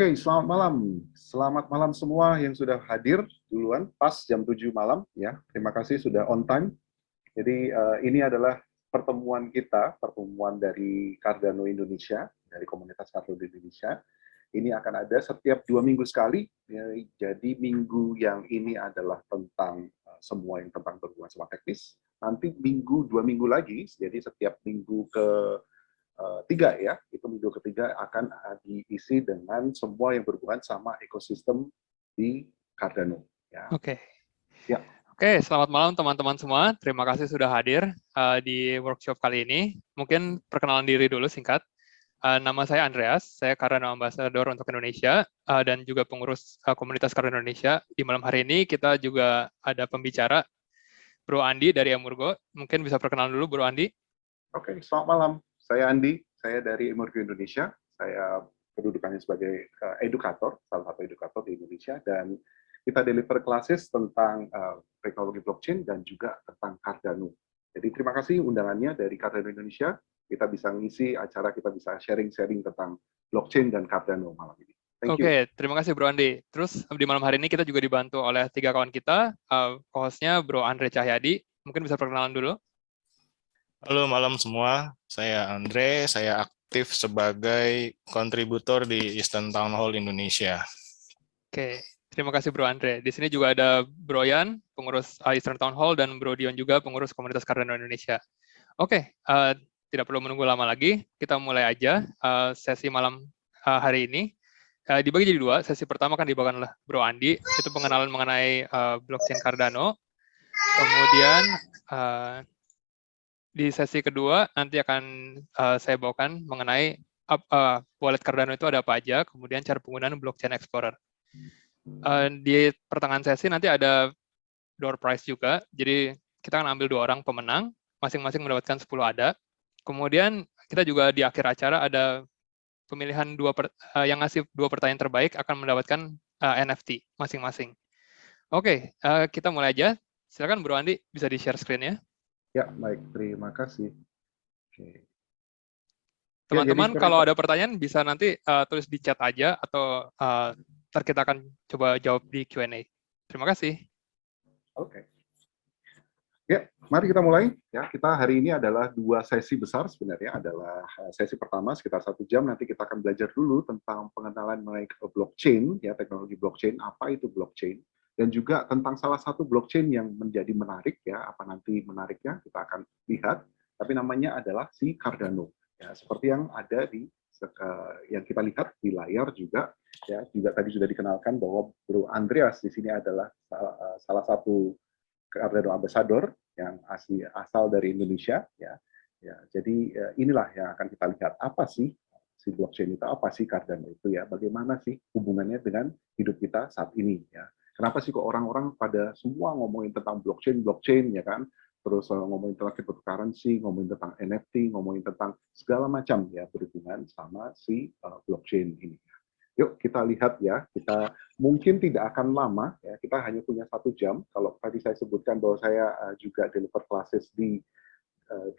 Oke, selamat malam. Selamat malam semua yang sudah hadir duluan, pas jam 7 malam. Ya, terima kasih sudah on time. Jadi ini adalah pertemuan dari Cardano Indonesia, dari komunitas Cardano Indonesia. Ini akan ada setiap 2 minggu sekali. Ya, jadi minggu yang ini adalah tentang semua yang tentang berhubungan sama teknis. Nanti 2 minggu lagi, jadi setiap minggu ketiga ya, itu minggu ketiga akan diisi dengan semua yang berhubungan sama ekosistem di Cardano. Ya, Oke, ya. Oke, selamat malam teman-teman semua. Terima kasih sudah hadir di workshop kali ini. Mungkin perkenalan diri dulu singkat. Nama saya Andreas, saya Cardano Ambassador untuk Indonesia dan juga pengurus komunitas Cardano Indonesia. Di malam hari ini kita juga ada pembicara, Bro Andi dari Emurgo. Mungkin bisa perkenalan dulu, Bro Andi. Oke, selamat malam. Saya Andi, saya dari Emurgo Indonesia. Saya kedudukannya sebagai edukator, salah satu edukator di Indonesia, dan kita deliver classes tentang teknologi blockchain dan juga tentang Cardano. Jadi terima kasih undangannya dari Cardano Indonesia. Kita bisa ngisi acara, kita bisa sharing-sharing tentang blockchain dan Cardano malam ini. Thank you. Oke, terima kasih Bro Andi. Terus di malam hari ini kita juga dibantu oleh 3 kawan kita, co-hostnya Bro Andre Cahyadi. Mungkin bisa perkenalan dulu. Halo malam semua, saya Andre, saya aktif sebagai kontributor di Eastern Town Hall Indonesia. Oke, terima kasih Bro Andre. Di sini juga ada Bro Yan, pengurus Eastern Town Hall, dan Bro Dion juga, pengurus komunitas Cardano Indonesia. Oke, tidak perlu menunggu lama lagi, kita mulai aja sesi malam hari ini. Dibagi jadi 2, sesi pertama kan dibawakan oleh Bro Andi, itu pengenalan mengenai blockchain Cardano. Kemudian di sesi kedua nanti akan saya bawakan mengenai wallet Cardano itu ada apa aja, kemudian cara penggunaan blockchain explorer. Di pertengahan sesi nanti ada door prize juga, jadi kita akan ambil 2 orang pemenang, masing-masing mendapatkan 10 ADA. Kemudian kita juga di akhir acara ada pemilihan yang ngasih 2 pertanyaan terbaik akan mendapatkan NFT masing-masing. Oke, kita mulai aja. Silakan Bro Andi, bisa di-share screen-nya. Ya, baik. Terima kasih. Oke. Teman-teman, kalau ada pertanyaan bisa nanti tulis di chat aja atau ntar kita akan coba jawab di Q&A. Terima kasih. Oke. Ya, mari kita mulai. Ya, kita hari ini adalah 2 sesi besar sebenarnya. Adalah sesi pertama sekitar 1 jam. Nanti kita akan belajar dulu tentang pengenalan mengenai blockchain, ya teknologi blockchain, apa itu blockchain, dan juga tentang salah satu blockchain yang menjadi menarik, ya apa nanti menariknya kita akan lihat. Tapi namanya adalah si Cardano. Ya, seperti yang ada di yang kita lihat di layar juga. Ya, juga tadi sudah dikenalkan bahwa Bro Andreas di sini adalah salah satu Cardano Ambassador yang asal dari Indonesia, ya. Jadi inilah yang akan kita lihat, apa sih si blockchain itu, apa sih Cardano itu, ya, bagaimana sih hubungannya dengan hidup kita saat ini, ya. Kenapa sih kok orang-orang pada semua ngomongin tentang blockchain, ya kan, terus ngomongin tentang cryptocurrency, ngomongin tentang NFT, ngomongin tentang segala macam ya berhubungan sama si blockchain ini. Yuk kita lihat ya, kita mungkin tidak akan lama, ya, kita hanya punya 1 jam. Kalau tadi saya sebutkan bahwa saya juga deliver classes di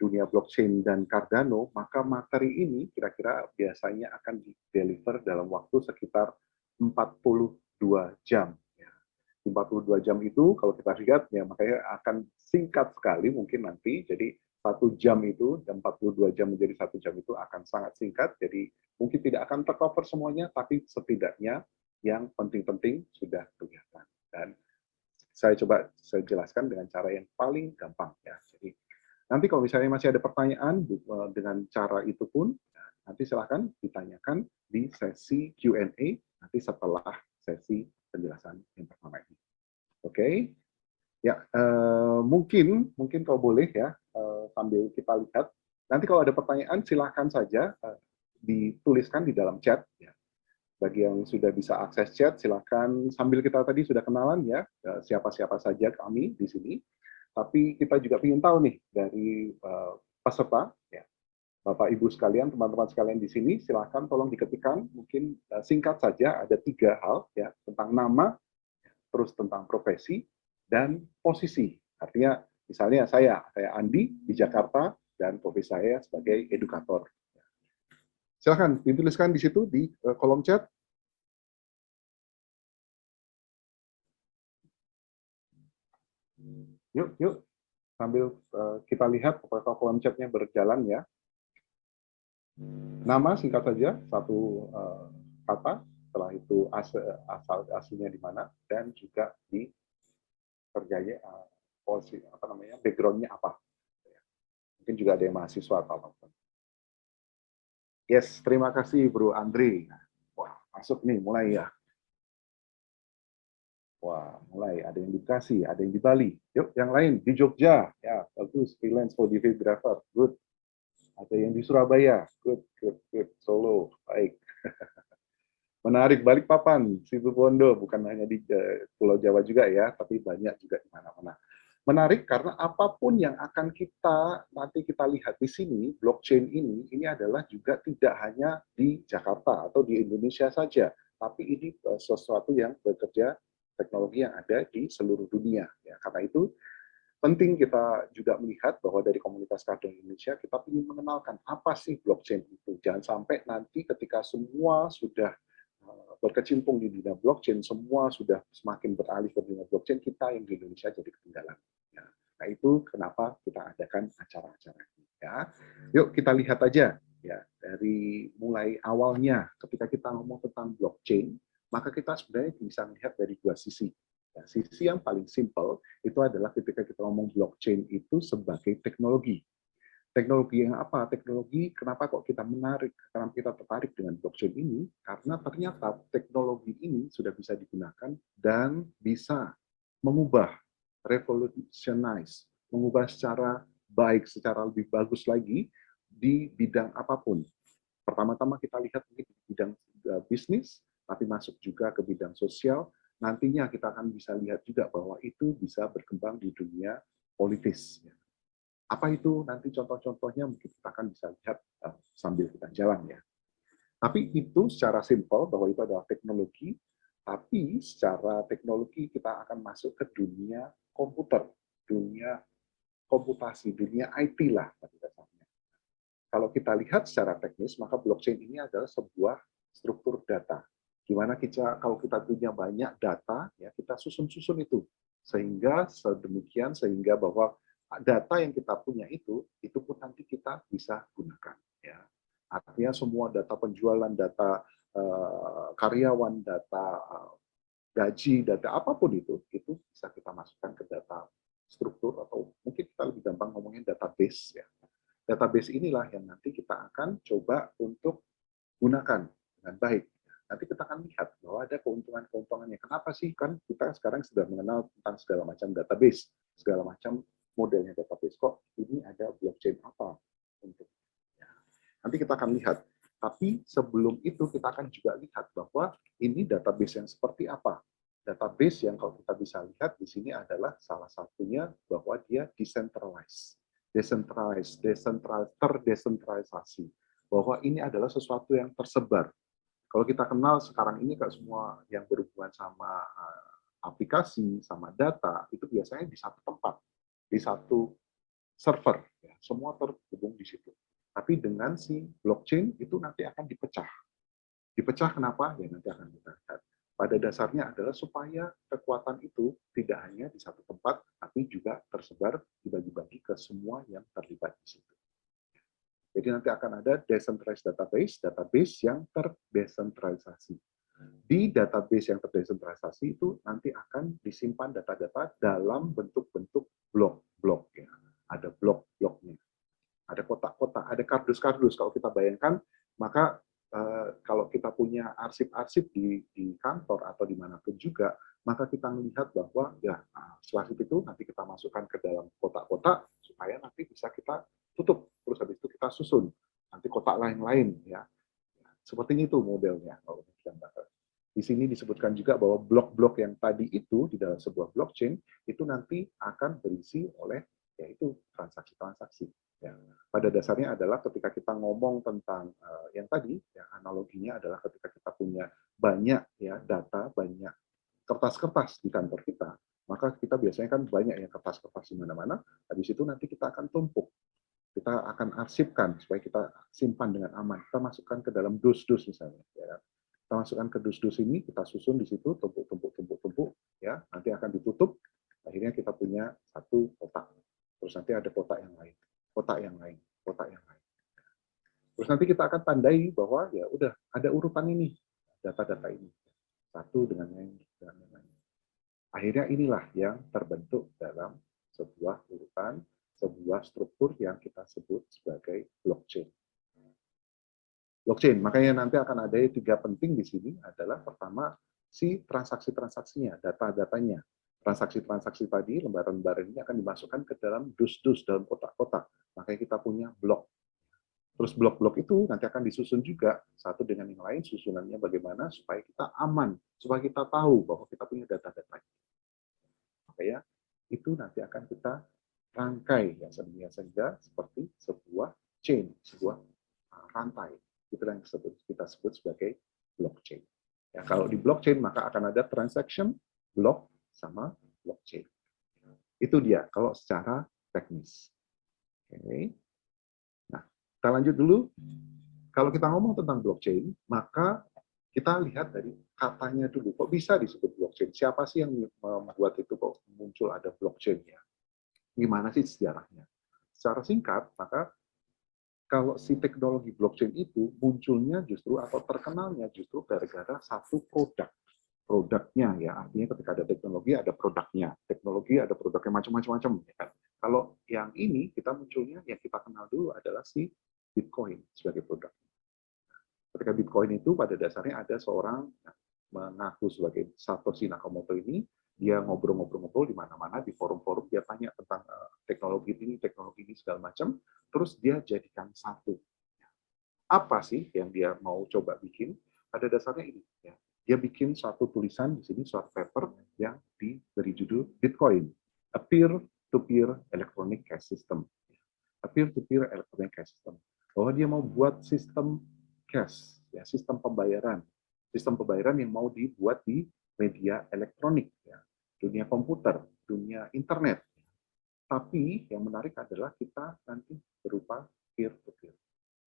dunia blockchain dan Cardano, maka materi ini kira-kira biasanya akan di-deliver dalam waktu sekitar 42 jam. 42 jam itu kalau kita lihat ya makanya akan singkat sekali mungkin nanti. Jadi 1 jam itu dan 42 jam menjadi 1 jam itu akan sangat singkat. Jadi mungkin tidak akan tercover semuanya, tapi setidaknya yang penting-penting sudah kelihatan. Dan saya coba saya jelaskan dengan cara yang paling gampang ya. Jadi nanti kalau misalnya masih ada pertanyaan dengan cara itu pun nanti silahkan ditanyakan di sesi Q&A nanti setelah sesi penjelasan yang pertama ini. Oke, ya mungkin kalau boleh ya sambil kita lihat. Nanti kalau ada pertanyaan silahkan saja dituliskan di dalam chat. Ya. Bagi yang sudah bisa akses chat, silahkan sambil kita tadi sudah kenalan ya siapa-siapa saja kami di sini. Tapi kita juga ingin tahu nih dari peserta, ya, Bapak Ibu sekalian, teman-teman sekalian di sini, silahkan tolong diketikkan, mungkin singkat saja, ada 3 hal ya tentang nama, terus tentang profesi dan posisi. Artinya misalnya saya Andi di Jakarta dan profesi saya sebagai edukator. Silahkan dituliskan di situ di kolom chat. Yuk, sambil kita lihat apakah kolom chatnya berjalan ya. Nama singkat saja, satu kata, setelah itu asal aslinya di mana, dan juga di kerjanya posisi background-nya apa. Mungkin juga ada yang mahasiswa atau apa. Yes, terima kasih Bro Andre. Wah, masuk nih, mulai ya. Wah, mulai ada yang di Bekasi, ada yang di Bali. Yuk, yang lain di Jogja, ya bagus. Freelance for videographer, good. Ada yang di Surabaya, good. Solo, baik. Menarik. Balikpapan, Situbondo, bukan hanya di Pulau Jawa juga ya, tapi banyak juga di mana-mana. Menarik karena apapun yang akan nanti kita lihat di sini, blockchain ini adalah juga tidak hanya di Jakarta atau di Indonesia saja, tapi ini sesuatu yang bekerja teknologi yang ada di seluruh dunia. Ya, karena itu penting kita juga melihat bahwa dari komunitas Kardon Indonesia kita ingin mengenalkan apa sih blockchain itu. Jangan sampai nanti ketika semua sudah berkecimpung di dunia blockchain, semua sudah semakin beralih ke dunia blockchain, kita yang di Indonesia jadi ketinggalan. Ya. Nah itu kenapa kita adakan acara-acara ini. Ya. Yuk kita lihat aja ya dari mulai awalnya ketika kita ngomong tentang blockchain, maka kita sebenarnya bisa melihat dari dua sisi. Ya, sisi yang paling simple itu adalah ketika kita ngomong blockchain itu sebagai teknologi. Teknologi yang apa? Teknologi kenapa kok kita kenapa kita tertarik dengan blockchain ini? Karena ternyata teknologi ini sudah bisa digunakan dan bisa mengubah, revolutionize, mengubah secara baik, secara lebih bagus lagi di bidang apapun. Pertama-tama kita lihat di bidang bisnis, tapi masuk juga ke bidang sosial. Nantinya kita akan bisa lihat juga bahwa itu bisa berkembang di dunia politis. Apa itu nanti contoh-contohnya mungkin kita akan bisa lihat sambil kita jalan ya. Tapi itu secara simpel bahwa itu adalah teknologi, tapi secara teknologi kita akan masuk ke dunia komputer, dunia komputasi, dunia IT lah pada dasarnya. Kalau kita lihat secara teknis, maka blockchain ini adalah sebuah struktur data. Gimana kalau kita punya banyak data, ya kita susun-susun itu sehingga sedemikian sehingga bahwa data yang kita punya itu pun nanti kita bisa gunakan. Ya. Artinya semua data penjualan, data karyawan, data gaji, data apapun itu bisa kita masukkan ke data struktur atau mungkin kita lebih gampang ngomongin database. Ya. Database inilah yang nanti kita akan coba untuk gunakan dengan baik. Nanti kita akan lihat bahwa ada keuntungan-keuntungannya. Kenapa sih? Kan kita sekarang sudah mengenal tentang segala macam database, segala macam modelnya database. Kok ini ada blockchain apa? Nanti kita akan lihat. Tapi sebelum itu kita akan juga lihat bahwa ini database yang seperti apa. Database yang kalau kita bisa lihat di sini adalah salah satunya bahwa dia decentralized. Terdesentralisasi. Bahwa ini adalah sesuatu yang tersebar. Kalau kita kenal sekarang ini kan semua yang berhubungan sama aplikasi, sama data, itu biasanya di satu tempat, di satu server. Ya, semua terhubung di situ. Tapi dengan si blockchain itu nanti akan dipecah. Dipecah kenapa? Ya nanti akan kita lihat. Pada dasarnya adalah supaya kekuatan itu tidak hanya di satu tempat, tapi juga tersebar dibagi-bagi ke semua yang terlibat di situ. Jadi nanti akan ada decentralized database yang terdesentralisasi. Di database yang terdesentralisasi itu nanti akan disimpan data-data dalam bentuk-bentuk blok-blok. Ya. Ada blok-bloknya. Ada kotak-kotak, ada kardus-kardus. Kalau kita bayangkan, maka kalau kita punya arsip-arsip di kantor atau dimanapun juga, maka kita melihat bahwa ya arsip itu nanti kita masukkan ke dalam kotak-kotak supaya nanti bisa kita tutup. Terus habis itu kita susun nanti kotak lain-lain ya. Seperti itu modelnya. Di sini disebutkan juga bahwa blok-blok yang tadi itu di dalam sebuah blockchain itu nanti akan berisi oleh yaitu transaksi-transaksi. Ya. Pada dasarnya adalah ketika kita ngomong tentang yang tadi, ya, analoginya adalah ketika kita punya banyak ya data, banyak kertas-kertas di kantor kita, maka kita biasanya kan banyak ya kertas-kertas di mana-mana. Habis itu nanti kita akan tumpuk, kita akan arsipkan supaya kita simpan dengan aman. Kita masukkan ke dalam dus-dus misalnya. Ya. Kita masukkan ke dus-dus ini, kita susun di situ, tumpuk, ya, nanti akan ditutup. Akhirnya kita punya punya satu kotak. Terus nanti ada kotak yang lain, kotak yang lain, kotak yang lain. Terus nanti kita akan tandai bahwa ya udah ada urutan ini, data-data ini. Satu dengan yang lain. Akhirnya inilah yang terbentuk dalam sebuah urutan, sebuah struktur yang kita sebut sebagai blockchain. Blockchain, makanya nanti akan ada 3 penting di sini adalah pertama si transaksi-transaksinya, data-datanya. Transaksi-transaksi tadi, lembaran-lembaran ini akan dimasukkan ke dalam dus-dus, dalam kotak-kotak. Makanya kita punya blok. Terus blok-blok itu nanti akan disusun juga satu dengan yang lain, susunannya bagaimana supaya kita aman, supaya kita tahu bahwa kita punya data-datanya. Makanya itu nanti akan kita rangkai ya sehingga seperti sebuah chain, sebuah rantai. Itulah yang kita sebut sebagai blockchain. Ya, kalau di blockchain maka akan ada transaction, block, sama blockchain. Itu dia kalau secara teknis. Oke. Nah, kita lanjut dulu. Kalau kita ngomong tentang blockchain, maka kita lihat dari katanya dulu. Kok bisa disebut blockchain? Siapa sih yang membuat itu kok muncul ada blockchain-nya? Gimana sih sejarahnya? Secara singkat, maka kalau si teknologi blockchain itu munculnya justru atau terkenalnya justru gara-gara satu produk. Produknya ya, artinya ketika ada teknologi ada produknya. Teknologi ada produknya macam-macam. Ya kan? Kalau yang ini kita munculnya yang kita kenal dulu adalah si Bitcoin sebagai produk. Ketika Bitcoin itu pada dasarnya ada seorang mengaku sebagai Satoshi Nakamoto ini, dia ngobrol-ngobrol di mana-mana, di forum-forum, dia tanya tentang teknologi ini segala macam, terus dia jadikan satu. Apa sih yang dia mau coba bikin? Pada dasarnya ini, ya. Dia bikin suatu tulisan di sini, suatu paper yang diberi judul Bitcoin, a peer-to-peer electronic cash system. A peer-to-peer electronic cash system. Bahwa dia mau buat sistem cash, ya, sistem pembayaran yang mau dibuat di media elektronik, ya, dunia komputer, dunia internet. Tapi yang menarik adalah kita nanti berupa peer-to-peer.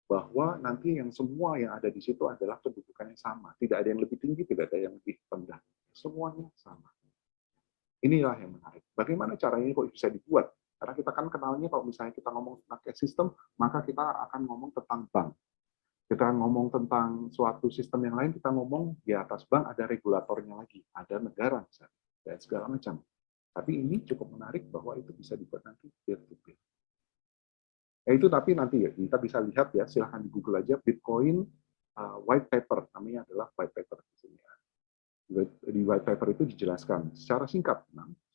Bahwa nanti yang semua yang ada di situ adalah kedudukan yang sama. Tidak ada yang lebih tinggi, tidak ada yang lebih rendah. Semuanya sama. Inilah yang menarik. Bagaimana caranya kok bisa dibuat? Karena kita kan kenalnya kalau misalnya kita ngomong tentang cash system, maka kita akan ngomong tentang bank. Kita ngomong tentang suatu sistem yang lain, kita ngomong di atas bank ada regulatornya lagi, ada negara misalnya, dan segala macam. Tapi ini cukup menarik bahwa itu bisa dibuat nanti peer-to-peer. Ya itu tapi nanti ya kita bisa lihat ya, silahkan di Google aja Bitcoin white paper, namanya adalah white paper di sini. Di white paper itu dijelaskan secara singkat,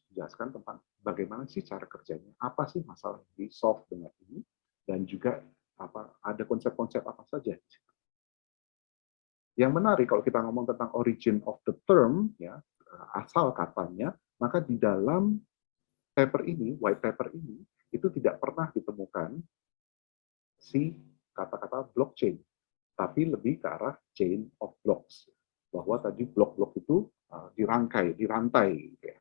dijelaskan tentang bagaimana sih cara kerjanya, apa sih masalah yang di-solve dengan ini, dan juga ada konsep-konsep apa saja. Yang menarik kalau kita ngomong tentang origin of the term, ya asal katanya, maka di dalam paper ini, white paper ini, itu tidak pernah ditemukan si kata-kata blockchain, tapi lebih ke arah chain of blocks. Bahwa tadi blok-blok itu dirangkai, dirantai. Gitu ya.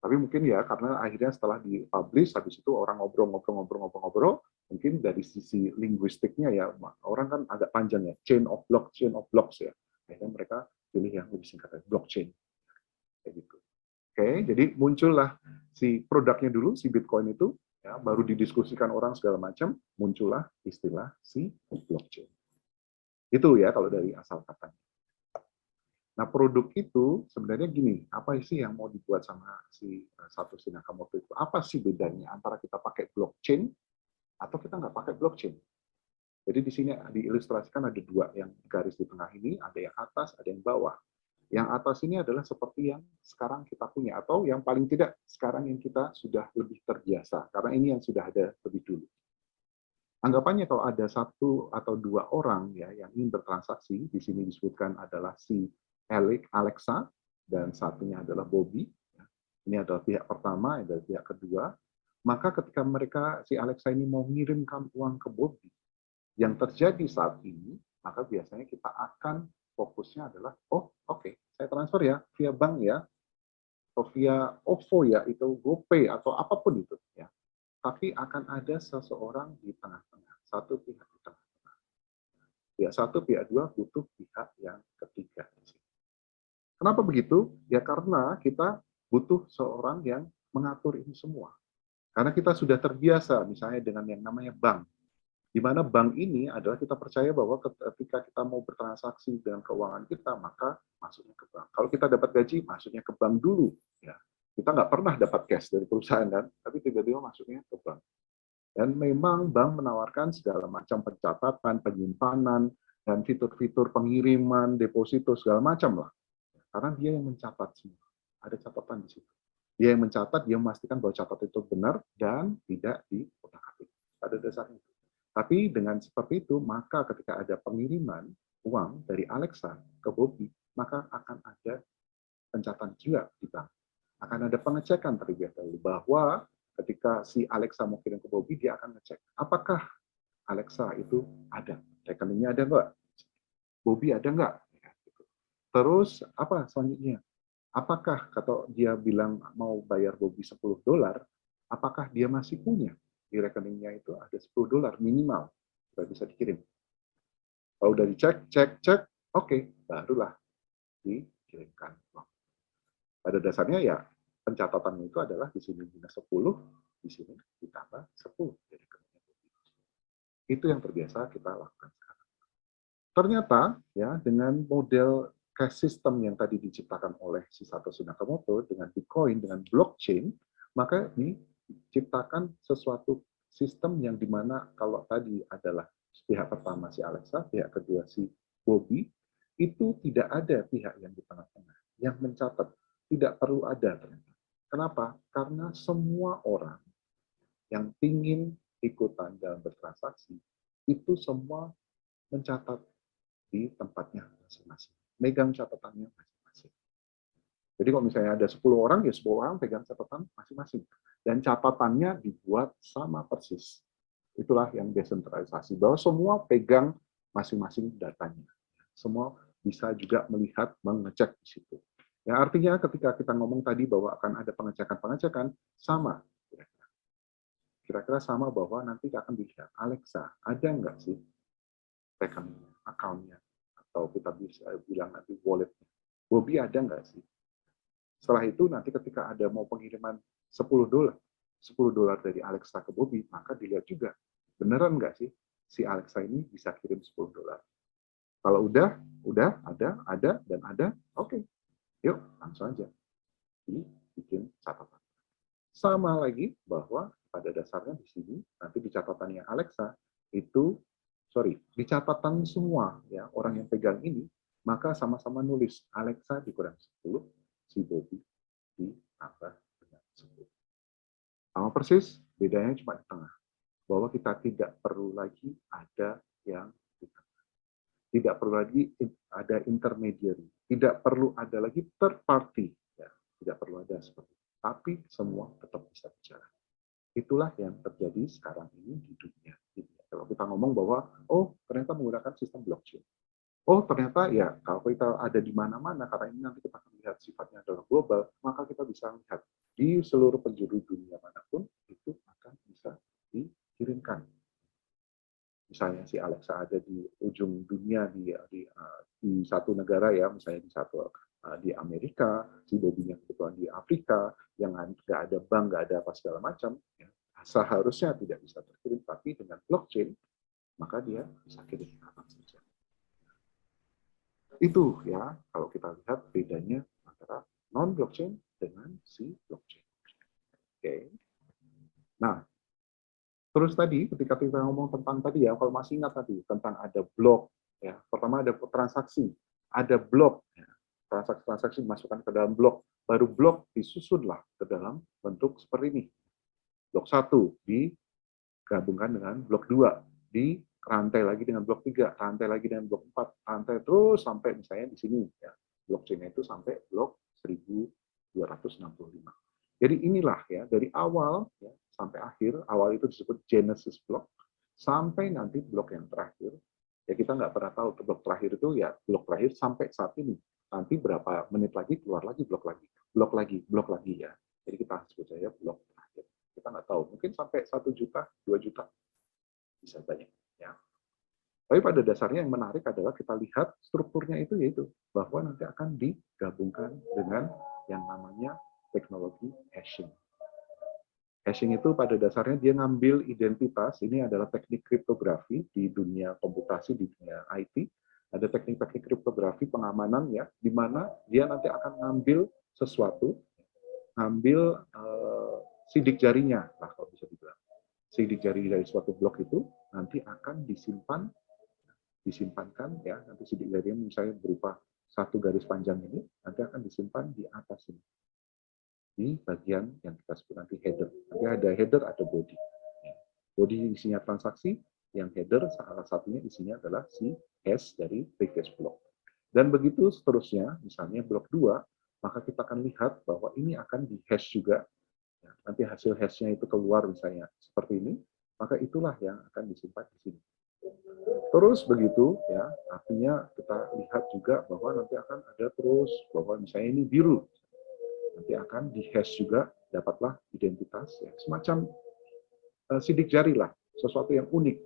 Tapi mungkin ya karena akhirnya setelah dipublish, habis itu orang ngobrol-ngobrol, mungkin dari sisi linguistiknya ya orang kan agak panjang ya, chain of blocks ya. Akhirnya mereka pilih yang lebih singkat, blockchain. Kayak gitu. Oke, jadi muncullah si produknya dulu, si Bitcoin itu, ya, baru didiskusikan orang segala macam, muncullah istilah si blockchain. Itu ya kalau dari asal katanya. Nah, produk itu sebenarnya gini, apa sih yang mau dibuat sama si Satoshi Nakamoto itu? Apa sih bedanya antara kita pakai blockchain atau kita nggak pakai blockchain? Jadi di sini diilustrasikan ada dua, yang garis di tengah ini, ada yang atas, ada yang bawah. Yang atas ini adalah seperti yang sekarang kita punya, atau yang paling tidak sekarang yang kita sudah lebih terbiasa, karena ini yang sudah ada lebih dulu. Anggapannya kalau ada satu atau dua orang ya yang ingin bertransaksi, di sini disebutkan adalah si Alexa, dan satunya adalah Bobby. Ini adalah pihak pertama, adalah pihak kedua. Maka ketika mereka, si Alexa ini mau mengirimkan uang ke Bobby, yang terjadi saat ini, maka biasanya kita akan fokusnya adalah, oh oke, saya transfer ya, via bank ya, atau via OVO ya, itu GoPay, atau apapun itu. Ya. Tapi akan ada seseorang di tengah-tengah, satu pihak di tengah-tengah. Pihak satu, pihak dua butuh pihak yang ketiga. Kenapa begitu? Ya karena kita butuh seorang yang mengatur ini semua. Karena kita sudah terbiasa misalnya dengan yang namanya bank. Di mana bank ini adalah kita percaya bahwa ketika kita mau bertransaksi dengan keuangan kita, maka masuknya ke bank. Kalau kita dapat gaji, masuknya ke bank dulu. Ya. Kita nggak pernah dapat cash dari perusahaan, kan? Tapi tiba-tiba masuknya ke bank. Dan memang bank menawarkan segala macam pencatatan, penyimpanan, dan fitur-fitur pengiriman, deposito, segala macam lah. Karena dia yang mencatat semua. Ada catatan di situ. Dia yang mencatat, dia memastikan bahwa catatan itu benar dan tidak diutak-atik. Pada dasarnya. Tapi dengan seperti itu, maka ketika ada pengiriman uang dari Alexa ke Bobby, maka akan ada pencatatan juga di bank. Akan ada pengecekan terlebih dahulu bahwa ketika si Alexa mau kirim ke Bobby, dia akan ngecek apakah Alexa itu ada, rekeningnya ada nggak, Bobby ada nggak. Terus apa selanjutnya? Apakah kalau dia bilang mau bayar Bobby $10, apakah dia masih punya di rekeningnya itu ada $10 minimal, sudah bisa dikirim. Kalau udah dicek, cek, oke, barulah dikirimkan. Pada dasarnya ya pencatatannya itu adalah di sini minus 10, di sini ditambah 10 dari rekeningnya Bobby. Itu yang terbiasa kita lakukan sekarang. Ternyata ya dengan model cash system yang tadi diciptakan oleh si Satoshi Nakamoto dengan Bitcoin, dengan blockchain, maka diciptakan sesuatu sistem yang dimana kalau tadi adalah pihak pertama si Alexa, pihak kedua si Bobby, itu tidak ada pihak yang di tengah-tengah yang mencatat, tidak perlu ada ternyata. Kenapa? Karena semua orang yang ingin ikutan dalam bertransaksi itu semua mencatat di tempatnya masing-masing, megang catatannya masing-masing. Jadi kalau misalnya ada 10 orang, ya 10 orang pegang catatan masing-masing. Dan catatannya dibuat sama persis. Itulah yang desentralisasi, bahwa semua pegang masing-masing datanya. Semua bisa juga melihat, mengecek di situ. Ya, artinya ketika kita ngomong tadi bahwa akan ada pengecekan-pengecekan, sama. Kira-kira sama bahwa nanti akan dilihat, Alexa, ada nggak sih rekeningnya, account-nya, atau kita bisa bilang nanti wallet-nya. Bobby ada nggak sih? Setelah itu nanti ketika ada mau pengiriman $10 dari Alexa ke Bobby, maka dilihat juga beneran nggak sih si Alexa ini bisa kirim $10. Kalau udah ada dan ada, oke, yuk langsung aja dibikin catatan. Sama lagi bahwa pada dasarnya di sini nanti di catatannya Alexa itu di catatan semua ya orang yang pegang ini, maka sama-sama nulis Alexa dikurang 10, si Bobby ditambah dengan 10. Sama persis, bedanya cuma di tengah. Bahwa kita tidak perlu lagi ada yang di tengah. Tidak perlu lagi ada intermediary. Tidak perlu ada lagi third party. Ya, tidak perlu ada seperti itu. Tapi semua tetap bisa bicara. Itulah yang terjadi sekarang ini di dunia. Kalau kita ngomong bahwa, oh ternyata menggunakan sistem blockchain. Oh ternyata ya kalau kita ada di mana-mana, karena ini nanti kita akan lihat sifatnya adalah global, maka kita bisa melihat di seluruh penjuru dunia manapun, itu akan bisa dikirimkan. Misalnya si Alexa ada di ujung dunia di satu negara ya, misalnya di Amerika, si Bobby-nya kebetulan di Afrika, yang nggak ada bank, nggak ada apa segala macam, ya, seharusnya tidak bisa terkirim, tapi dengan blockchain, maka dia bisa kirim kapan saja. Itu ya, kalau kita lihat bedanya antara non-blockchain dengan si blockchain. Oke. Nah, terus tadi ketika kita ngomong tentang tadi ya, kalau masih ingat tadi tentang ada blok, ya, pertama ada transaksi, ada blok, ya, transaksi dimasukkan ke dalam blok, baru blok disusunlah ke dalam bentuk seperti ini. Blok 1 digabungkan dengan blok 2, di rantai lagi dengan blok 3, rantai lagi dengan blok 4, rantai terus sampai misalnya di sini ya. Blockchain itu sampai blok 1265. Jadi inilah ya dari awal ya sampai akhir, awal itu disebut Genesis block, sampai nanti blok yang terakhir. Ya kita nggak pernah tahu ke blok terakhir itu ya blok terakhir sampai saat ini. Nanti berapa menit lagi keluar lagi blok lagi, blok lagi ya. Jadi kita sebut saja blok terakhir. Kita nggak tahu, mungkin sampai 1 juta, 2 juta bisa banyak. Ya. Tapi pada dasarnya yang menarik adalah kita lihat strukturnya itu yaitu bahwa nanti akan digabungkan dengan yang namanya teknologi hashing. Hashing itu pada dasarnya dia ngambil identitas, ini adalah teknik kriptografi di dunia komputasi, di dunia IT. Ada teknik-teknik kriptografi pengamanan ya, di mana dia nanti akan ngambil sesuatu, ngambil sidik jarinya, lah kalau bisa dibilang. Sidik jari dari suatu blok itu nanti akan disimpankan ya, nanti sidik jarinya misalnya berupa satu garis panjang ini, nanti akan disimpan di atas ini, di bagian yang kita sebut nanti header. Nanti ada header, ada body. Body isinya transaksi, yang header salah satunya isinya adalah si hash dari previous block. Dan begitu seterusnya, misalnya blok 2, maka kita akan lihat bahwa ini akan di hash juga. Nanti hasil hashnya itu keluar misalnya seperti ini, maka itulah yang akan disimpan di sini. Terus begitu ya, artinya kita lihat juga bahwa nanti akan ada terus bahwa misalnya ini biru, nanti akan di hash juga, dapatlah identitas ya, semacam sidik jari lah, sesuatu yang unik,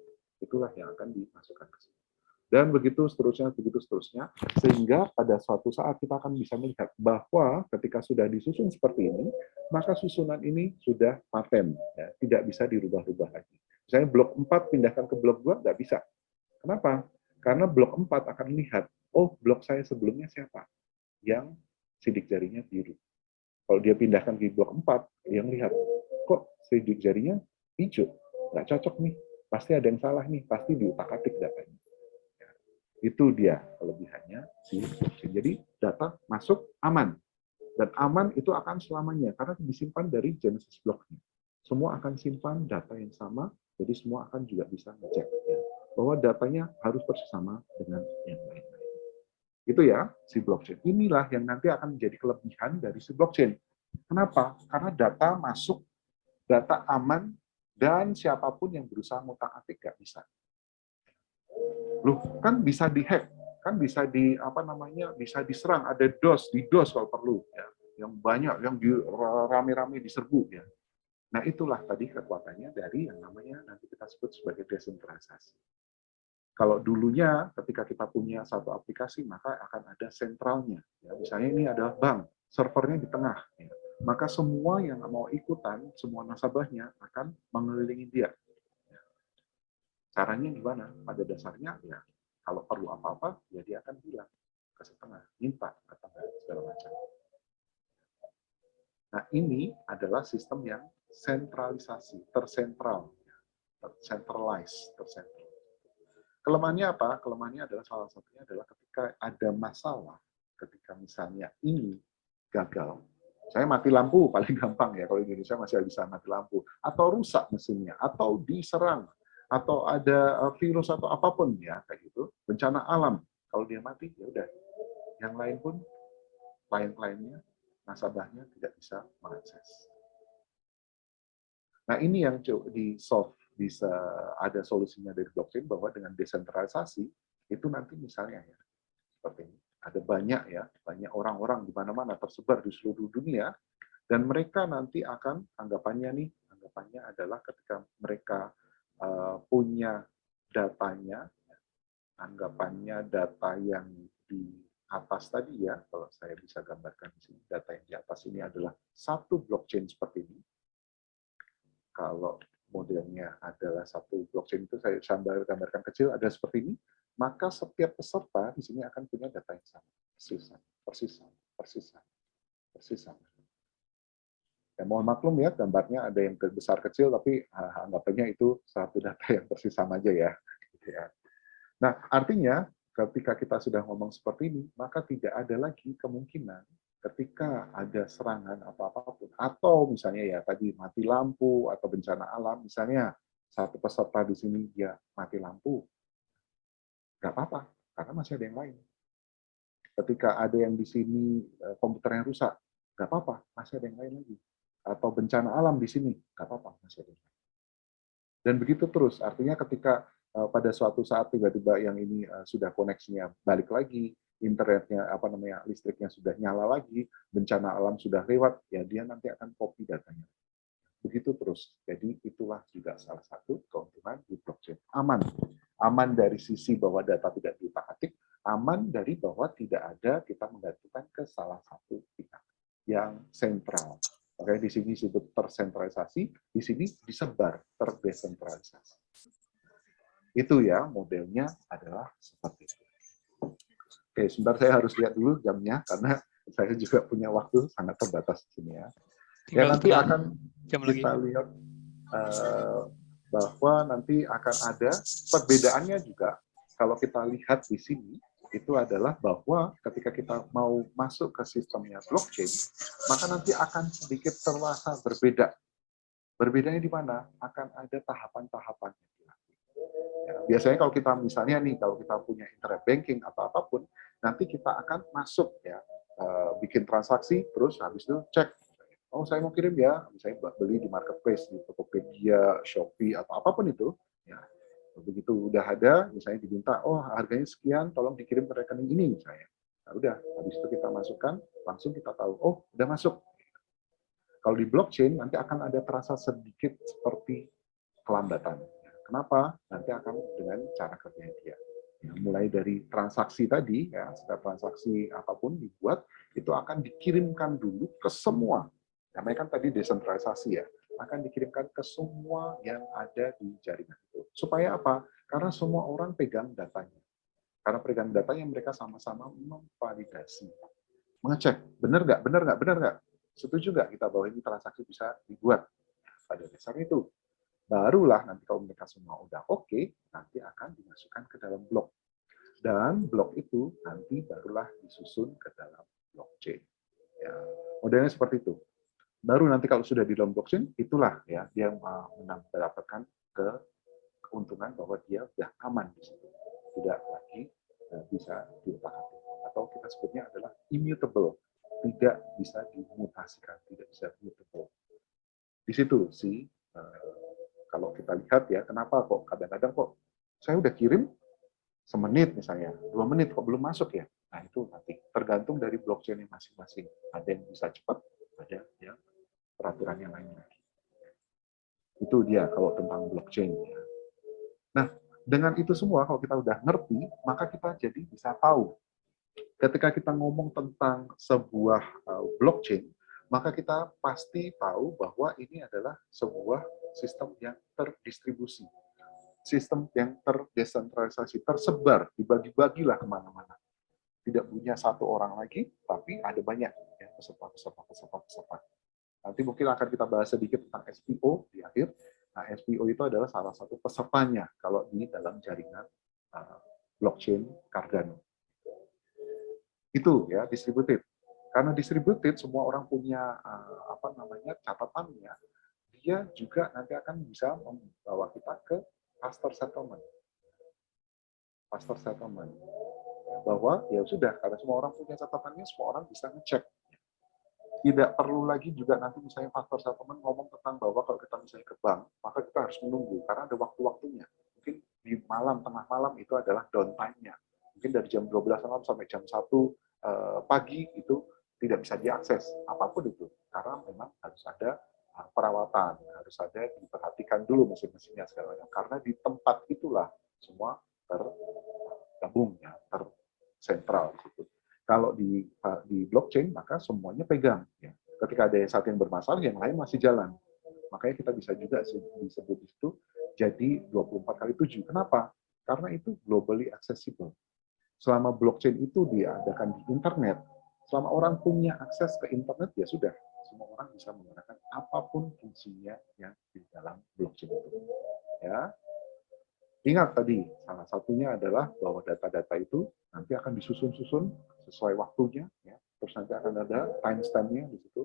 itulah yang akan dimasukkan ke sini. Dan begitu seterusnya, sehingga pada suatu saat kita akan bisa melihat bahwa ketika sudah disusun seperti ini, maka susunan ini sudah paten, ya, tidak bisa dirubah-rubah lagi. Misalnya blok 4 pindahkan ke blok 2, nggak bisa. Kenapa? Karena blok 4 akan lihat, oh blok saya sebelumnya siapa? Yang sidik jarinya biru. Kalau dia pindahkan ke blok 4, dia lihat, kok sidik jarinya hijau? Nggak cocok nih, pasti ada yang salah nih, pasti diutak-atik datanya. Itu dia kelebihannya si blockchain. Jadi data masuk aman. Dan aman itu akan selamanya, karena disimpan dari genesis blocknya. Semua akan simpan data yang sama, jadi semua akan juga bisa ngecek ya, bahwa datanya harus persis sama dengan yang lain-lain. Itu ya, si blockchain. Inilah yang nanti akan menjadi kelebihan dari si blockchain. Kenapa? Karena data masuk, data aman, dan siapapun yang berusaha ngutak-atik nggak bisa. Loh, kan bisa dihack, kan bisa bisa diserang, ada DDoS kalau perlu ya, yang banyak, yang rame-rame diserbu ya. Nah, itulah tadi kekuatannya dari yang namanya nanti kita sebut sebagai desentralisasi. Kalau dulunya ketika kita punya satu aplikasi, maka akan ada sentralnya. Ya, misalnya ini adalah bank, servernya di tengah. Ya. Maka semua yang mau ikutan, semua nasabahnya akan mengelilingi dia. Ya. Caranya gimana? Pada dasarnya, ya kalau perlu apa-apa, ya dia akan bilang ke setengah, minta ke tengah, segala macam. Nah, ini adalah sistem yang sentralisasi, tersentral, tercentralized. Kelemahannya apa? Kelemahannya adalah salah satunya adalah ketika ada masalah, ketika misalnya ini gagal, saya mati lampu paling gampang ya, kalau Indonesia masih bisa mati lampu, atau rusak mesinnya, atau diserang, atau ada virus atau apapun ya kayak gitu, bencana alam, kalau dia mati ya udah, yang lain pun klien-kliennya, nasabahnya tidak bisa mengakses. Nah, ini yang di solve, bisa ada solusinya dari blockchain, bahwa dengan desentralisasi itu nanti misalnya ya seperti ini, ada banyak orang-orang di mana-mana tersebar di seluruh dunia, dan mereka nanti akan anggapannya adalah ketika mereka punya datanya, anggapannya data yang di atas tadi ya, kalau saya bisa gambarkan di sini, data yang di atas ini adalah satu blockchain seperti ini. Kalau modelnya adalah satu blockchain itu saya gambarkan kecil, ada seperti ini, maka setiap peserta di sini akan punya data yang sama, persis sama. Ya, mohon maklum ya, gambarnya ada yang besar kecil, tapi anggapannya itu satu data yang persis sama aja ya. Nah, artinya ketika kita sudah ngomong seperti ini, maka tidak ada lagi kemungkinan ketika ada serangan atau apapun, atau misalnya ya tadi mati lampu atau bencana alam, misalnya satu peserta di sini dia mati lampu, nggak apa-apa, karena masih ada yang lain. Ketika ada yang di sini komputernya rusak, nggak apa-apa, masih ada yang lain lagi. Atau bencana alam di sini, nggak apa-apa, masih ada yang lain. Dan begitu terus, artinya ketika pada suatu saat tiba-tiba yang ini sudah koneksinya balik lagi, internetnya listriknya sudah nyala lagi, bencana alam sudah lewat, ya dia nanti akan copy datanya. Begitu terus. Jadi itulah juga salah satu keuntungan di blockchain. Aman dari sisi bahwa data tidak diutak-atik, aman dari bahwa tidak ada kita menggantungkan ke salah satu pihak yang sentral. Makanya di sini disebut tersentralisasi, di sini disebar, terdesentralisasi. Itu ya, modelnya adalah seperti itu. Oke, sebentar saya harus lihat dulu jamnya, karena saya juga punya waktu sangat terbatas di sini ya. Ya, Tinggal nanti setengah akan jam lagi. kita lihat bahwa nanti akan ada perbedaannya juga. Kalau kita lihat di sini, itu adalah bahwa ketika kita mau masuk ke sistemnya blockchain, maka nanti akan sedikit terasa berbeda. Berbedanya di mana? Akan ada tahapan-tahapannya. Ya, biasanya kalau kita misalnya nih, kalau kita punya internet banking atau apapun, nanti kita akan masuk ya, bikin transaksi, terus habis itu cek. Oh, saya mau kirim ya, misalnya beli di marketplace, di Tokopedia, Shopee, atau apapun itu. Ya, begitu udah ada, misalnya diminta, oh harganya sekian, tolong dikirim ke rekening ini misalnya. Nah, udah, habis itu kita masukkan, langsung kita tahu, oh udah masuk. Kalau di blockchain nanti akan ada terasa sedikit seperti kelambatan. Kenapa? Nanti akan dengan cara kerja dia. Ya, mulai dari transaksi tadi, ya, setiap transaksi apapun dibuat, itu akan dikirimkan dulu ke semua. Namanya kan tadi desentralisasi ya, akan dikirimkan ke semua yang ada di jaringan itu. Supaya apa? Karena semua orang pegang datanya. Karena pegang datanya mereka sama-sama memvalidasi. Mengecek, benar nggak, benar nggak, benar nggak? Setuju nggak kita bahwa ini transaksi bisa dibuat? Pada dasarnya itu. Barulah nanti kalau mereka semua udah oke, nanti akan dimasukkan ke dalam blok. Dan blok itu nanti barulah disusun ke dalam blockchain. Ya, modelnya seperti itu. Baru nanti kalau sudah di dalam blockchain, itulah ya dia mendapatkan keuntungan bahwa dia sudah aman di situ. Tidak lagi bisa diutak-atik. Atau kita sebutnya adalah immutable. Tidak bisa dimutasikan, tidak bisa mutable. Di situ sih kalau kita lihat ya, kenapa kok kadang-kadang kok saya udah kirim semenit misalnya, 2 menit kok belum masuk ya? Nah itu nanti tergantung dari blockchain masing-masing. Ada yang bisa cepat, ada yang peraturan yang lain lagi. Itu dia kalau tentang blockchain. Nah dengan itu semua kalau kita udah ngerti, maka kita jadi bisa tahu. Ketika kita ngomong tentang sebuah blockchain, maka kita pasti tahu bahwa ini adalah sebuah sistem yang terdistribusi, sistem yang terdesentralisasi, tersebar, dibagi-bagilah kemana-mana. Tidak punya satu orang lagi, tapi ada banyak ya, peserta. Nanti mungkin akan kita bahas sedikit tentang SPO di akhir. Nah, SPO itu adalah salah satu pesertanya kalau di dalam jaringan blockchain Cardano. Itu ya distributed. Karena distributed semua orang punya catatannya, dia juga nanti akan bisa membawa kita ke faster settlement. Faster settlement. Bahwa ya sudah, karena semua orang punya catatannya, semua orang bisa ngecek. Tidak perlu lagi juga nanti misalnya faster settlement ngomong tentang bahwa kalau kita misalnya ke bank, maka kita harus menunggu karena ada waktu-waktunya. Mungkin di malam, tengah malam itu adalah downtime-nya. Mungkin dari jam 12 malam sampai jam 1 pagi itu tidak bisa diakses apapun itu karena memang harus ada perawatan, harus ada diperhatikan dulu mesin-mesinnya segala macam karena di tempat itulah semua tergabung ya, tersentral gitu. Kalau di blockchain maka semuanya pegang ya. Ketika ada satu yang bermasalah yang lain masih jalan. Makanya kita bisa juga disebut itu jadi 24/7. Kenapa? Karena itu globally accessible. Selama blockchain itu diadakan di internet, selama orang punya akses ke internet, ya sudah, semua orang bisa menggunakan apapun fungsinya yang di dalam blockchain itu. Ya. Ingat tadi, salah satunya adalah bahwa data-data itu nanti akan disusun-susun sesuai waktunya, ya. Terus nanti akan ada timestamp-nya di situ.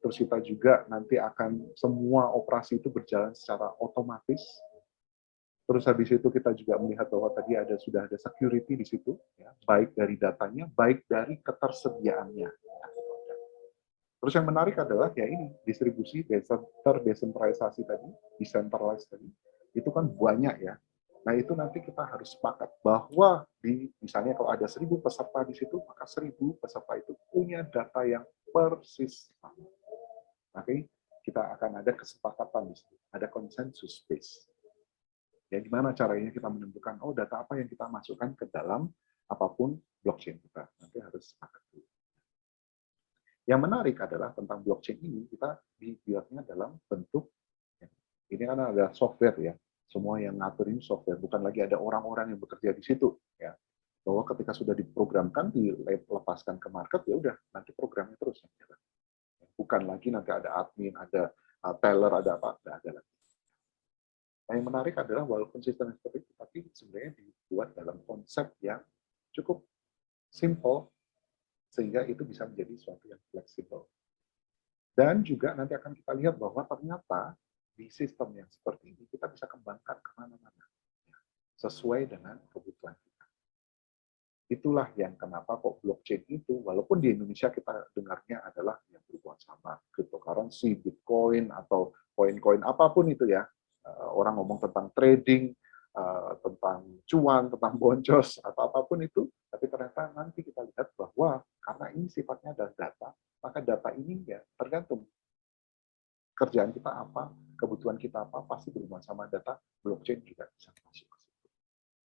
Terus kita juga nanti akan semua operasi itu berjalan secara otomatis. Terus habis itu kita juga melihat bahwa tadi sudah ada security di situ, ya, baik dari datanya, baik dari ketersediaannya. Terus yang menarik adalah ya ini distribusi terdesentralisasi tadi, decentralized tadi, itu kan banyak ya. Nah itu nanti kita harus sepakat bahwa misalnya kalau ada 1.000 peserta di situ, maka 1.000 peserta itu punya data yang persis sama. Nanti kita akan ada kesepakatan di situ, ada konsensus base. Ya, gimana caranya kita menentukan, oh data apa yang kita masukkan ke dalam apapun blockchain kita. Nanti harus sepakat dulu. Yang menarik adalah tentang blockchain ini, kita dibuatnya dalam bentuk, ini kan ada software ya, semua yang ngatur ini software, bukan lagi ada orang-orang yang bekerja di situ. Ya. Bahwa ketika sudah diprogramkan, dilepaskan ke market, ya udah, nanti programnya terus yang jalan. Bukan lagi nanti ada admin, ada teller, ada apa, nggak ada lagi. Nah, yang menarik adalah walaupun sistem seperti itu, tapi sebenarnya dibuat dalam konsep yang cukup simple, sehingga itu bisa menjadi sesuatu yang fleksibel. Dan juga nanti akan kita lihat bahwa ternyata di sistem yang seperti ini kita bisa kembangkan kemana-mana sesuai dengan kebutuhan kita. Itulah yang kenapa kok blockchain itu, walaupun di Indonesia kita dengarnya adalah yang berhubungan sama cryptocurrency, Bitcoin, atau koin-koin apapun itu ya, orang ngomong tentang trading, tentang cuan, tentang boncos, atau apapun itu, tapi ternyata nanti kita lihat bahwa karena ini sifatnya adalah data, maka data ini ya tergantung kerjaan kita apa, kebutuhan kita apa, pasti berhubungan sama data, blockchain juga bisa masuk ke situ.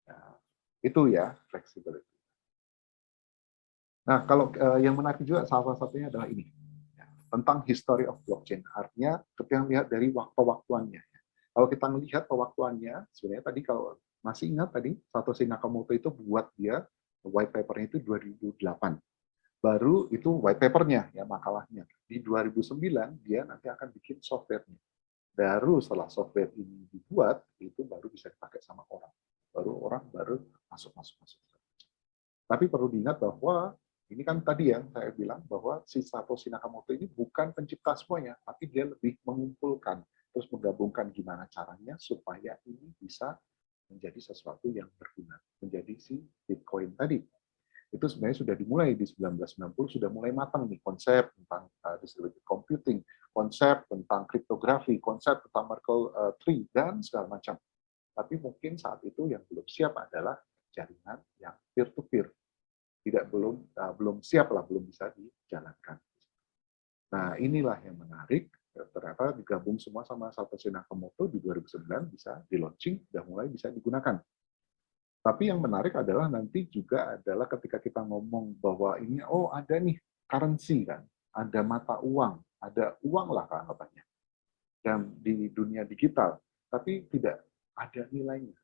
Nah, itu ya flexibility. Nah, kalau yang menarik juga salah satunya adalah ini, tentang history of blockchain. Artinya ketika melihat dari waktu-waktuannya. Kalau kita melihat pewaktuannya, sebenarnya tadi kalau masih ingat tadi, Satoshi Nakamoto itu buat dia white paper-nya itu 2008. Baru itu white paper-nya, ya makalahnya. Di 2009 dia nanti akan bikin software-nya. Baru setelah software ini dibuat, itu baru bisa dipakai sama orang. Baru masuk. Tapi perlu diingat bahwa ini kan tadi yang saya bilang bahwa si Satoshi Nakamoto ini bukan pencipta semuanya, tapi dia lebih mengumpulkan, terus menggabungkan gimana caranya supaya ini bisa menjadi sesuatu yang berguna, menjadi si Bitcoin tadi. Itu sebenarnya sudah dimulai di 1990, sudah mulai matang nih konsep tentang distributed computing, konsep tentang kriptografi, konsep tentang Merkle tree, dan segala macam. Tapi mungkin saat itu yang belum siap adalah jaringan yang peer-to-peer. Belum siap lah, belum bisa dijalankan. Nah, inilah yang menarik, ternyata digabung semua sama Satoshi Nakamoto di 2009 bisa di-launching, sudah mulai bisa digunakan. Tapi yang menarik adalah nanti juga adalah ketika kita ngomong bahwa ini, oh ada nih currency kan, ada mata uang, ada uang lah katanya, dan di dunia digital, tapi tidak ada nilainya.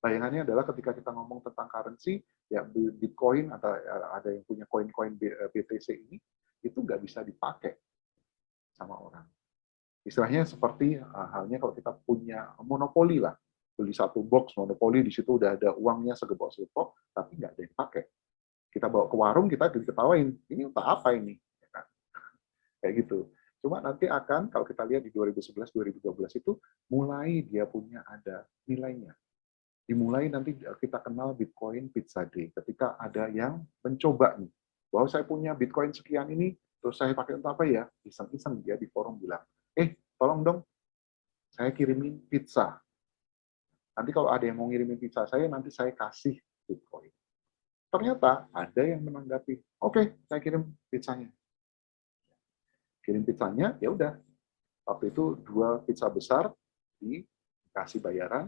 Bayangannya adalah ketika kita ngomong tentang currency, ya Bitcoin atau ada yang punya koin-koin BTC ini, itu nggak bisa dipakai sama orang. Istilahnya seperti halnya kalau kita punya monopoli lah, beli satu box monopoli, di situ udah ada uangnya segepok-segepok, tapi nggak ada yang pakai. Kita bawa ke warung, kita diketawain, ini untuk apa ini? Kayak gitu. Cuma nanti akan, kalau kita lihat di 2011-2012 itu, mulai dia punya ada nilainya. Dimulai nanti kita kenal Bitcoin Pizza Day. Ketika ada yang mencoba nih, bahwa saya punya Bitcoin sekian ini, terus saya pakai untuk apa ya? Iseng-iseng dia di forum bilang, tolong dong, saya kirimin pizza. Nanti kalau ada yang mau ngirimin pizza saya, nanti saya kasih Bitcoin. Ternyata ada yang menanggapi, oke, saya kirim pizzanya. Kirim pizzanya, ya udah. Waktu itu 2 pizza besar dikasih bayaran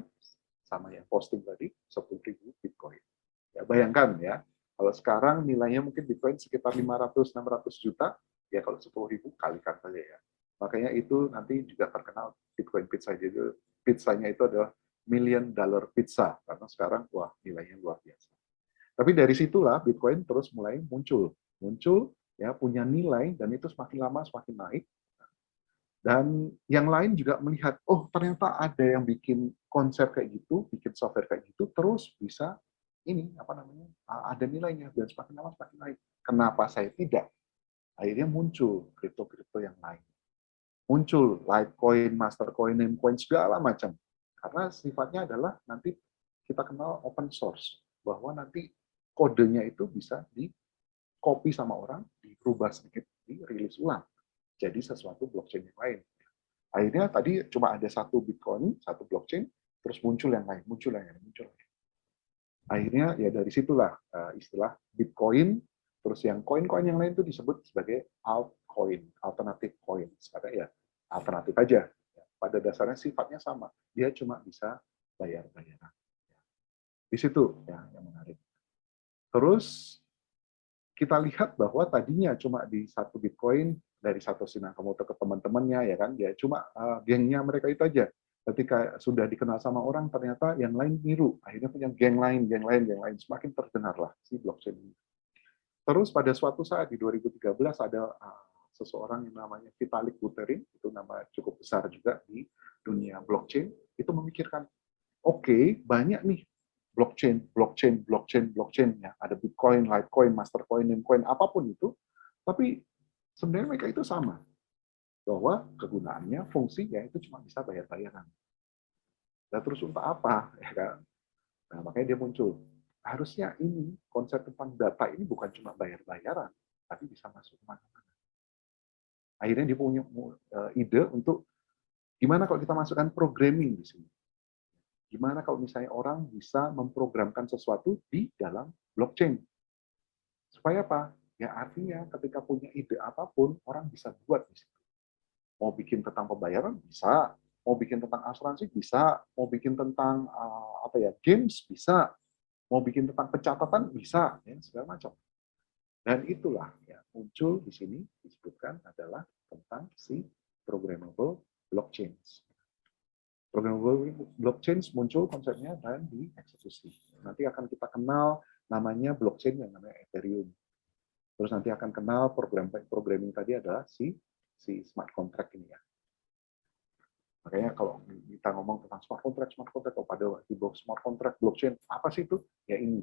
sama yang posting tadi 10.000 Bitcoin. Ya bayangkan ya, kalau sekarang nilainya mungkin Bitcoin sekitar 500-600 juta, ya kalau 10.000 kalikan saja ya. Makanya itu nanti juga terkenal Bitcoin pizza. Jadi pizzanya itu adalah $1 million pizza karena sekarang wah nilainya luar biasa. Tapi dari situlah Bitcoin terus mulai muncul ya punya nilai dan itu semakin lama semakin naik. Dan yang lain juga melihat, oh ternyata ada yang bikin konsep kayak gitu, bikin software kayak gitu, terus bisa ini apa namanya ada nilainya dan semakin lama semakin naik. Kenapa saya tidak? Akhirnya muncul kripto-kripto yang lain. Muncul Litecoin, Mastercoin, Namecoin, segala macam. Karena sifatnya adalah nanti kita kenal open source, bahwa nanti kodenya itu bisa di-copy sama orang, dirubah sedikit, dirilis ulang. Jadi sesuatu blockchain yang lain. Akhirnya tadi cuma ada satu Bitcoin, satu blockchain, terus muncul yang lain, muncul yang lain. Akhirnya ya dari situlah istilah Bitcoin, terus yang koin-koin yang lain itu disebut sebagai altcoin, alternative coin. Karena ya alternatif aja. Pada dasarnya sifatnya sama, dia cuma bisa bayar-bayaran. Di situ ya yang menarik. Terus kita lihat bahwa tadinya cuma di satu Bitcoin dari Satoshi Nakamoto ke teman-temannya, ya kan, ya cuma gengnya mereka itu aja. Ketika sudah dikenal sama orang, ternyata yang lain niru, akhirnya punya geng lain, semakin terdengarlah si blockchain ini. Terus pada suatu saat di 2013 ada seseorang yang namanya Vitalik Buterin, itu nama cukup besar juga di dunia blockchain, itu memikirkan, oke, banyak nih blockchain ya, ada Bitcoin, Litecoin, Mastercoin, Namecoin, apapun itu, tapi sebenarnya mereka itu sama, bahwa kegunaannya, fungsinya itu cuma bisa bayar-bayaran. Nah, terus untuk apa? Ya kan? Nah, makanya dia muncul. Harusnya ini, konsep tentang data ini bukan cuma bayar-bayaran, tapi bisa masuk kemana-mana. Akhirnya dia punya ide untuk gimana kalau kita masukkan programming di sini. Gimana kalau misalnya orang bisa memprogramkan sesuatu di dalam blockchain. Supaya apa? Ya artinya ketika punya ide apapun, orang bisa buat di situ. Mau bikin tentang pembayaran bisa, mau bikin tentang asuransi bisa, mau bikin tentang games bisa, mau bikin tentang pencatatan bisa, ya, segala macam. Dan itulah ya muncul di sini disebutkan adalah tentang si programmable blockchain. Programmable blockchain muncul konsepnya dan dieksekusi. Nanti akan kita kenal namanya blockchain yang namanya Ethereum. Terus nanti akan kenal programming tadi adalah si smart contract ini ya. Makanya kalau kita ngomong tentang smart contract, pada di smart contract blockchain, apa sih itu? Ya ini.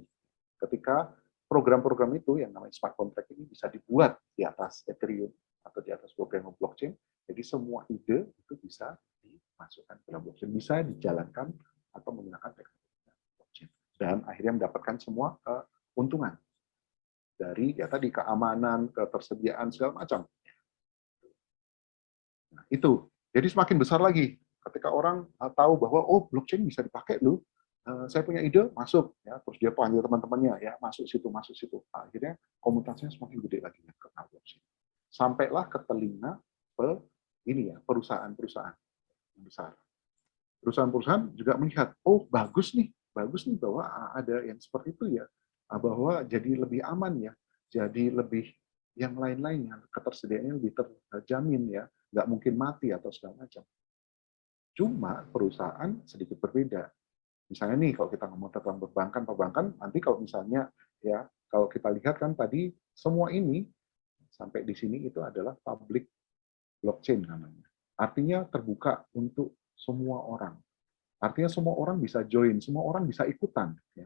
Ketika program-program itu yang namanya smart contract ini bisa dibuat di atas Ethereum atau di atas program blockchain, jadi semua ide itu bisa dimasukkan ke dalam blockchain, bisa dijalankan atau menggunakan teknologi blockchain, dan akhirnya mendapatkan semua keuntungan dari ya tadi keamanan, ketersediaan segala macam. Nah, itu. Jadi semakin besar lagi ketika orang tahu bahwa oh blockchain bisa dipakai loh. Saya punya ide, masuk ya, terus dia panggil teman-temannya ya, masuk situ. Akhirnya komunitasnya semakin gede lagi ya, ke blockchain. Sampailah ke telinga ini ya, perusahaan-perusahaan yang besar. Perusahaan-perusahaan juga melihat, oh bagus nih bahwa ada yang seperti itu ya, bahwa jadi lebih aman ya, jadi lebih yang lain-lainnya, ketersediaannya lebih terjamin ya, nggak mungkin mati atau segala macam. Cuma perusahaan sedikit berbeda. Misalnya nih kalau kita ngomong tentang perbankan, nanti kalau misalnya ya kalau kita lihat kan tadi semua ini sampai di sini itu adalah public blockchain namanya. Artinya terbuka untuk semua orang. Artinya semua orang bisa join, semua orang bisa ikutan. Ya.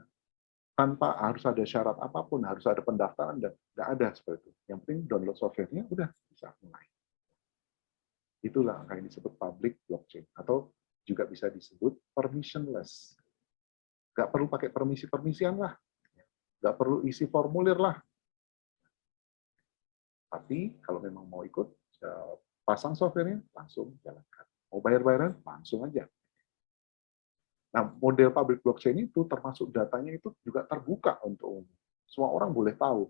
Tanpa harus ada syarat apapun, harus ada pendaftaran, dan nggak ada seperti itu. Yang penting download software-nya, udah bisa mulai. Itulah yang disebut public blockchain, atau juga bisa disebut permissionless. Nggak perlu pakai permisi-permisian lah, nggak perlu isi formulir lah. Tapi kalau memang mau ikut, pasang software-nya, langsung jalankan. Mau bayar-bayaran, langsung aja. Nah, model public blockchain itu termasuk datanya itu juga terbuka untuk umum. Semua orang boleh tahu.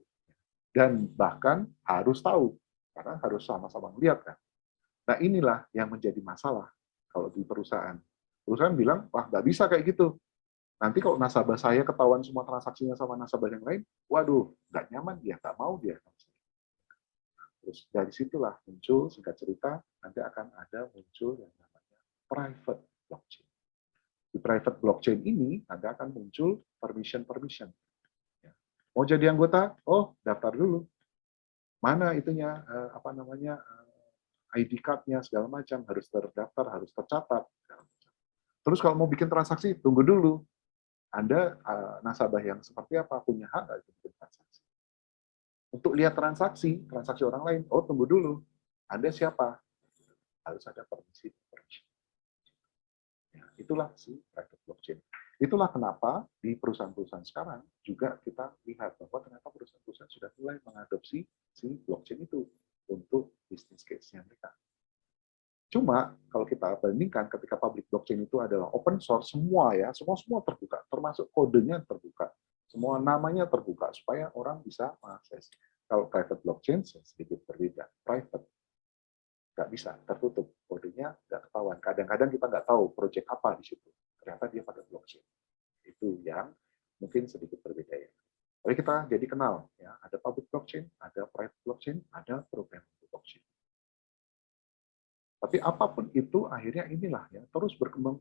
Dan bahkan harus tahu, karena harus sama-sama melihat kan. Nah, inilah yang menjadi masalah kalau di perusahaan. Perusahaan bilang, wah nggak bisa kayak gitu. Nanti kalau nasabah saya ketahuan semua transaksinya sama nasabah yang lain, waduh, nggak nyaman dia, nggak mau dia. Terus dari situlah muncul, singkat cerita, nanti akan ada muncul yang namanya private blockchain. Di private blockchain ini nanti akan muncul permission. Mau jadi anggota? Oh, daftar dulu. Mana itunya ID card-nya segala macam harus terdaftar, harus tercatat. Terus kalau mau bikin transaksi, tunggu dulu. Anda nasabah yang seperti apa, punya hak nggak bikin transaksi? Untuk lihat transaksi orang lain, oh tunggu dulu. Anda siapa? Harus ada permisi. Ya, itulah si private blockchain. Itulah kenapa di perusahaan-perusahaan sekarang juga kita lihat bahwa ternyata perusahaan-perusahaan sudah mulai mengadopsi si blockchain itu untuk bisnis case-nya mereka. Cuma kalau kita bandingkan ketika public blockchain itu adalah open source semua ya, semua terbuka, termasuk kodenya terbuka, semua namanya terbuka supaya orang bisa mengakses. Kalau private blockchain sedikit berbeda, private nggak bisa, tertutup, kodenya nggak ketahuan. Kadang-kadang kita nggak tahu project apa di situ, ternyata dia pada blockchain. Itu yang mungkin sedikit berbeda ya. Tapi kita jadi kenal ya, ada public blockchain, ada private blockchain, ada programmable blockchain. Tapi apapun itu akhirnya inilah ya, terus berkembang.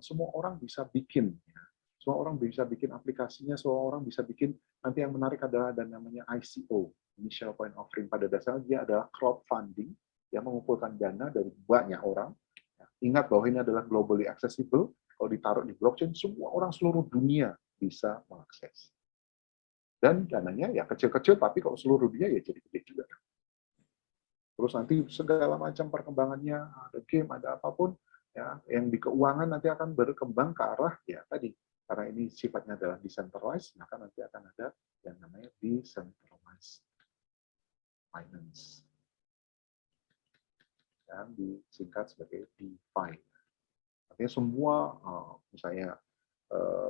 Semua orang bisa bikin. Ya. Semua orang bisa bikin aplikasinya, semua orang bisa bikin. Nanti yang menarik adalah ada namanya ICO, Initial Coin Offering. Pada dasarnya dia adalah crowdfunding yang mengumpulkan dana dari banyak orang. Ya. Ingat bahwa ini adalah globally accessible. Kalau ditaruh di blockchain, semua orang seluruh dunia bisa mengakses. Dan dananya ya kecil-kecil, tapi kalau seluruh dunia ya jadi gede juga. Terus nanti segala macam perkembangannya, ada game, ada apapun, ya, yang di keuangan nanti akan berkembang ke arah, ya tadi, karena ini sifatnya adalah decentralized, maka nanti akan ada yang namanya decentralized finance. Yang disingkat sebagai DeFi. Artinya semua, misalnya,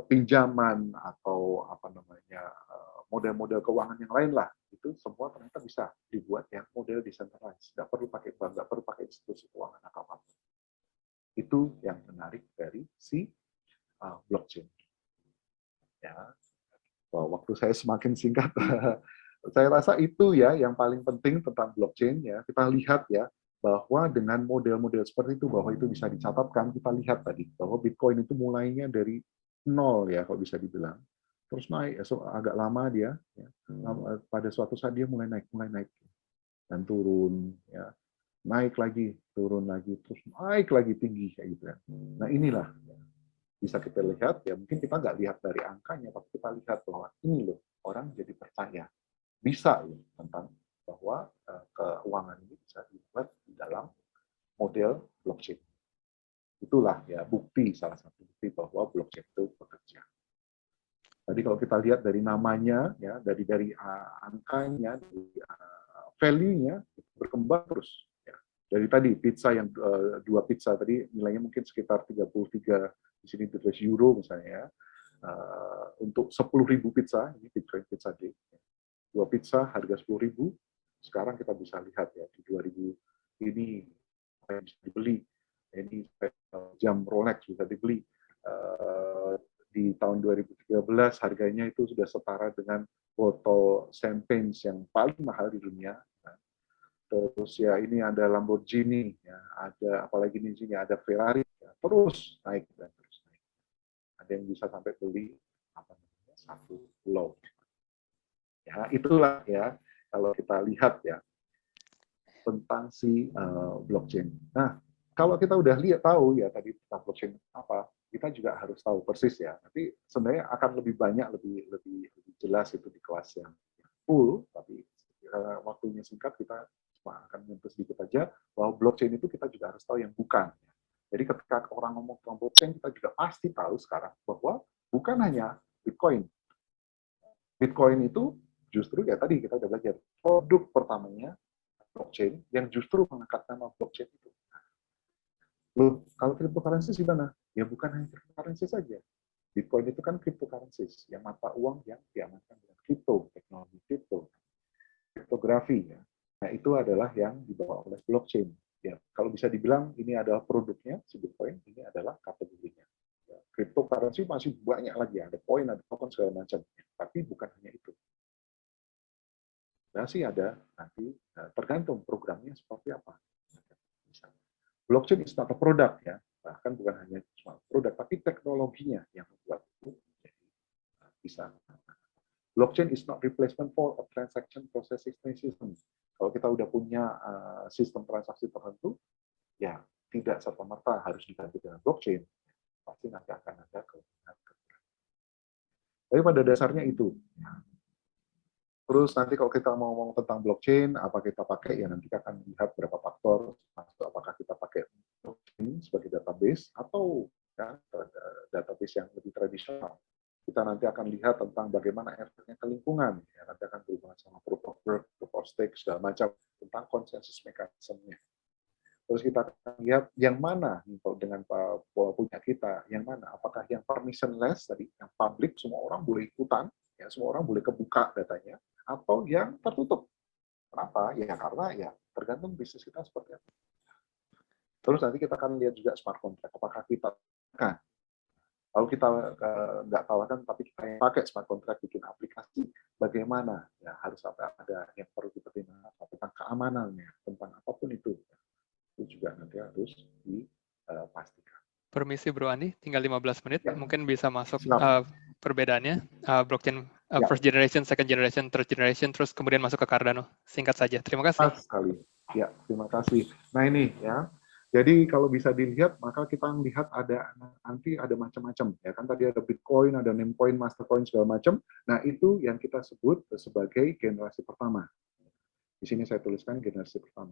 pinjaman atau apa namanya model-model keuangan yang lain lah, itu semua ternyata bisa dibuat yang model decentralized, nggak perlu pakai bank, nggak perlu pakai institusi keuangan atau apa. Itu yang menarik dari si blockchain. Ya, waktu saya semakin singkat, saya rasa itu ya yang paling penting tentang blockchain ya. Kita lihat ya bahwa dengan model-model seperti itu, bahwa itu bisa dicatatkan. Kita lihat tadi bahwa Bitcoin itu mulainya dari nol ya, kalau bisa dibilang. Terus naik, agak lama dia, ya. Pada suatu saat dia mulai naik dan turun, ya. Naik lagi, turun lagi, terus naik lagi tinggi kayak gitu ya. Nah inilah ya, bisa kita lihat ya, mungkin kita nggak lihat dari angkanya, tapi kita lihat bahwa ini loh orang jadi percaya bisa ya, tentang bahwa keuangan ini bisa dibuat di dalam model blockchain. Itulah ya bukti, salah satu bukti bahwa blockchain itu bekerja. Tadi kalau kita lihat dari namanya, ya dari angkanya, dari value-nya berkembang terus. Ya. Dari tadi pizza yang 2 pizza tadi nilainya mungkin sekitar 33 di sini euro misalnya ya. Untuk 10.000 pizza, ini Bitcoin Pizza Day. 2 pizza harga 10.000. Sekarang kita bisa lihat ya di 2000 ini apa yang bisa dibeli. Ini jam Rolex bisa dibeli. Di tahun 2013 harganya itu sudah setara dengan botol champagne yang paling mahal di dunia. Terus ya ini ada Lamborghini, ya, ada apalagi di sini ada Ferrari, ya, terus naik dan terus naik. Ada yang bisa sampai beli apa namanya 1 lot. Ya itulah ya kalau kita lihat ya tentang si blockchain. Nah kalau kita udah tahu ya tadi tentang blockchain apa, kita juga harus tahu persis ya. Nanti sebenarnya akan lebih banyak, lebih jelas itu di kelas yang full, tapi waktunya singkat kita cuma akan menyentuh sedikit aja bahwa blockchain itu kita juga harus tahu yang bukan. Jadi ketika orang ngomong tentang blockchain, kita juga pasti tahu sekarang bahwa bukan hanya Bitcoin. Bitcoin itu justru ya tadi kita udah belajar produk pertamanya blockchain yang justru mengangkat nama blockchain itu. Loh, kalau cryptocurrency gimana? Ya bukan hanya cryptocurrency saja. Bitcoin itu kan cryptocurrency, yang mata uang yang diamankan dengan kripto, teknologi kripto, kriptografi. Ya. Nah itu adalah yang dibawa oleh blockchain. Ya, kalau bisa dibilang ini adalah produknya si Bitcoin, ini adalah kategorinya. Ya, cryptocurrency masih banyak lagi, ada koin, ada token segala macam. Tapi bukan hanya itu. Masih ada nanti tergantung programnya seperti apa. Blockchain is not a product ya, bahkan bukan hanya cuma produk, tapi teknologinya yang membuat itu bisa. Blockchain is not replacement for a transaction processing system. Kalau kita udah punya sistem transaksi tertentu, ya tidak serta-merta harus diganti dengan blockchain. Pasti nanti akan ada kelebihan. Tapi pada dasarnya itu. Terus nanti kalau kita mau ngomong tentang blockchain, apa kita pakai, ya nanti kita akan lihat berapa faktor, apakah kita pakai blockchain sebagai database, atau ya, database yang lebih tradisional. Kita nanti akan lihat tentang bagaimana efeknya ke lingkungan, ya, nanti akan berhubungan sama proof of work, proof of stake, segala macam, tentang konsensus mekanismenya. Terus kita akan lihat yang mana dengan punya kita, yang mana, apakah yang permissionless, tadi yang public, semua orang boleh ikutan, ya, semua orang boleh kebuka datanya, atau yang tertutup. Kenapa? Ya karena ya tergantung bisnis kita seperti apa. Terus nanti kita akan lihat juga smart contract, apakah kita Kalau kita nggak tawarkan, tapi kita yang pakai smart contract bikin aplikasi, bagaimana? Ya harus ada yang perlu dipertimbangkan tentang keamanannya, tentang apapun itu juga nanti harus dipastikan. Permisi Bro Andi, tinggal 15 menit, Ya, mungkin bisa masuk silakan. perbedaannya, blockchain Ya, first generation, second generation, third generation, terus kemudian masuk ke Cardano. Singkat saja, terima kasih. pas sekali. Ya, terima kasih. Nah ini ya. Jadi kalau bisa dilihat, maka kita lihat ada nanti ada macam-macam. Ya kan tadi ada Bitcoin, ada Namecoin, Mastercoin segala macam. Nah itu yang kita sebut sebagai generasi pertama. Di sini saya tuliskan generasi pertama.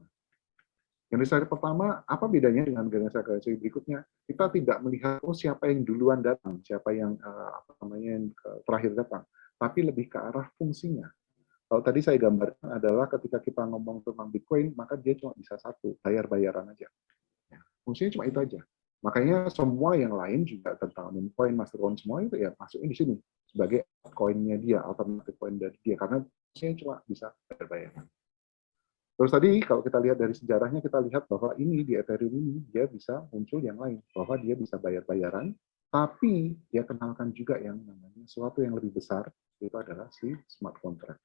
Generasi pertama, apa bedanya dengan generasi berikutnya? Kita tidak melihat oh siapa yang duluan datang, siapa yang yang terakhir datang, tapi lebih ke arah fungsinya. Kalau tadi saya gambarkan adalah ketika kita ngomong tentang Bitcoin, maka dia cuma bisa satu, bayar-bayaran aja. Fungsinya cuma itu aja. Makanya semua yang lain juga tentang Namecoin, Mastercoin, semua itu ya masuknya di sini sebagai coin-nya dia, alternative coin dari dia, karena fungsinya cuma bisa bayar-bayaran. Terus tadi kalau kita lihat dari sejarahnya, kita lihat bahwa ini di Ethereum ini dia bisa muncul yang lain, bahwa dia bisa bayar-bayaran, tapi dia kenalkan juga yang namanya sesuatu yang lebih besar, itu adalah si smart contract.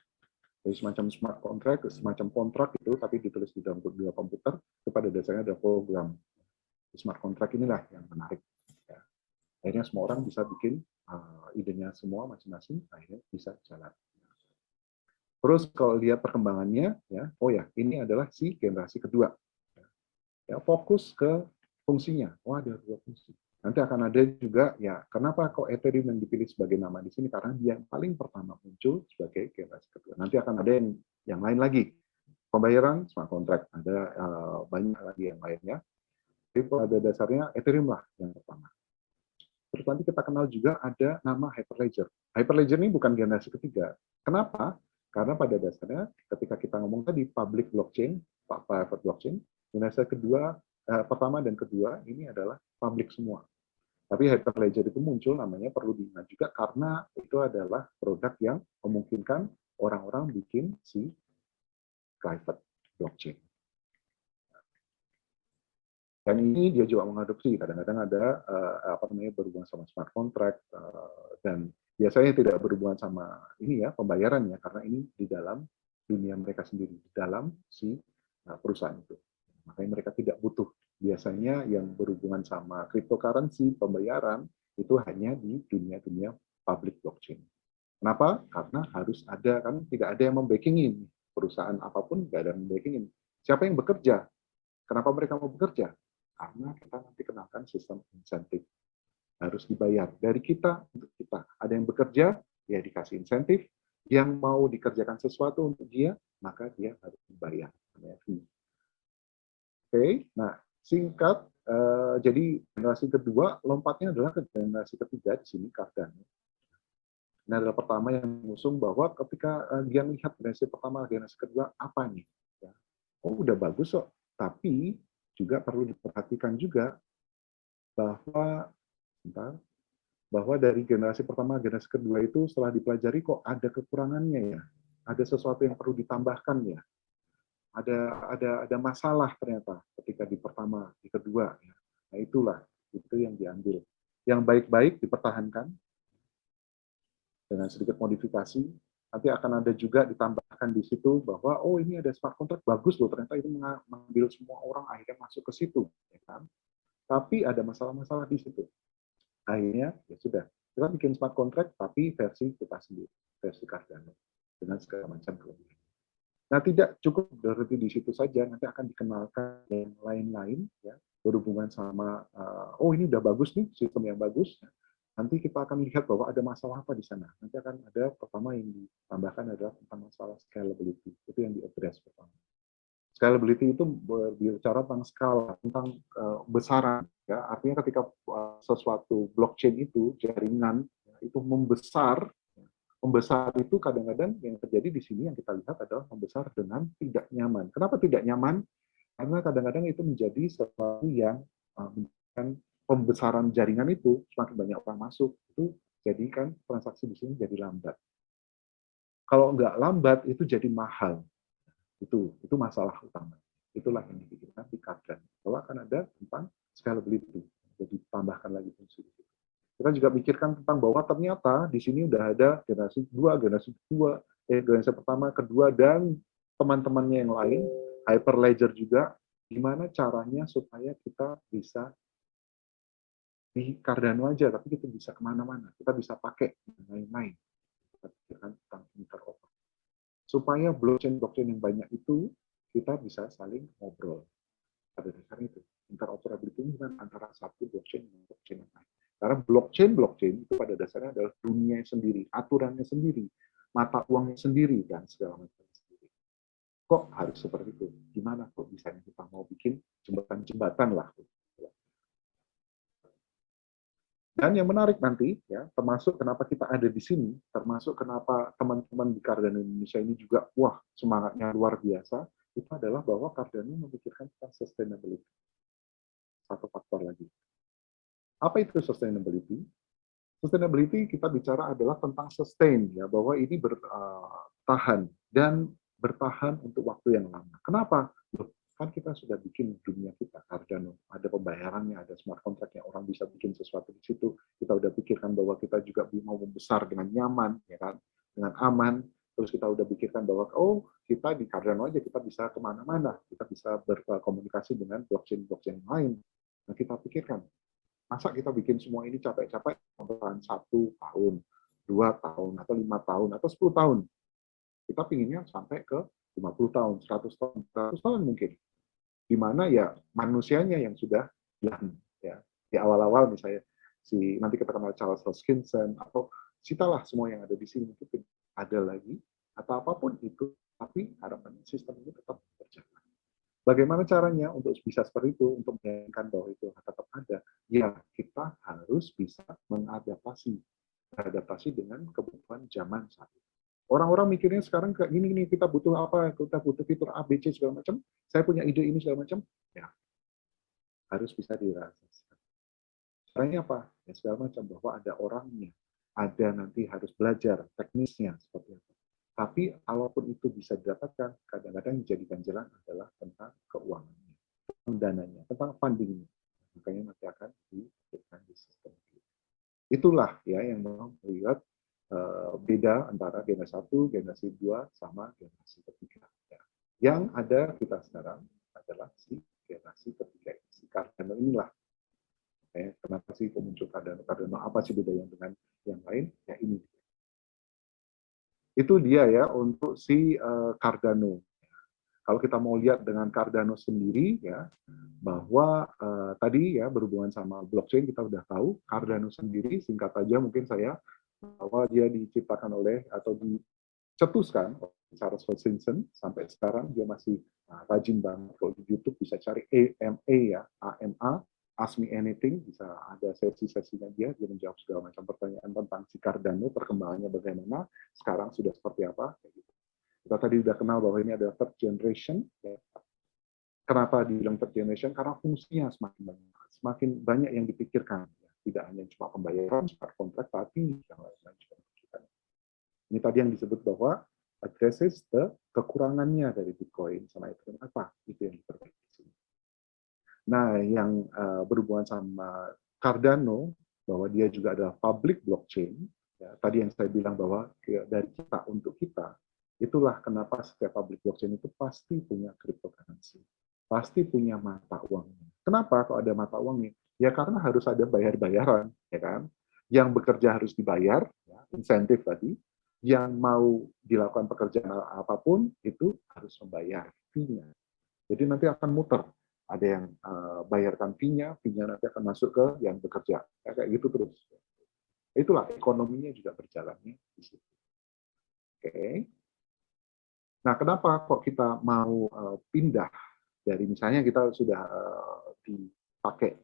Jadi semacam smart contract, semacam kontrak itu, tapi ditulis di dalam dua komputer, itu pada dasarnya ada program. Smart contract inilah yang menarik. Ya. Akhirnya semua orang bisa bikin idenya semua masing-masing, akhirnya bisa jalan. Terus kalau lihat perkembangannya, ya, oh ya, ini adalah si generasi kedua. Ya, fokus ke fungsinya. Oh, ada dua fungsi. Nanti akan ada juga, ya, kenapa kok Ethereum yang dipilih sebagai nama di sini? Karena dia yang paling pertama muncul sebagai generasi kedua. Nanti akan ada yang lain lagi. Pembayaran smart contract, ada banyak lagi yang lainnya. Tapi pada dasarnya Ethereum lah yang pertama. Terus nanti kita kenal juga ada nama Hyperledger. Hyperledger ini bukan generasi ketiga. Kenapa? Karena pada dasarnya ketika kita ngomong tadi public blockchain, private blockchain, generasi kedua, pertama dan kedua ini adalah public semua. Tapi Hyperledger itu muncul namanya perlu diingat juga karena itu adalah produk yang memungkinkan orang-orang bikin si private blockchain. Dan ini dia juga mengadopsi, kadang-kadang ada berhubungan sama smart contract, dan biasanya tidak berhubungan sama ini ya pembayaran ya, karena ini di dalam dunia mereka sendiri, di dalam si perusahaan itu. Makanya mereka tidak butuh. Biasanya yang berhubungan sama cryptocurrency, pembayaran, itu hanya di dunia-dunia public blockchain. Kenapa? Karena harus ada, kan tidak ada yang membackingin. Perusahaan apapun tidak ada yang membackingin. Siapa yang bekerja? Kenapa mereka mau bekerja? Karena kita nanti kenalkan sistem insentif. Harus dibayar dari kita untuk kita. Ada yang bekerja, ya dikasih insentif. Yang mau dikerjakan sesuatu untuk dia, maka dia harus dibayar. Oke, nah singkat, jadi generasi kedua, lompatnya adalah ke generasi ketiga di sini, Cardano. Ini adalah pertama yang mengusung bahwa ketika dia melihat generasi pertama, generasi kedua, apa nih? Ya. Oh, udah bagus kok, tapi juga perlu diperhatikan juga bahwa dari generasi pertama, generasi kedua itu setelah dipelajari kok ada kekurangannya ya, ada sesuatu yang perlu ditambahkan ya, ada masalah ternyata ketika di pertama, di kedua. Ya. Nah itulah itu yang diambil. Yang baik-baik dipertahankan dengan sedikit modifikasi. Nanti akan ada juga ditambahkan di situ bahwa oh ini ada smart contract bagus loh, ternyata itu mengambil semua orang akhirnya masuk ke situ, ya kan? Tapi ada masalah-masalah di situ. Akhirnya ya sudah, kita bikin smart contract tapi versi kita sendiri, versi Cardano dengan segala macam kelebihan. Nah tidak cukup berhenti di situ saja, nanti akan dikenalkan yang lain-lain ya berhubungan sama oh ini udah bagus nih sistem yang bagus. Nanti kita akan lihat bahwa ada masalah apa di sana. Nanti akan ada pertama yang ditambahkan adalah tentang masalah scalability. Itu yang di-address pertama. Scalability itu berbicara tentang skala, tentang besaran. Ya. Artinya ketika sesuatu blockchain itu, jaringan, itu membesar itu kadang-kadang yang terjadi di sini yang kita lihat adalah membesar dengan tidak nyaman. Kenapa tidak nyaman? Karena kadang-kadang itu menjadi sesuatu yang menjadikan pembesaran jaringan itu semakin banyak orang masuk itu jadikan transaksi di sini jadi lambat. Kalau nggak lambat itu jadi mahal. Itu masalah utama. Itulah yang dipikirkan di Cardano. Bahwa akan ada tentang scalability. Jadi tambahkan lagi fungsi. Kita juga pikirkan tentang bahwa ternyata di sini udah ada generasi generasi pertama, kedua, dan teman-temannya yang lain, Hyperledger juga, gimana caranya supaya kita bisa di Cardano aja, tapi kita bisa kemana-mana, kita bisa pakai dan lain-lain. Kita pikirkan tentang interoperability. Supaya blockchain-blockchain yang banyak itu, kita bisa saling ngobrol. Pada dasarnya itu, interoperability ini bukan antara satu blockchain dengan blockchain yang lain. Karena blockchain itu pada dasarnya adalah dunia sendiri, aturannya sendiri, mata uangnya sendiri, dan segala macam sendiri. Kok harus seperti itu? Gimana kok misalnya kita mau bikin jembatan-jembatan lah. Dan yang menarik nanti, ya, termasuk kenapa kita ada di sini, termasuk kenapa teman-teman di Cardano Indonesia ini juga, wah, semangatnya luar biasa, itu adalah bahwa Cardano memikirkan tentang sustainability. Satu faktor lagi. Apa itu sustainability? Sustainability kita bicara adalah tentang sustain, ya, bahwa ini bertahan dan bertahan untuk waktu yang lama. Kenapa? Loh, kan kita sudah bikin dunia kita, Cardano, ada pembayarannya, ada smart contract yang orang bisa bikin sesuatu di situ. Kita udah pikirkan bahwa kita juga mau membesar dengan nyaman, ya kan, dengan aman. Terus kita udah pikirkan bahwa kita di Cardano aja kita bisa kemana-mana, kita bisa berkomunikasi dengan blockchain-blockchain lain. Nah, kita pikirkan, masa kita bikin semua ini capek-capek bertahan 1 tahun, 2 tahun, atau 5 tahun, atau 10 tahun. Kita pinginnya sampai ke 50 tahun, 100 tahun, 100 tahun mungkin. Di mana ya manusianya yang sudah hilang. Ya. Di awal-awal misalnya, nanti kita kenal Charles Hoskinson, atau citalah semua yang ada di sini, mungkin ada lagi, atau apapun itu, tapi harapannya sistem ini tetap berjalan. Bagaimana caranya untuk bisa seperti itu, untuk menyayankan bahwa itu tetap ada? Ya, kita harus bisa beradaptasi dengan kebutuhan zaman saat ini. Orang-orang mikirnya sekarang kayak gini, kita butuh apa? Kita butuh fitur A, B, C, segala macam. Saya punya ide ini, segala macam. Ya, harus bisa dirasakan. Caranya apa? Ya, segala macam. Bahwa ada orangnya. Ada nanti harus belajar teknisnya seperti apa. Tapi kalaupun itu bisa didapatkan, kadang-kadang dijadikan jalan adalah tentang keuangannya, tentang dananya, tentang fundingnya. Makanya nanti akan diberikan di sistem. Itulah ya yang mau melihat beda antara generasi 1, generasi 2, sama generasi ketiga. Ya. Yang ada kita sekarang adalah si generasi ketiga, si Cardano inilah. Kenapa sih muncul Cardano? Apa sih bedanya dengan yang lain? Ya ini. Itu dia ya untuk si Cardano. Kalau kita mau lihat dengan Cardano sendiri ya, bahwa tadi ya berhubungan sama blockchain kita udah tahu, Cardano sendiri singkat aja mungkin saya, bahwa dia diciptakan oleh atau dicetuskan oleh Charles Hoskinson. Sampai sekarang dia masih rajin banget. Kalau di YouTube bisa cari AMA ya, AMA, Ask Me Anything, bisa ada sesi-sesinya dia menjawab segala macam pertanyaan tentang si Cardano, perkembangannya bagaimana, sekarang sudah seperti apa. Kita tadi sudah kenal bahwa ini adalah third generation. Kenapa dibilang third generation? Karena fungsinya semakin banyak yang dipikirkan. Tidak hanya cuma pembayaran, smart contract, tapi yang lain-lain juga dipikirkan. Ini tadi yang disebut bahwa addresses kekurangannya dari Bitcoin sama Ethereum apa? Itu yang diperbaiki. Nah, yang berhubungan sama Cardano, bahwa dia juga adalah public blockchain, ya, tadi yang saya bilang bahwa dari kita untuk kita, itulah kenapa setiap public blockchain itu pasti punya cryptocurrency, pasti punya mata uangnya. Kenapa kalau ada mata uangnya? Ya karena harus ada bayar-bayaran, ya kan? Yang bekerja harus dibayar, ya, insentif tadi, yang mau dilakukan pekerjaan apapun, itu harus membayar fee-nya. Jadi nanti akan muter. Ada yang bayarkan fee-nya nanti akan masuk ke yang bekerja. Kayak gitu terus. Itulah ekonominya juga berjalannya di situ. Oke. Nah, kenapa kok kita mau pindah dari misalnya kita sudah dipakai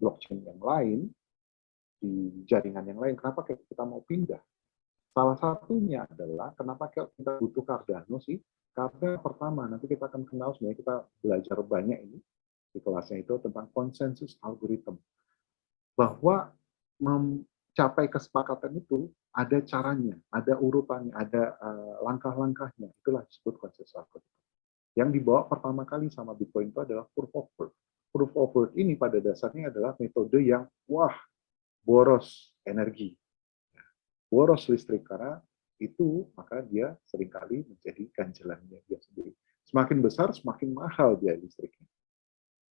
blockchain yang lain, di jaringan yang lain, kenapa kita mau pindah? Salah satunya adalah kenapa kita butuh Cardano sih? Karena pertama, nanti kita akan kenal sebenarnya kita belajar banyak ini di kelasnya itu tentang konsensus algoritma. Bahwa mencapai kesepakatan itu ada caranya, ada urutannya, ada langkah-langkahnya. Itulah disebut konsensus algoritma. Yang dibawa pertama kali sama Bitcoin itu adalah proof of work. Proof of work ini pada dasarnya adalah metode yang boros energi, boros listrik, karena itu maka dia seringkali menjadi ganjelannya dia sendiri. Semakin besar, semakin mahal biaya listriknya.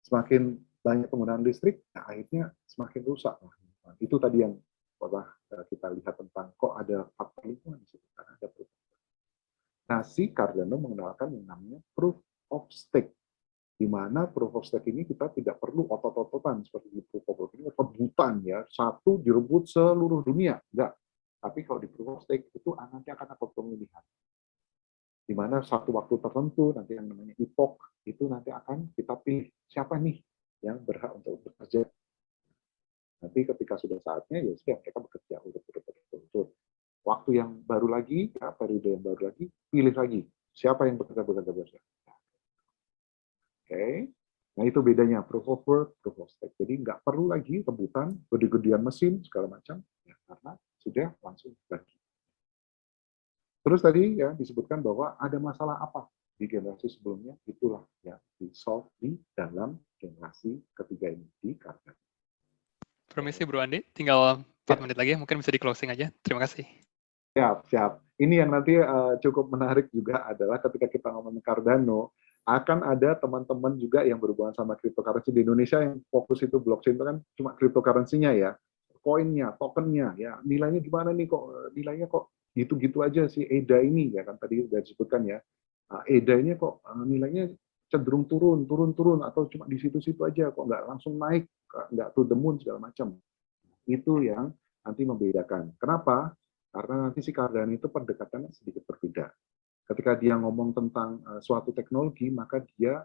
Semakin banyak penggunaan listrik, nah akhirnya semakin rusak. Nah, itu tadi yang kita lihat tentang kok ada faktor lingkungan di situ, karena ada proof. Nah, si Cardano mengenalkan yang namanya proof of stake, di mana proof of stake ini kita tidak perlu otot-ototan seperti di proof of work ini, rebutan ya, satu direbut seluruh dunia, enggak. Tapi kalau di proof of stake itu nanti akan ada pemilihan, di mana satu waktu tertentu nanti yang namanya epoch itu nanti akan kita pilih siapa nih yang berhak untuk bekerja. Nanti ketika sudah saatnya ya sudah mereka bekerja untuk waktu yang baru lagi, ya, periode yang baru lagi, pilih lagi siapa yang bekerja. Oke, nah itu bedanya proof of work, proof of stake. Jadi nggak perlu lagi rebutan, gede-gedean mesin segala macam, ya, karena sudah langsung bagi. Terus tadi ya disebutkan bahwa ada masalah apa di generasi sebelumnya, itulah ya di solve di dalam generasi ketiga ini di Cardano. Permisi Bro Andi, tinggal 4 Ya. menit lagi, mungkin bisa di closing aja. Terima kasih. Siap. Ini yang nanti cukup menarik juga adalah ketika kita ngomongin Cardano, akan ada teman-teman juga yang berhubungan sama cryptocurrency di Indonesia yang fokus itu blockchain itu kan cuma cryptocurrency-nya ya, koinnya, tokennya, ya nilainya gimana nih kok nilainya kok gitu-gitu aja si EDA ini ya kan tadi sudah disebutkan ya, EDA ini kok nilainya cenderung turun atau cuma di situ-situ aja kok nggak langsung naik, nggak to the moon segala macam. Itu yang nanti membedakan. Kenapa? Karena nanti si Cardano itu pendekatannya sedikit berbeda. Ketika dia ngomong tentang suatu teknologi, maka dia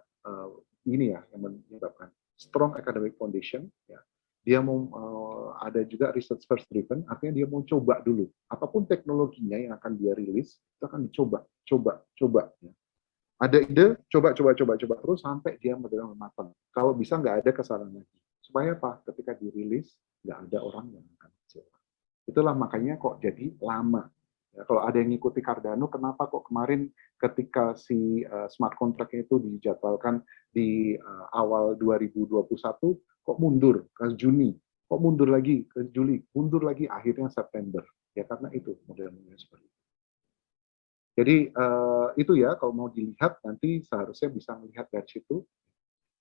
ini ya yang menyebabkan strong academic foundation. Ya. Dia mau ada juga research first driven, artinya dia mau coba dulu. Apapun teknologinya yang akan dia rilis, itu akan coba. Ya. Ada ide, coba terus sampai dia benar-benar matang. Kalau bisa nggak ada kesalahan lagi. Supaya apa? Ketika dirilis, nggak ada orang yang akan kecewa. Itulah makanya kok jadi lama. Ya, kalau ada yang ngikuti Cardano, kenapa kok kemarin ketika si smart contract itu dijadwalkan di awal 2021, kok mundur ke Juni, kok mundur lagi ke Juli, mundur lagi akhirnya September. Ya karena itu modelnya seperti itu. Jadi itu ya kalau mau dilihat nanti seharusnya bisa melihat dari situ.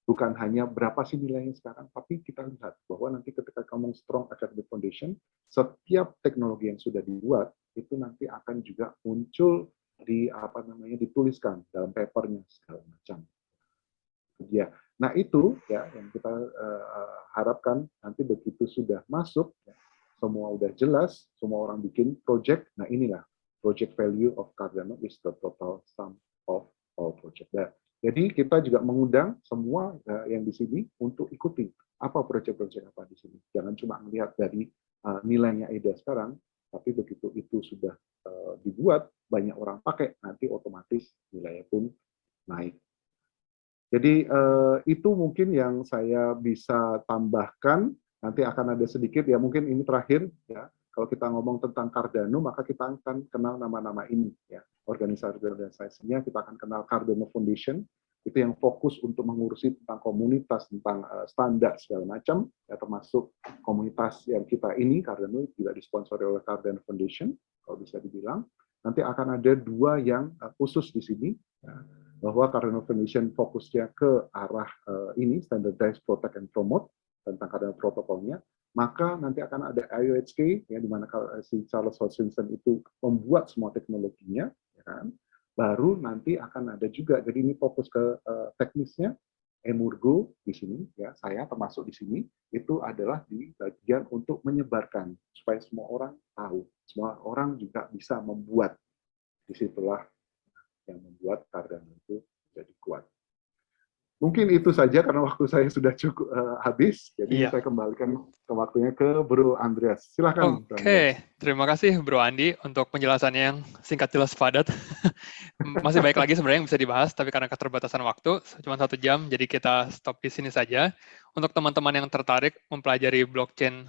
Bukan hanya berapa sih nilainya sekarang, tapi kita lihat bahwa nanti ketika kamu strong academic foundation, setiap teknologi yang sudah dibuat itu nanti akan juga muncul di dituliskan dalam papernya segala macam. Ya, nah itu ya yang kita harapkan nanti begitu sudah masuk, ya, semua udah jelas, semua orang bikin project. Nah inilah project value of Cardano is the total sum of all project. Nah, jadi kita juga mengundang semua yang di sini untuk ikuti apa proyek-proyek apa di sini. Jangan cuma melihat dari nilainya EDA sekarang, tapi begitu itu sudah dibuat, banyak orang pakai, nanti otomatis nilainya pun naik. Jadi itu mungkin yang saya bisa tambahkan. Nanti akan ada sedikit ya, mungkin ini terakhir ya. Kalau kita ngomong tentang Cardano, maka kita akan kenal nama-nama ini ya. Organisasi-organisasinya kita akan kenal Cardano Foundation, itu yang fokus untuk mengurusi tentang komunitas, tentang standar segala macam, ya, termasuk komunitas yang kita ini, Cardano juga disponsori oleh Cardano Foundation, kalau bisa dibilang. Nanti akan ada 2 yang khusus di sini, ya, bahwa Cardano Foundation fokusnya ke arah ini, standardize, protect, and promote, tentang Cardano protokolnya, maka nanti akan ada IOHK, ya, di mana si Charles Hoskinson itu membuat semua teknologinya, ya kan? Baru nanti akan ada juga, jadi ini fokus ke teknisnya, Emurgo di sini, ya saya termasuk di sini, itu adalah di bagian untuk menyebarkan, supaya semua orang tahu, semua orang juga bisa membuat, disitulah yang membuat Cardano itu jadi kuat. Mungkin itu saja karena waktu saya sudah cukup habis, jadi saya kembalikan ke waktunya ke Bro Andreas. Silakan. Oke, terima kasih Bro Andi untuk penjelasannya yang singkat, jelas, padat. Masih banyak lagi sebenarnya yang bisa dibahas, tapi karena keterbatasan waktu, cuma 1 jam, jadi kita stop di sini saja. Untuk teman-teman yang tertarik mempelajari blockchain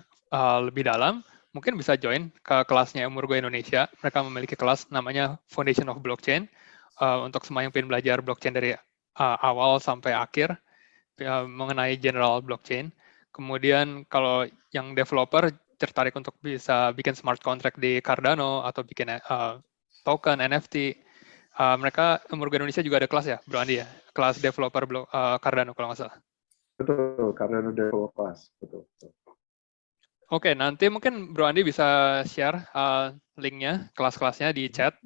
lebih dalam, mungkin bisa join ke kelasnya Emurgo Indonesia. Mereka memiliki kelas namanya Foundation of Blockchain, untuk semua yang ingin belajar blockchain dari awal sampai akhir, mengenai general blockchain. Kemudian kalau yang developer tertarik untuk bisa bikin smart contract di Cardano atau bikin token NFT, mereka Murga Indonesia juga ada kelas ya, Bro Andi ya, kelas developer Cardano kalau nggak salah. Betul, Cardano Developer Class. Betul. Oke, nanti mungkin Bro Andi bisa share linknya, kelas-kelasnya di chat.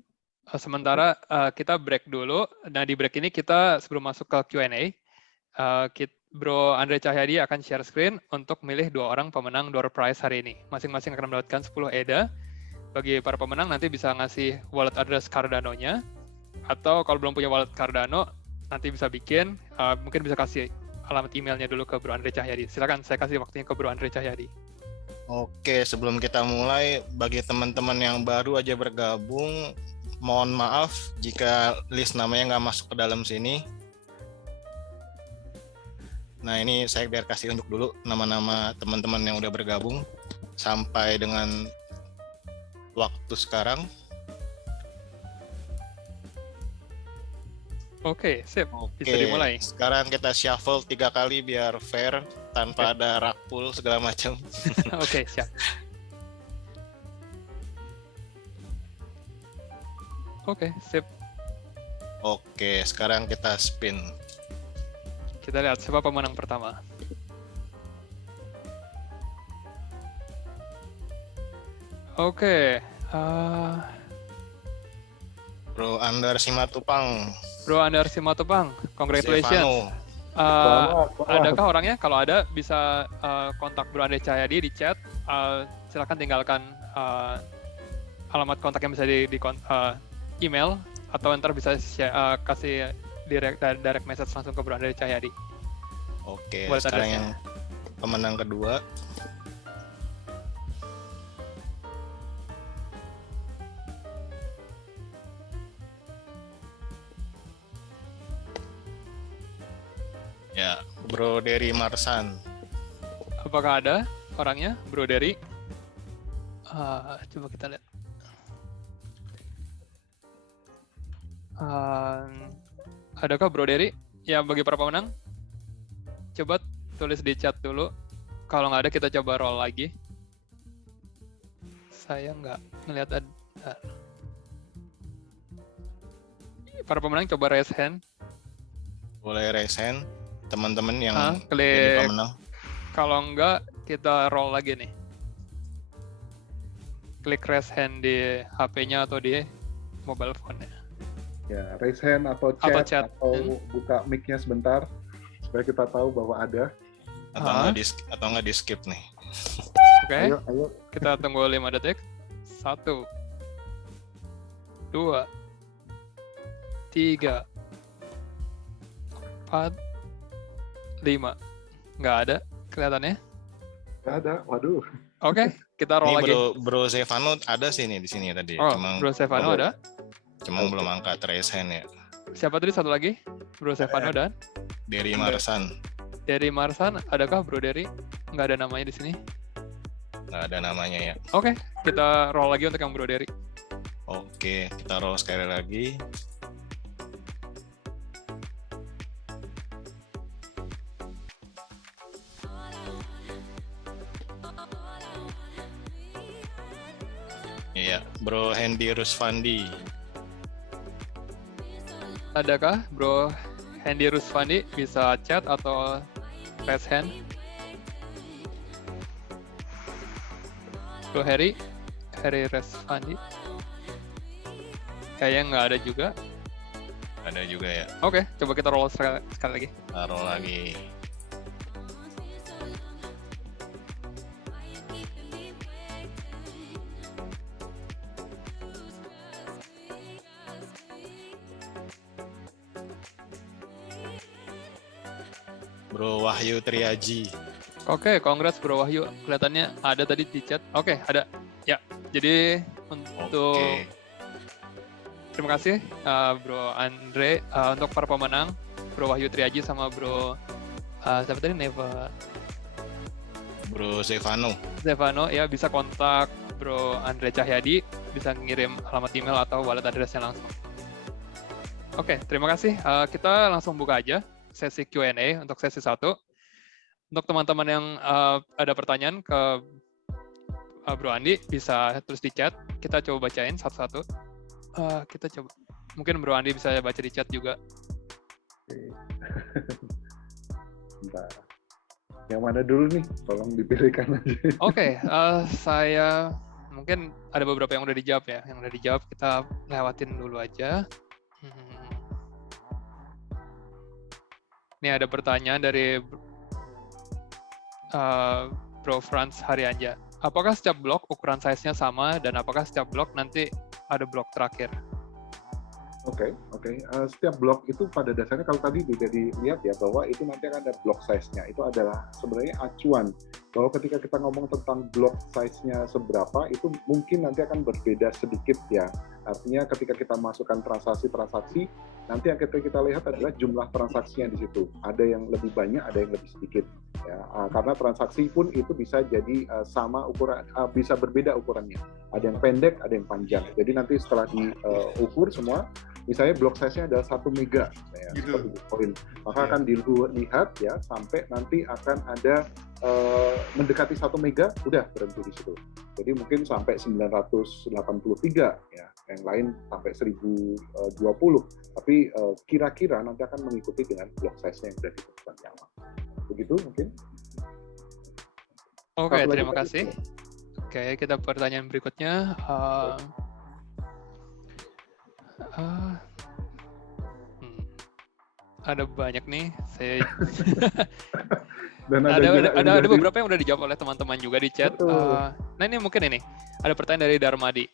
Sementara kita break dulu. Nah, di break ini kita sebelum masuk ke Q&A, Bro Andre Cahyadi akan share screen untuk milih 2 orang pemenang door prize hari ini. Masing-masing akan mendapatkan 10 EDA. Bagi para pemenang nanti bisa ngasih wallet address Cardano-nya, atau kalau belum punya wallet Cardano, nanti bisa bikin, mungkin bisa kasih alamat emailnya dulu ke Bro Andre Cahyadi. Silakan, saya kasih waktunya ke Bro Andre Cahyadi. Oke, sebelum kita mulai, bagi teman-teman yang baru aja bergabung, mohon maaf jika list namanya nggak masuk ke dalam sini. Nah, ini saya biar kasih unjuk dulu nama-nama teman-teman yang udah bergabung sampai dengan waktu sekarang. Oke, sip. Oke, Bisa dimulai. sekarang kita shuffle 3 kali biar fair, tanpa ada rug pull segala macam. Oke, siap. Oke, sip. Oke, sekarang kita spin. Kita lihat siapa pemenang pertama. Oke, Bro Andar Simatupang. Bro Andar Simatupang, congratulations. Selamat. Adakah orangnya? Kalau ada, bisa kontak Bro Andre Cahyadi di chat. Silakan tinggalkan alamat kontak yang bisa di email, atau ntar bisa kasih direct message langsung ke Bro Andre Cahyadi. Oke, Buat sekarang adresnya. yang pemenang kedua. Ya, Bro Dery Marsan. Apakah ada orangnya, Bro Dery? Coba kita lihat. Adakah Bro Dery? Ya, bagi para pemenang, coba tulis di chat dulu. Kalau nggak ada, kita coba roll lagi. Saya nggak ngelihat ada. Para pemenang coba raise hand. Boleh raise hand, teman-teman yang Klik. jadi pemenang. Kalau nggak, kita roll lagi nih. Klik raise hand di HP-nya atau di mobile phone-nya. Ya, raise hand atau chat. Buka mic-nya sebentar supaya kita tahu bahwa ada. Atau nggak di skip nih. Oke, Ayo. kita tunggu 5 detik. 1, 2, 3, 4, 5. Nggak ada kelihatannya. Nggak ada. Waduh. Oke, kita roll Ini lagi. Bro Zevano ada sih nih di sini tadi. Oh, Bro Stefano ada. Cuma belum angkat raise hand ya. Siapa tadi satu lagi? Bro Stefano dan Dery Marsan. Dery Marsan. Adakah Bro Dery? Nggak ada namanya di sini. Nggak ada namanya ya. Oke, kita roll lagi untuk yang Bro Dery. Oke, kita roll sekali lagi. Iya, Bro Hendy Rusfandi. Adakah Bro Hendy Rusfandi? Bisa chat atau raise hand. Bro Harry Rusfandi. Kayaknya nggak ada juga. Ada juga ya. Oke, coba kita roll sekali lagi. Taruh lagi. Bro Wahyu Triaji. Oke, congrats Bro Wahyu. Kelihatannya ada tadi di chat. Oke, ada. Ya, jadi untuk Oke. terima kasih Bro Andre, untuk para pemenang Bro Wahyu Triaji sama Bro siapa tadi, Bro Zevano. Ya, bisa kontak Bro Andre Cahyadi, bisa ngirim alamat email atau wallet address-nya langsung. Oke, terima kasih. Kita langsung buka aja sesi Q&A untuk sesi 1. Untuk teman-teman yang ada pertanyaan ke Bro Andi bisa tulis di chat, kita coba bacain satu-satu. Kita coba, mungkin Bro Andi bisa baca di chat juga. Oke. Bentar. Yang mana dulu nih? Tolong dipilihkan aja. Oke, saya mungkin ada beberapa yang udah dijawab ya. Yang udah dijawab kita lewatin dulu aja. Ini ada pertanyaan dari Bro Franz Haryanja. Apakah setiap blok ukuran size-nya sama dan apakah setiap blok nanti ada blok terakhir? Oke. Setiap blok itu pada dasarnya kalau tadi sudah dilihat ya bahwa itu nanti akan ada blok size-nya. Itu adalah sebenarnya acuan bahwa ketika kita ngomong tentang blok size-nya seberapa itu mungkin nanti akan berbeda sedikit ya. Artinya ketika kita masukkan transaksi, nanti yang kita lihat adalah jumlah transaksinya di situ. Ada yang lebih banyak, ada yang lebih sedikit. Ya, karena transaksi pun itu bisa jadi sama ukuran, bisa berbeda ukurannya. Ada yang pendek, ada yang panjang. Jadi nanti setelah diukur semua, misalnya blok size-nya adalah 1 mega, ya, seperti Bitcoin. Maka akan dilihat ya sampai nanti akan ada mendekati 1 mega, udah berhenti di situ. Jadi mungkin sampai 983 ya, yang lain sampai 1020. Tapi kira-kira nanti akan mengikuti dengan blok size-nya yang sudah ditentukan di awal. Begitu mungkin. Oke, terima kasih. Oke, kita pertanyaan berikutnya. Ada banyak nih. Dan ada beberapa yang udah dijawab oleh teman-teman juga di chat. Nah ini mungkin ini. Ada pertanyaan dari Darmadi.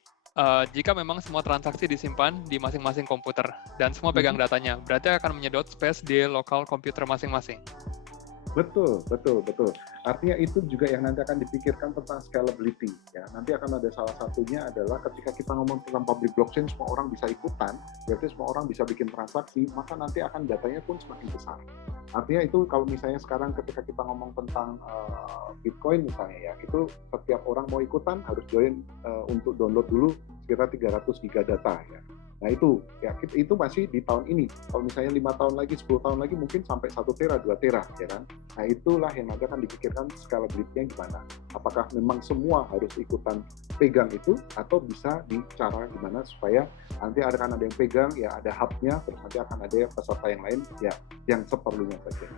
Jika memang semua transaksi disimpan di masing-masing komputer dan semua pegang datanya, berarti akan menyedot space di lokal komputer masing-masing. Betul. Artinya itu juga yang nanti akan dipikirkan tentang scalability. Ya, nanti akan ada salah satunya adalah ketika kita ngomong tentang public blockchain, semua orang bisa ikutan, berarti semua orang bisa bikin transaksi, maka nanti akan datanya pun semakin besar. Artinya itu kalau misalnya sekarang ketika kita ngomong tentang Bitcoin misalnya ya, itu setiap orang mau ikutan harus join untuk download dulu sekitar 300 giga data ya. Nah itu masih di tahun ini. Kalau misalnya 5 tahun lagi, 10 tahun lagi mungkin sampai 1 tera, 2 tera, ya kan? Nah itulah yang nanti akan dipikirkan scalability-nya gimana. Apakah memang semua harus ikutan pegang itu, atau bisa bicara gimana supaya nanti akan ada yang pegang, ya ada hub-nya, terus nanti akan ada peserta yang lain, ya yang seperlunya saja.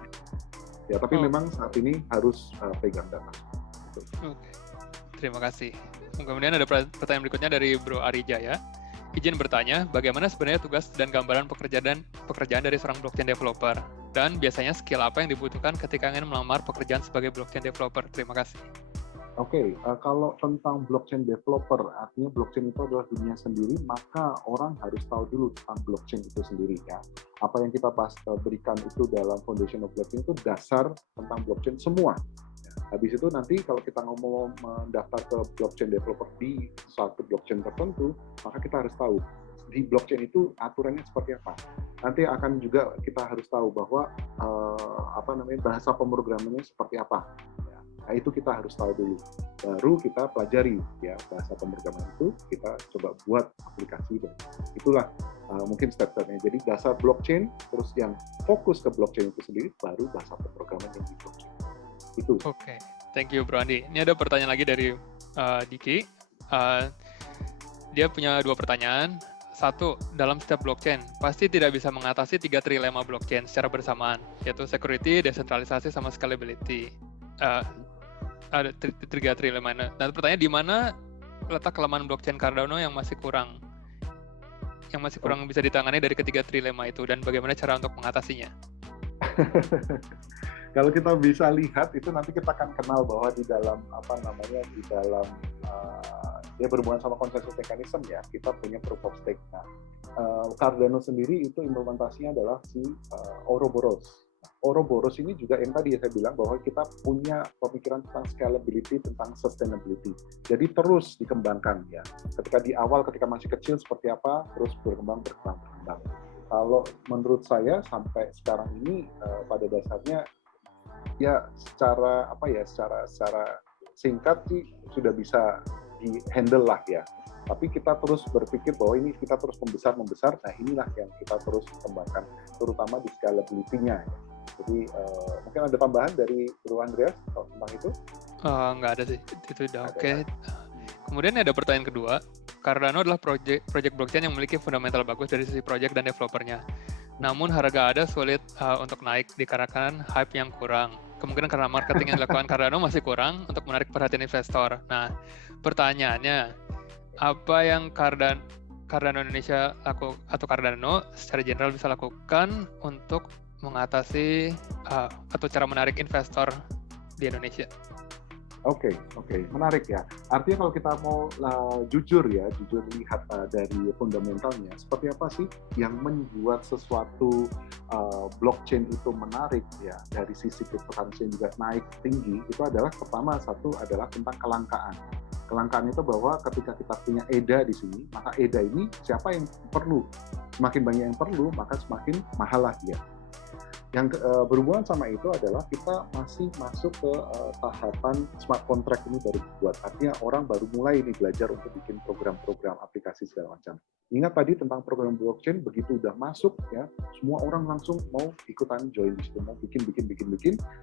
Ya tapi memang saat ini harus pegang data. Oke, terima kasih. Kemudian ada pertanyaan berikutnya dari Bro Arija ya. Izin bertanya, bagaimana sebenarnya tugas dan gambaran pekerjaan dari seorang blockchain developer? Dan biasanya skill apa yang dibutuhkan ketika ingin melamar pekerjaan sebagai blockchain developer? Terima kasih. Oke, kalau tentang blockchain developer, artinya blockchain itu adalah dunia sendiri, maka orang harus tahu dulu tentang blockchain itu sendiri ya. Apa yang kita berikan itu dalam Foundation of Blockchain itu dasar tentang blockchain semua. Habis itu nanti kalau kita ngomong mendaftar ke blockchain developer di suatu blockchain tertentu, maka kita harus tahu di blockchain itu aturannya seperti apa. Nanti akan juga kita harus tahu bahwa bahasa pemrogramannya seperti apa. Nah, itu kita harus tahu dulu. Baru kita pelajari ya bahasa pemrograman itu, kita coba buat aplikasi dan itulah mungkin step-stepnya. Jadi dasar blockchain, terus yang fokus ke blockchain itu sendiri, baru bahasa pemrograman yang di blockchain. Itu. Oke, thank you Bro Andi. Ini ada pertanyaan lagi dari Diki. Dia punya 2 pertanyaan. 1, dalam setiap blockchain, pasti tidak bisa mengatasi 3 trilema blockchain secara bersamaan, yaitu security, desentralisasi, sama scalability. Ada 3 trilema. Nah, pertanyaan di mana letak kelemahan blockchain Cardano yang masih kurang bisa ditangani dari ketiga trilema itu, dan bagaimana cara untuk mengatasinya? Kalau kita bisa lihat itu nanti kita akan kenal bahwa di dalam dia berhubungan sama konsensus mekanisme ya, kita punya proof of stake. Nah, Cardano sendiri itu implementasinya adalah si Ouroboros. Ouroboros ini juga yang tadi saya bilang bahwa kita punya pemikiran tentang scalability, tentang sustainability. Jadi terus dikembangkan ya. Ketika di awal ketika masih kecil seperti apa, terus berkembang. Kalau menurut saya sampai sekarang ini pada dasarnya ya secara singkat sih sudah bisa di-handle lah ya. Tapi kita terus berpikir bahwa ini kita terus membesar. Nah inilah yang kita terus kembangkan, terutama di scalability-nya. Ya. Jadi mungkin ada tambahan dari Bro Andreas tentang itu? Nggak ada sih, itu udah oke. Kemudian ada pertanyaan kedua, Cardano adalah project blockchain yang memiliki fundamental bagus dari sisi project dan developernya. Namun harga ada sulit untuk naik dikarenakan hype yang kurang. Kemungkinan karena marketing yang dilakukan Cardano masih kurang untuk menarik perhatian investor. Nah, pertanyaannya, apa yang Cardano Indonesia atau Cardano secara general bisa lakukan untuk mengatasi atau cara menarik investor di Indonesia? Oke, menarik ya. Artinya kalau kita mau jujur lihat dari fundamentalnya, seperti apa sih yang membuat sesuatu blockchain itu menarik ya dari sisi cryptocurrency juga naik tinggi, itu adalah pertama satu adalah tentang kelangkaan. Kelangkaan itu bahwa ketika kita punya EDA di sini, maka EDA ini siapa yang perlu? Semakin banyak yang perlu, maka semakin mahal lah dia. Yang berhubungan sama itu adalah kita masih masuk ke tahapan smart contract ini baru dibuat. Artinya orang baru mulai ini belajar untuk bikin program-program aplikasi segala macam. Ingat tadi tentang program blockchain, begitu udah masuk ya, semua orang langsung mau ikutan join di situ, mau bikin,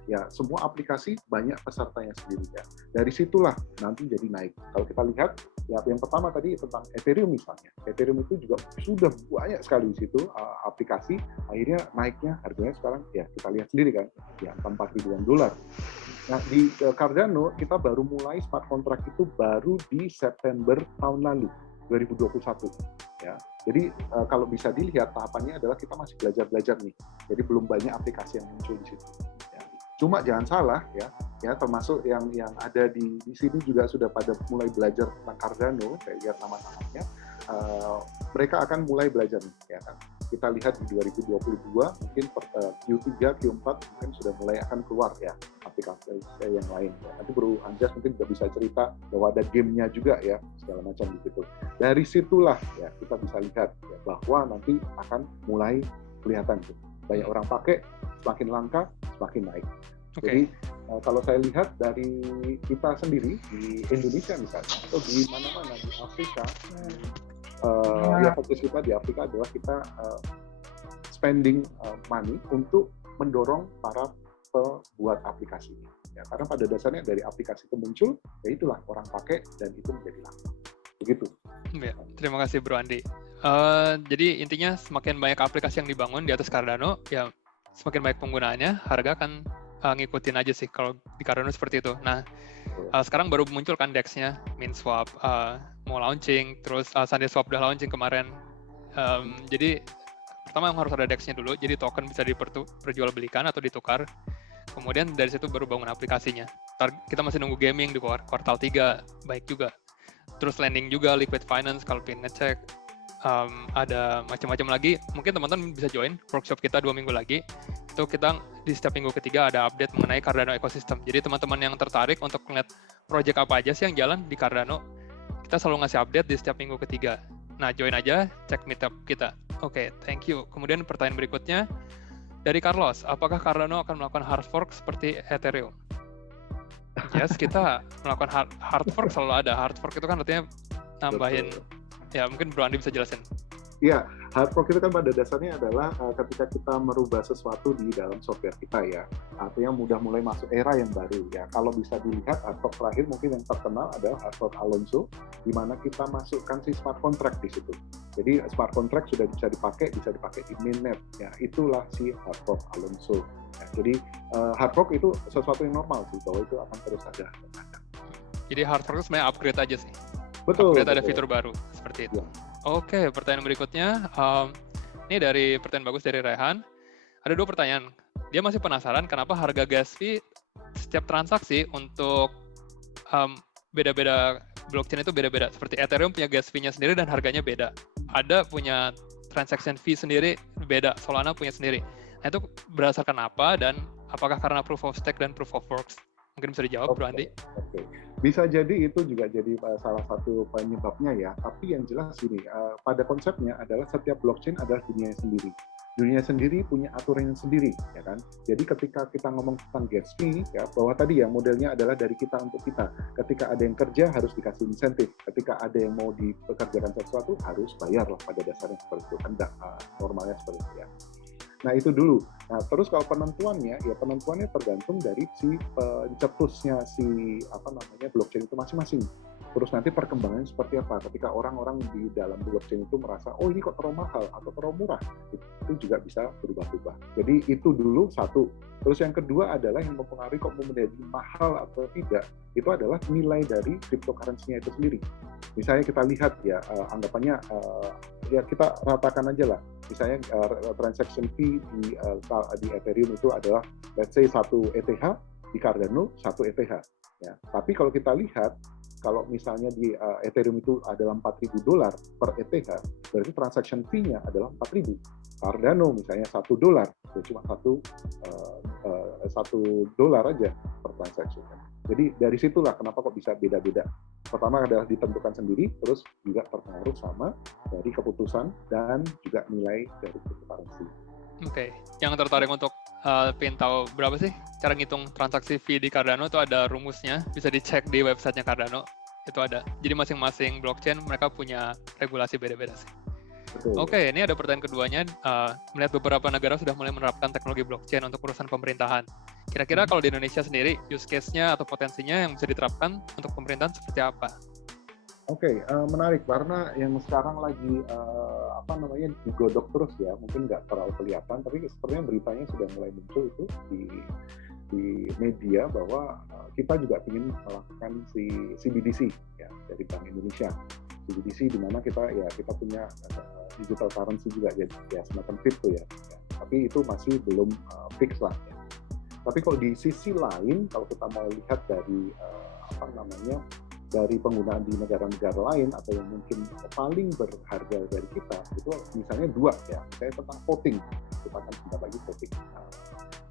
ya semua aplikasi banyak pesertanya sendiri ya. Dari situlah nanti jadi naik. Kalau kita lihat, ya yang pertama tadi tentang Ethereum misalnya. Ethereum itu juga sudah banyak sekali di situ aplikasi, akhirnya naiknya harganya sekarang ya kita lihat sendiri kan, ya 4 ribuan dolar. Nah di Cardano kita baru mulai smart contract itu baru di September tahun lalu 2021 ya. Jadi kalau bisa dilihat tahapannya adalah kita masih belajar nih. Jadi belum banyak aplikasi yang muncul di situ. Ya. Cuma jangan salah ya termasuk yang ada di sini juga sudah pada mulai belajar tentang Cardano, saya lihat nama-namanya. Mereka akan mulai belajar nih, ya kan. Kita lihat di 2022 mungkin Q3, Q4 mungkin sudah mulai akan keluar ya aplikasi yang lain. Ya. Nanti Bro Anjas mungkin sudah bisa cerita bahwa ada gamenya juga ya segala macam begitu. Dari situlah ya kita bisa lihat ya, bahwa nanti akan mulai kelihatan tuh. Banyak orang pakai, semakin langka, semakin naik. Okay. Jadi kalau saya lihat dari kita sendiri di Indonesia misalnya atau di mana-mana di Afrika. Ya fokus kita di Afrika adalah kita spending money untuk mendorong para pembuat aplikasi. Ya, karena pada dasarnya dari aplikasi itu muncul, ya itulah orang pakai dan itu menjadi langka. Begitu. Ya, terima kasih Bro Andi. Jadi intinya semakin banyak aplikasi yang dibangun di atas Cardano, ya semakin banyak penggunaannya, harga akan ngikutin aja sih kalau di Cardano seperti itu. Nah, sekarang baru muncul kan DEX-nya, MinSwap mau launching, terus SundaeSwap udah launching kemarin. Jadi pertama harus ada DEX-nya dulu, jadi token bisa diperjualbelikan atau ditukar. Kemudian dari situ baru bangun aplikasinya. Kita masih nunggu gaming di kuartal 3, baik juga. Terus lending juga, liquid finance kalau pengen ngecek. Ada macam-macam lagi. Mungkin teman-teman bisa join workshop kita 2 minggu lagi. Itu kita di setiap minggu ketiga ada update mengenai Cardano ecosystem. Jadi teman-teman yang tertarik untuk melihat project apa aja sih yang jalan di Cardano, kita selalu ngasih update di setiap minggu ketiga. Nah, join aja, cek meetup kita. Oke, thank you. Kemudian pertanyaan berikutnya dari Carlos, apakah Cardano akan melakukan hard fork seperti Ethereum? Yes, kita melakukan hard fork, selalu ada. Hard fork itu kan artinya nambahin. Ya, mungkin Bro Andi bisa jelasin. Iya, hard fork itu kan pada dasarnya adalah ketika kita merubah sesuatu di dalam software kita ya. Artinya mudah mulai masuk era yang baru ya. Kalau bisa dilihat hard fork terakhir mungkin yang terkenal adalah hard fork Alonso, di mana kita masukkan si smart contract di situ. Jadi smart contract sudah bisa dipakai di mainnet ya. Itulah si hard fork Alonso. Ya, jadi hard fork itu sesuatu yang normal sih, bahwa itu akan terus ada. Jadi hard fork itu sebenarnya upgrade aja sih. Betul. Upgrade ada fitur baru seperti itu. Ya. Oke, pertanyaan berikutnya. Ini dari pertanyaan bagus dari Rehan. Ada 2 pertanyaan. Dia masih penasaran kenapa harga gas fee setiap transaksi untuk beda-beda blockchain itu beda-beda. Seperti Ethereum punya gas fee-nya sendiri dan harganya beda. Ada punya transaction fee sendiri beda. Solana punya sendiri. Nah, itu berdasarkan apa dan apakah karena proof of stake dan proof of works? Mungkin bisa dijawab, Bro Andi. Oke. Bisa jadi itu juga jadi salah satu penyebabnya ya. Tapi yang jelas gini, pada konsepnya adalah setiap blockchain adalah dunia sendiri. Dunia sendiri punya aturannya sendiri, ya kan? Jadi ketika kita ngomong tentang gas fee, ya bahwa tadi ya modelnya adalah dari kita untuk kita. Ketika ada yang kerja harus dikasih insentif. Ketika ada yang mau dipekerjakan sesuatu harus bayar lah pada dasarnya seperti itu. Kan normalnya seperti itu ya. Nah itu dulu. Nah terus kalau penentuannya, ya penentuannya tergantung dari si pencetusnya si blockchain itu masing-masing. Terus nanti perkembangannya seperti apa ketika orang-orang di dalam blockchain itu merasa, oh ini kok terlalu mahal atau terlalu murah, itu juga bisa berubah-ubah. Jadi itu dulu satu. Terus yang kedua adalah yang mempengaruhi kok menjadi mahal atau tidak, itu adalah nilai dari cryptocurrency-nya itu sendiri. Misalnya kita lihat ya, anggapannya ya kita ratakan aja lah. Misalnya transaction fee di Ethereum itu adalah let's say 1 ETH, di Cardano 1 ETH. Ya. Tapi kalau kita lihat, kalau misalnya di Ethereum itu adalah $4.000 per ETH, berarti transaction fee-nya adalah 4.000. Cardano misalnya $1, itu cuma $1 aja per transaction. Jadi dari situlah kenapa kok bisa beda-beda. Pertama adalah ditentukan sendiri, terus juga terpengaruh sama dari keputusan dan juga nilai dari cryptocurrency. Oke, yang tertarik untuk pengen tahu berapa sih cara ngitung transaksi fee di Cardano, itu ada rumusnya, bisa dicek di websitenya Cardano, itu ada. Jadi masing-masing blockchain mereka punya regulasi beda-beda sih. Oke, ini ada pertanyaan keduanya, melihat beberapa negara sudah mulai menerapkan teknologi blockchain untuk urusan pemerintahan. Kira-kira kalau di Indonesia sendiri, use case-nya atau potensinya yang bisa diterapkan untuk pemerintahan seperti apa? Oke, menarik karena yang sekarang lagi digodok terus ya, mungkin nggak terlalu kelihatan, tapi sepertinya beritanya sudah mulai muncul itu di media bahwa kita juga ingin melakukan CBDC ya dari Bank Indonesia. CBDC di mana kita punya digital currency juga ya semacam crypto ya. Tapi itu masih belum fix lah. Ya. Tapi kalau di sisi lain, kalau kita mau lihat dari dari penggunaan di negara-negara lain atau yang mungkin paling berharga dari kita, itu misalnya dua ya, misalnya tentang voting, kita akan sebentar lagi voting.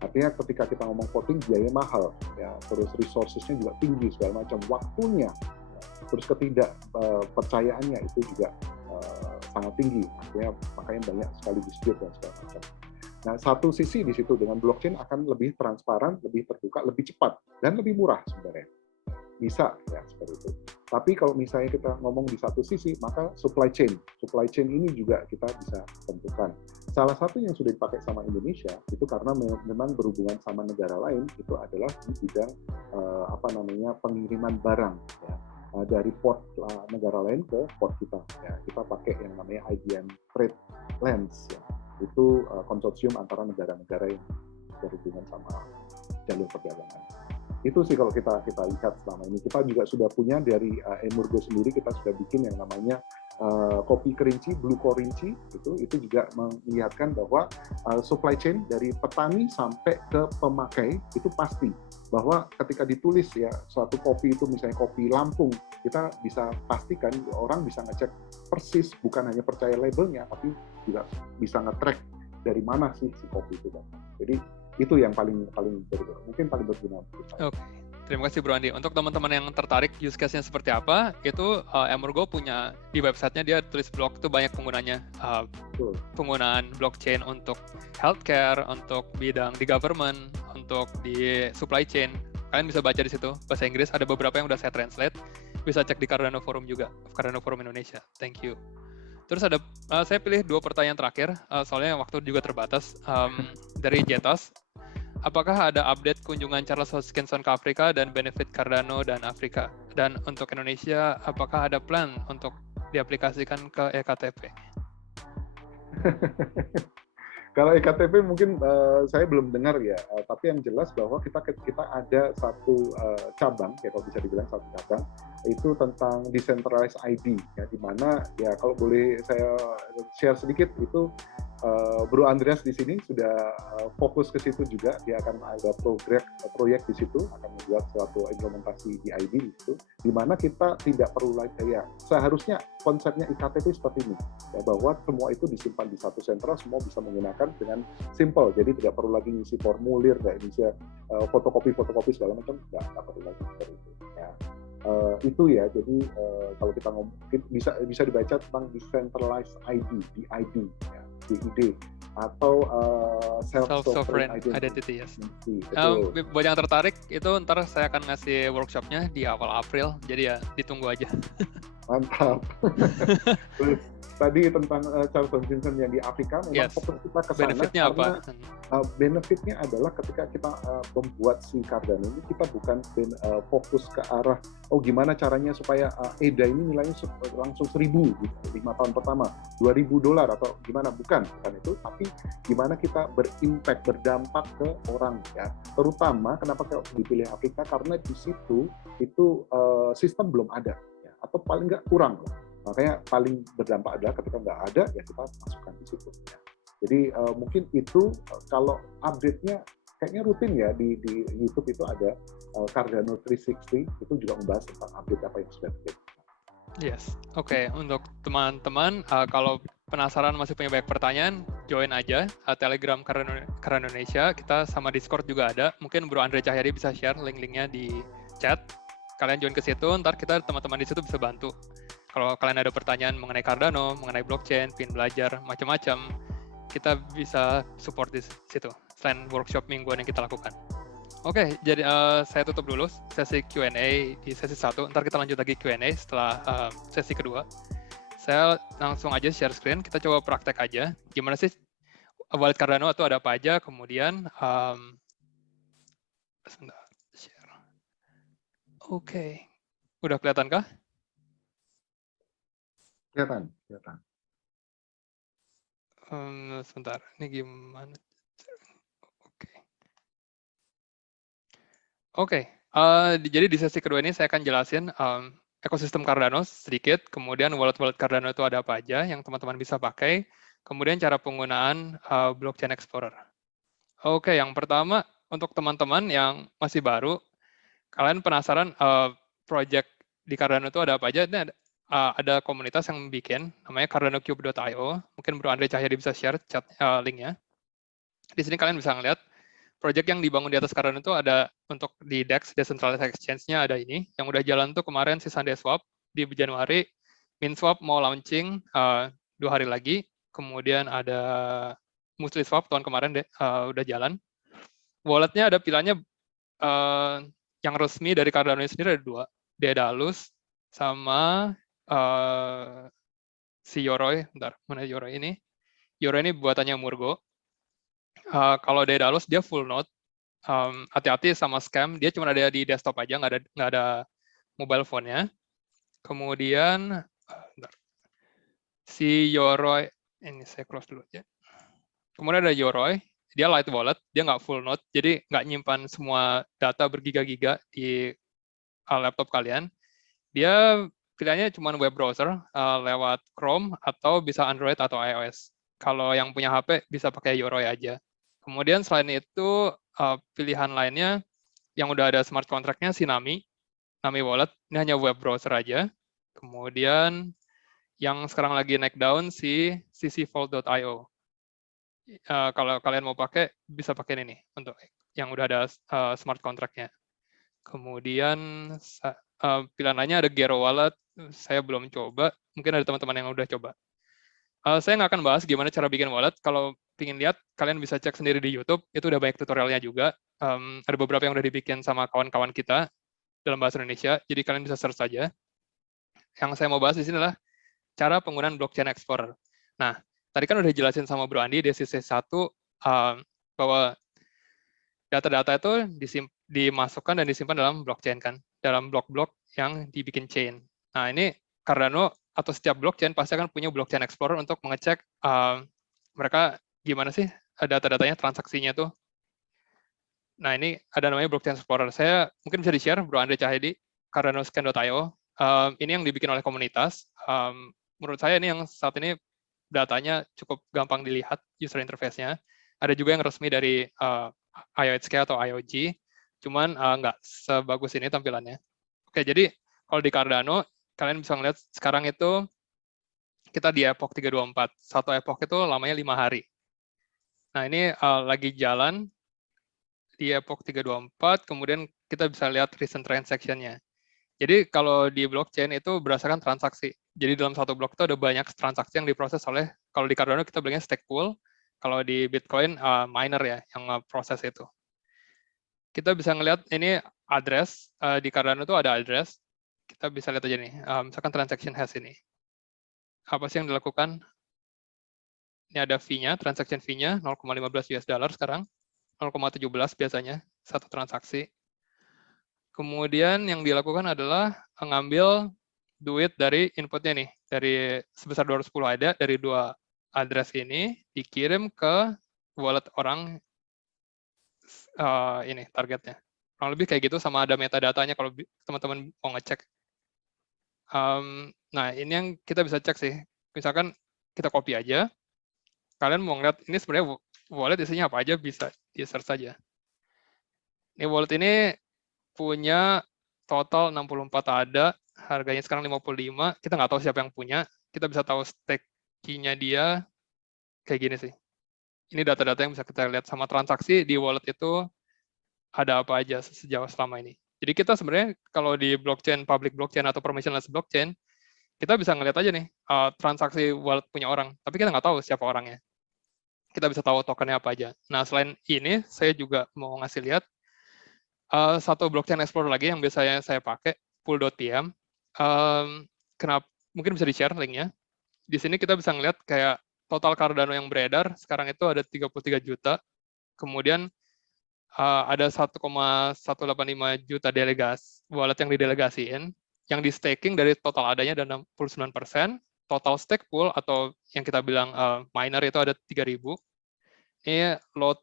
Artinya ketika kita ngomong voting, biaya mahal, ya, terus resources-nya juga tinggi, segala macam, waktunya, ya, terus ketidakpercayaannya itu juga sangat tinggi, artinya makanya banyak sekali dispute dan segala macam. Nah, satu sisi di situ dengan blockchain akan lebih transparan, lebih terbuka, lebih cepat, dan lebih murah sebenarnya. Bisa ya seperti itu. Tapi kalau misalnya kita ngomong di satu sisi, maka supply chain ini juga kita bisa tentukan. Salah satu yang sudah dipakai sama Indonesia itu karena memang berhubungan sama negara lain, itu adalah di bidang pengiriman barang ya, dari port negara lain ke port kita. Ya, kita pakai yang namanya IBM Trade Lanes ya. Itu konsorsium antara negara-negara yang berhubungan sama jalur perdagangan. Itu sih kalau kita lihat selama ini. Kita juga sudah punya dari Emurgo sendiri, kita sudah bikin yang namanya kopi kerinci, blue kerinci, itu juga melihatkan bahwa supply chain dari petani sampai ke pemakai itu pasti bahwa ketika ditulis ya suatu kopi itu misalnya kopi Lampung, kita bisa pastikan orang bisa ngecek persis, bukan hanya percaya labelnya, tapi juga bisa nge-track dari mana sih si kopi itu. Jadi itu yang paling mungkin paling berguna. Oke, terima kasih Bro Andi. Untuk teman-teman yang tertarik use case-nya seperti apa, itu Emurgo punya di website-nya, dia tulis blog itu banyak penggunanya. Penggunaan blockchain untuk healthcare, untuk bidang di government, untuk di supply chain. Kalian bisa baca di situ bahasa Inggris, ada beberapa yang udah saya translate. Bisa cek di Cardano Forum juga, Cardano Forum Indonesia. Thank you. Terus ada, saya pilih 2 pertanyaan terakhir, soalnya waktu juga terbatas. Dari Jetos, apakah ada update kunjungan Charles Hoskinson ke Afrika dan benefit Cardano dan Afrika? Dan untuk Indonesia, apakah ada plan untuk diaplikasikan ke EKTP? Kalau EKTP mungkin saya belum dengar ya, tapi yang jelas bahwa kita ada satu cabang, ya kalau bisa dibilang satu cabang, itu tentang decentralized ID, ya di mana ya kalau boleh saya share sedikit itu Bro Andreas di sini sudah fokus ke situ juga, dia akan ada proyek di situ, akan membuat suatu implementasi di ID di situ, di mana kita tidak perlu lagi ya seharusnya konsepnya IKTP seperti ini, ya bahwa semua itu disimpan di satu sentral, semua bisa menggunakan dengan simple, jadi tidak perlu lagi ngisi formulir, nggak bisa fotokopi segala macam, nggak perlu lagi seperti itu. Ya. Itu ya, jadi kalau kita ngomong bisa dibaca tentang decentralized ID, DID, ya, DID atau self-sovereign identity. Yes. Buat yang tertarik itu ntar saya akan ngasih workshopnya di awal April, jadi ya ditunggu aja. Mantap. Terus tadi tentang Charlton Simpson yang di Afrika, memang Yes. fokus kita ke sana Benefitnya karena apa? benefitnya adalah ketika kita membuat si Cardano ini, kita bukan fokus ke arah oh gimana caranya supaya EDA ini nilainya langsung 1.000 gitu, 5 tahun pertama, $2.000 atau gimana, bukan itu, tapi gimana kita berimpact, berdampak ke orang ya. Terutama kenapa dipilih Afrika, karena di situ itu sistem belum ada ya, atau paling nggak kurang lah. Makanya paling berdampak adalah ketika nggak ada ya kita masukkan di situ ya. Jadi mungkin itu kalau update-nya kayaknya rutin ya di YouTube itu ada Cardano 360, itu juga membahas tentang update apa yang sudah terjadi. Yes, oke. Untuk teman-teman, kalau penasaran masih punya banyak pertanyaan, join aja Telegram Cardano Indonesia. Kita sama Discord juga ada. Mungkin Bro Andre Cahyadi bisa share link-linknya di chat. Kalian join ke situ, ntar kita teman-teman di situ bisa bantu. Kalau kalian ada pertanyaan mengenai Cardano, mengenai blockchain, pin belajar, macam-macam, kita bisa support di situ. Selain workshop mingguan yang kita lakukan. Oke, jadi saya tutup dulu sesi Q&A di sesi 1. Ntar kita lanjut lagi Q&A setelah sesi kedua. Saya langsung aja share screen. Kita coba praktek aja. Gimana sih wallet Cardano itu ada apa aja? Kemudian, sebentar, share. Oke, udah kelihatan kah? Kelihatan. Sebentar, ini gimana? Oke, jadi di sesi kedua ini saya akan jelasin ekosistem Cardano sedikit, kemudian wallet-wallet Cardano itu ada apa aja yang teman-teman bisa pakai, kemudian cara penggunaan Blockchain Explorer. Oke, yang pertama untuk teman-teman yang masih baru, kalian penasaran project di Cardano itu ada apa aja? Ini ada komunitas yang bikin, namanya cardano-cube.io. Mungkin Bro Andre Cahyadi bisa share chat linknya. Di sini kalian bisa ngeliat project yang dibangun di atas Cardano itu ada untuk di DEX, Decentralized Exchange-nya ada ini. Yang udah jalan tuh kemarin si SundaeSwap di Januari, MinSwap mau launching 2 hari lagi. Kemudian ada MusliSwap tahun kemarin udah jalan. Walletnya ada pilihannya yang resmi dari Cardano sendiri ada 2. Daedalus sama si Yoroi. Bentar, mana Yoroi ini? Yoroi ini buatannya Murgo. Kalau Daedalus dia full node. Hati-hati sama scam, dia cuma ada di desktop aja, nggak ada mobile phone-nya. Kemudian si Yoroi, ini saya close dulu ya. Kemudian ada Yoroi, dia light wallet, dia nggak full node, jadi nggak nyimpan semua data bergiga-giga di laptop kalian. Dia pilihannya cuma web browser lewat Chrome atau bisa Android atau iOS. Kalau yang punya HP bisa pakai Yoroi aja. Kemudian selain itu pilihan lainnya yang udah ada smart contract-nya si Nami Wallet, ini hanya web browser aja. Kemudian yang sekarang lagi naik daun si ccfold.io. Kalau kalian mau pakai, bisa pakai ini untuk yang udah ada smart contract-nya. Kemudian pilihan lainnya ada Gero Wallet, saya belum coba, mungkin ada teman-teman yang udah coba. Saya nggak akan bahas gimana cara bikin wallet, kalau ingin lihat, kalian bisa cek sendiri di YouTube, itu udah banyak tutorialnya juga. Ada beberapa yang udah dibikin sama kawan-kawan kita dalam bahasa Indonesia, jadi kalian bisa search saja. Yang saya mau bahas di sini adalah cara penggunaan Blockchain Explorer. Nah, tadi kan udah jelasin sama Bro Andi di sesi 1 bahwa data-data itu dimasukkan dan disimpan dalam blockchain kan, dalam blok-blok yang dibikin chain. Nah, ini Cardano atau setiap blockchain pasti akan punya Blockchain Explorer untuk mengecek mereka gimana sih data-datanya, transaksinya tuh. Nah, ini ada namanya Blockchain Explorer. Saya mungkin bisa di-share, Bro Andre Cahyadi, cardano-scan.io. Ini yang dibikin oleh komunitas. Menurut saya ini yang saat ini datanya cukup gampang dilihat, user interface-nya. Ada juga yang resmi dari IOHK atau IOG, cuman nggak sebagus ini tampilannya. Oke, jadi kalau di Cardano, kalian bisa ngeliat sekarang itu kita di epoch 324. Satu epoch itu lamanya 5 hari. Nah, ini lagi jalan di epoch 324, kemudian kita bisa lihat recent transaction-nya. Jadi kalau di blockchain itu berdasarkan transaksi. Jadi dalam satu blok itu ada banyak transaksi yang diproses oleh, kalau di Cardano kita bilangnya stake pool, kalau di Bitcoin miner ya yang proses itu. Kita bisa ngelihat ini address, di Cardano itu ada address. kita bisa lihat aja nih, misalkan transaction hash ini. Apa sih yang dilakukan? Ini ada fee-nya, transaction fee-nya 0,15 US dollar sekarang, 0,17 biasanya satu transaksi. Kemudian yang dilakukan adalah mengambil duit dari inputnya nih, dari sebesar 210 ada dari 2 address ini dikirim ke wallet orang ini targetnya. Kurang lebih kayak gitu, sama ada metadatanya kalau teman-teman mau ngecek. Nah, ini yang kita bisa cek sih. Misalkan kita copy aja, kalian mau ngeliat ini sebenarnya wallet isinya apa aja, bisa di search saja. Ini wallet ini punya total 64 ada, harganya sekarang 55, kita nggak tahu siapa yang punya, kita bisa tahu stake key-nya dia, kayak gini sih. Ini data-data yang bisa kita lihat, sama transaksi di wallet itu ada apa aja sejauh selama ini. Jadi kita sebenarnya kalau di blockchain, public blockchain atau permissionless blockchain, kita bisa ngelihat aja nih transaksi wallet punya orang, tapi kita nggak tahu siapa orangnya. Kita bisa tahu tokennya apa aja. Nah, selain ini, saya juga mau ngasih lihat satu blockchain explorer lagi yang biasanya saya pakai, pool.pm. Kenapa? Mungkin bisa di-share linknya. Di sini kita bisa ngelihat kayak total Cardano yang beredar, sekarang itu ada 33 juta. Kemudian ada 1,185 juta wallet yang didelegasiin, yang di staking dari total adanya ada 69%, total stake pool atau yang kita bilang miner itu ada 3.000. Ini load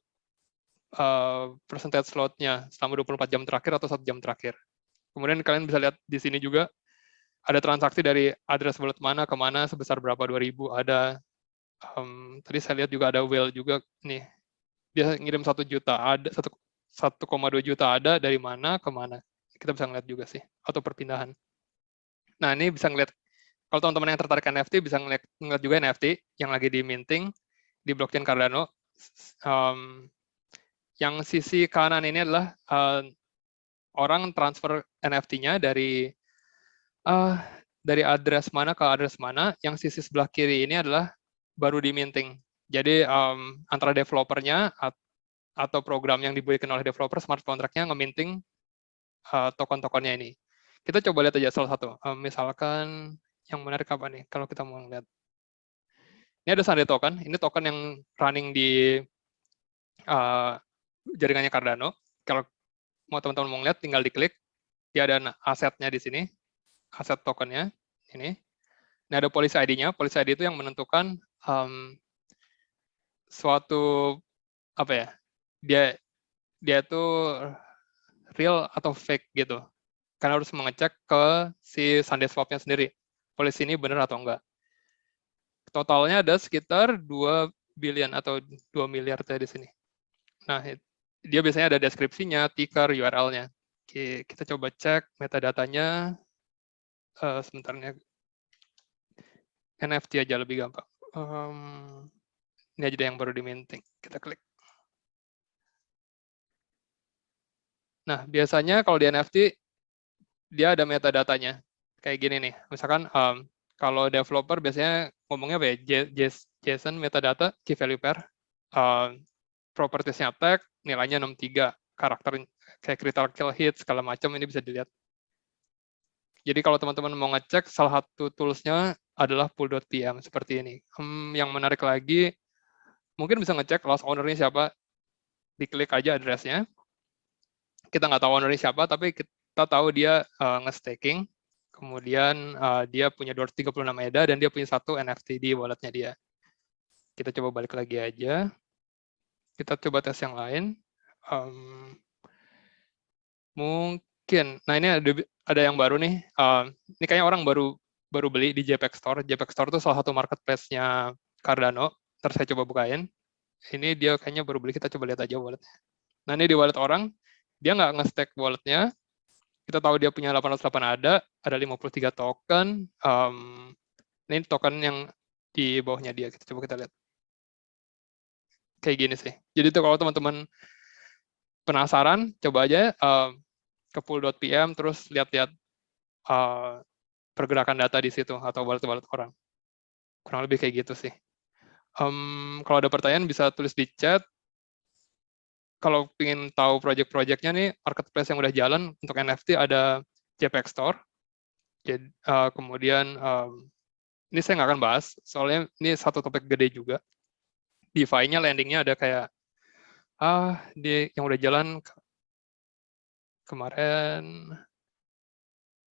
percentage slotnya selama 24 jam terakhir atau 1 jam terakhir. Kemudian kalian bisa lihat di sini juga ada transaksi dari address wallet mana ke mana sebesar berapa 2.000 ada. Tadi saya lihat juga ada whale juga nih. Dia ngirim 1 juta ada 1,2 juta ada dari mana ke mana. Kita bisa ngeliat juga sih, atau perpindahan. Nah, ini bisa ngeliat, kalau teman-teman yang tertarik NFT bisa ngeliat juga NFT yang lagi di minting di blockchain Cardano. Yang sisi kanan ini adalah orang transfer NFT-nya dari address mana ke address mana. Yang sisi sebelah kiri ini adalah baru di minting. Jadi antara developernya atau program yang dibuatkan oleh developer smart contract-nya nge-minting token-tokennya ini. Kita coba lihat aja salah satu. Misalkan yang menarik apa nih kalau kita mau lihat. Ini ada Sunday token. Ini token yang running di jaringannya Cardano. Kalau mau teman-teman mau lihat, tinggal diklik. Dia ada asetnya di sini, aset tokennya ini. Nah, ada policy ID-nya. Policy ID itu yang menentukan suatu apa ya? Dia itu real atau fake gitu. Karena harus mengecek ke si Sunday Swap-nya sendiri. Policy ini benar atau enggak. Totalnya ada sekitar 2 billion atau 2 miliar di sini. Nah, dia biasanya ada deskripsinya, ticker, URL-nya. Oke, kita coba cek metadatanya. Sebentarnya. NFT aja lebih gampang. Ini aja yang baru di-minting. Kita klik. Nah, biasanya kalau di NFT, dia ada metadatanya. Kayak gini nih. Misalkan kalau developer biasanya ngomongnya apa ya? JSON metadata, key value pair. Propertiesnya tag, nilainya 63. Karakter kayak critical hit, segala macam ini bisa dilihat. Jadi kalau teman-teman mau ngecek, salah satu tools-nya adalah pool.pm seperti ini. Yang menarik lagi, mungkin bisa ngecek last owner-nya siapa, diklik aja address-nya. Kita nggak tahu owner-nya siapa, tapi kita tahu dia nge-staking, kemudian dia punya 236 EDA, dan dia punya 1 NFT di wallet-nya dia. Kita coba balik lagi aja. Kita coba tes yang lain. Mungkin, nah ini ada yang baru nih. Ini kayaknya orang baru beli di JPEG Store. JPEG Store itu salah satu marketplace-nya Cardano. Ntar saya coba bukain. Ini dia kayaknya baru beli, kita coba lihat aja wallet-nya. Nah ini di wallet orang, dia nggak nge-stack wallet-nya. Kita tahu dia punya 808 ada 53 token. Ini token yang di bawahnya dia. Coba kita lihat. Kayak gini sih. Jadi itu kalau teman-teman penasaran, coba aja ke pool.pm, terus lihat-lihat pergerakan data di situ, atau wallet-wallet orang. Kurang lebih kayak gitu sih. Kalau ada pertanyaan bisa tulis di chat. Kalau ingin tahu project-projectnya nih, marketplace yang udah jalan untuk NFT ada JPEG Store. Jadi, kemudian ini saya nggak akan bahas, soalnya ini satu topik gede juga. DeFi-nya landing-nya ada kayak yang udah jalan kemarin.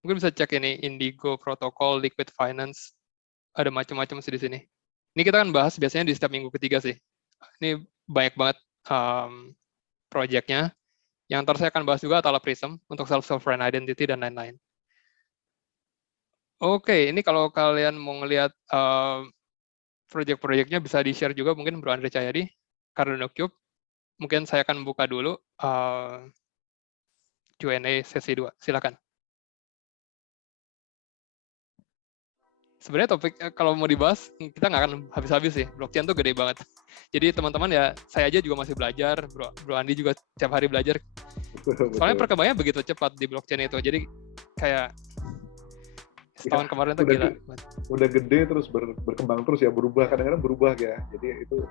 Mungkin bisa cek ini Indigo Protocol, Liquid Finance, ada macam-macam sih di sini. Ini kita kan bahas biasanya di setiap minggu ketiga sih. Ini banyak banget project-nya. Yang ntar saya akan bahas juga adalah Prism untuk self-sovereign identity dan lain-lain. Oke, ini kalau kalian mau ngelihat project-projectnya bisa di-share juga mungkin Bro Andre Cahyadi, Cardano Cube. Mungkin saya akan buka dulu Q&A sesi 2. Silakan. Sebenarnya topik kalau mau dibahas kita nggak akan habis-habis sih. Blockchain tuh gede banget. Jadi teman-teman ya, saya aja juga masih belajar. Bro Andi juga tiap hari belajar. Soalnya perkembangannya begitu cepat di blockchain itu. Jadi kayak setahun kemarin tuh gila. Udah gede terus berkembang terus ya, berubah, kadang-kadang berubah ya. Jadi itu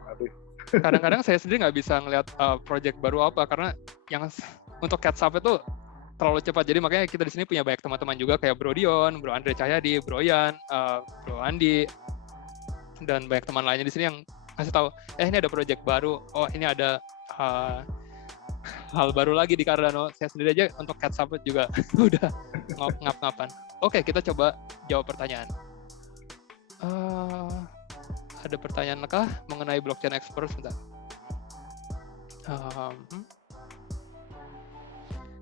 kadang-kadang saya sendiri nggak bisa ngelihat project baru apa karena yang untuk catch up itu terlalu cepat. Jadi makanya kita di sini punya banyak teman-teman juga kayak Bro Dion, Bro Andre Cahyadi, Bro Yan, Bro Andi, dan banyak teman lainnya di sini yang ngasih tahu, ini ada project baru, ini ada hal baru lagi di Cardano. Saya sendiri aja untuk catch up juga udah ngap-ngapan. Oke, kita coba jawab pertanyaan. Ada pertanyaan kah mengenai blockchain expert? Sebentar.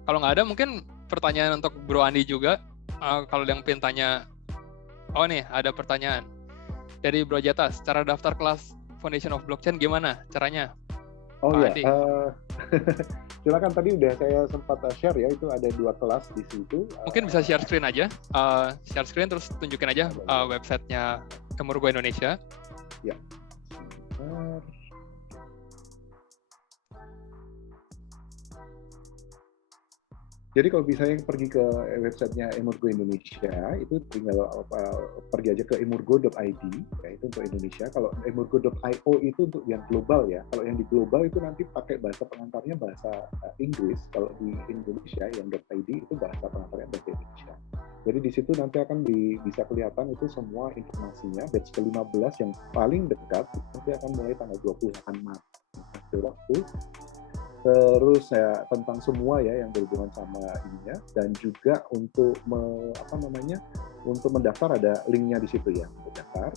Kalau nggak ada, mungkin pertanyaan untuk Bro Andi juga. Kalau yang pengen tanya, nih ada pertanyaan dari Bro Jatas. Cara daftar kelas Foundation of Blockchain gimana caranya? Iya, silakan. Tadi udah saya sempat share ya, itu ada 2 kelas di situ. Mungkin bisa share screen aja, share screen terus tunjukin aja websitenya Emurgo Indonesia. Ya. Jadi kalau misalnya pergi ke websitenya Emurgo Indonesia, itu tinggal pergi aja ke emurgo.id, ya, itu untuk Indonesia. Kalau emurgo.io itu untuk yang global ya. Kalau yang di global itu nanti pakai bahasa pengantarnya bahasa Inggris. Kalau di Indonesia yang .id itu bahasa pengantarnya bahasa Indonesia. Jadi di situ nanti akan bisa kelihatan itu semua informasinya. Batch ke-15 yang paling dekat nanti akan mulai tanggal 28 Maret. Waktu. Terus ya tentang semua ya yang berhubungan sama ininya, dan juga untuk untuk mendaftar ada linknya di situ ya untuk daftar.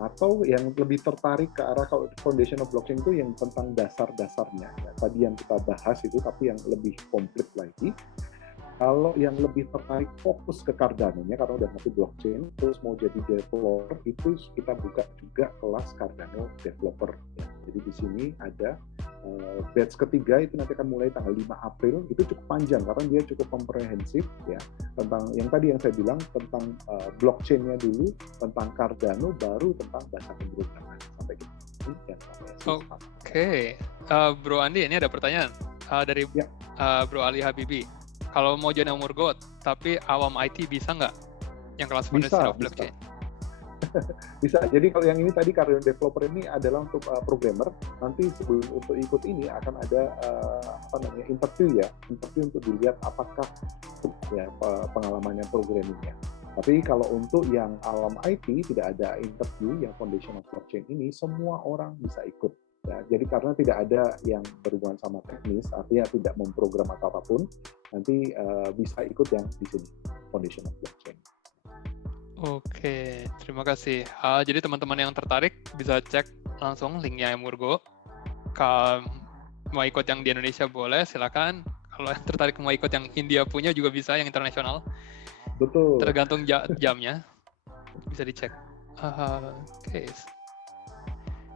Atau yang lebih tertarik ke arah kalau Foundation of Blockchain itu yang tentang dasar-dasarnya ya, tadi yang kita bahas itu, tapi yang lebih komplit lagi. Kalau yang lebih tertarik fokus ke Cardano-nya karena udah ngerti blockchain, terus mau jadi developer, itu kita buka juga kelas Cardano Developer. Ya. Jadi di sini ada batch ketiga itu nanti akan mulai tanggal 5 April, itu cukup panjang karena dia cukup komprehensif ya, tentang yang tadi yang saya bilang tentang blockchain-nya dulu, tentang Cardano, baru tentang bahasa pemrograman sampai gitu. Oke. Bro Andi, ini ada pertanyaan dari Bro Ali Habibi. Kalau mau join Emurgo tapi awam IT bisa nggak yang kelas Foundation of Blockchain? Bisa. Jadi kalau yang ini tadi Cardano Developer ini adalah untuk programmer. Nanti sebelum untuk ikut ini akan ada interview untuk dilihat apakah ya pengalamannya programmingnya. Tapi kalau untuk yang awam IT tidak ada interview. Yang Foundation of Blockchain ini semua orang bisa ikut. Ya, jadi karena tidak ada yang berhubungan sama teknis, artinya tidak memprogram atau apapun, nanti bisa ikut yang di sini, Foundation of Blockchain. Oke, terima kasih. Jadi teman-teman yang tertarik bisa cek langsung linknya Emurgo. Mau ikut yang di Indonesia boleh, silakan. Kalau yang tertarik mau ikut yang India punya juga bisa, yang internasional. Betul. Tergantung jamnya, bisa dicek. Oke.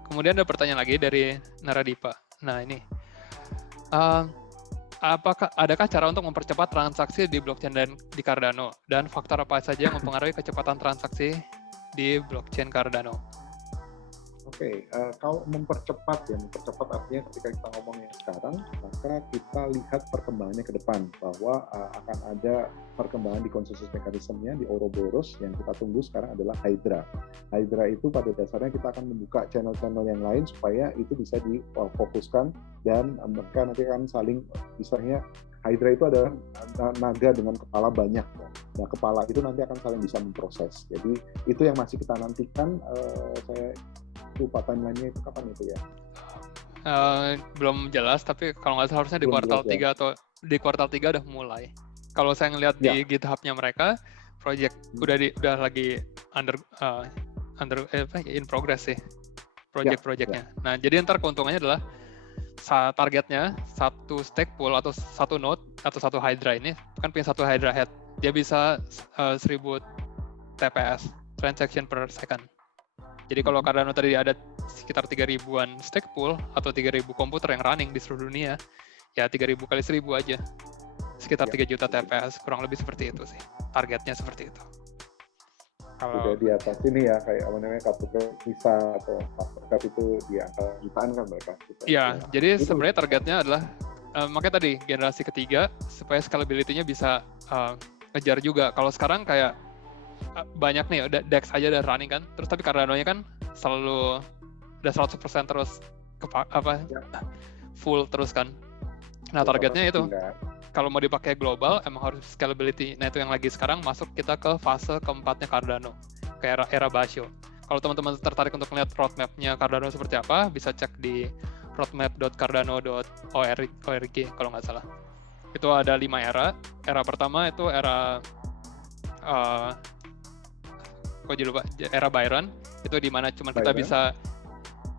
Kemudian ada pertanyaan lagi dari Naradipa. Nah ini, adakah cara untuk mempercepat transaksi di blockchain dan di Cardano? Dan faktor apa saja yang mempengaruhi kecepatan transaksi di blockchain Cardano? Oke, kalau mempercepat artinya ketika kita ngomongnya sekarang, maka kita lihat perkembangannya ke depan, bahwa akan ada perkembangan di konsensus mekanismenya, di Ouroboros. Yang kita tunggu sekarang adalah Hydra. Hydra itu pada dasarnya kita akan membuka channel-channel yang lain supaya itu bisa difokuskan, dan mereka nanti akan saling misalnya Hydra itu adalah naga dengan kepala banyak. Nah, kepala itu nanti akan saling bisa memproses. Jadi itu yang masih kita nantikan. Saya lupa timeline-nya itu kapan itu ya? Belum jelas, tapi kalau nggak salah harusnya di Belum kuartal jelas, 3 atau di kuartal 3 udah mulai. Kalau saya ngelihat di GitHub-nya mereka, project udah lagi in progress sih project-projectnya. Nah, jadi ntar keuntungannya adalah targetnya satu stake pool atau satu node atau satu Hydra ini kan punya satu Hydra head. Dia bisa 1000 TPS transaction per second. Jadi kalau Cardano tadi ada sekitar 3.000-an stake pool atau 3.000 komputer yang running di seluruh dunia, ya 3.000 kali 1.000 aja. Sekitar 3 juta TPS, kurang lebih seperti itu sih. Targetnya seperti itu. Udah di atas ini ya, kayak apa namanya, kartu visa atau Mastercard itu di angka jutaan kan mereka. Iya, jadi sebenarnya targetnya adalah makanya tadi generasi ketiga supaya scalability-nya bisa ngejar juga. Kalau sekarang kayak banyak nih, udah DEX aja udah running kan, terus tapi Cardano-nya kan selalu udah 100% terus full terus kan. Nah, targetnya itu kalau mau dipakai global emang harus scalability. Nah, itu yang lagi sekarang masuk kita ke fase keempatnya Cardano, ke era Basho. Kalau teman-teman tertarik untuk melihat roadmap-nya Cardano seperti apa, bisa cek di roadmap.cardano.org kalau nggak salah. Itu ada 5 era. Era pertama itu era era Byron, itu di mana cuma kita bisa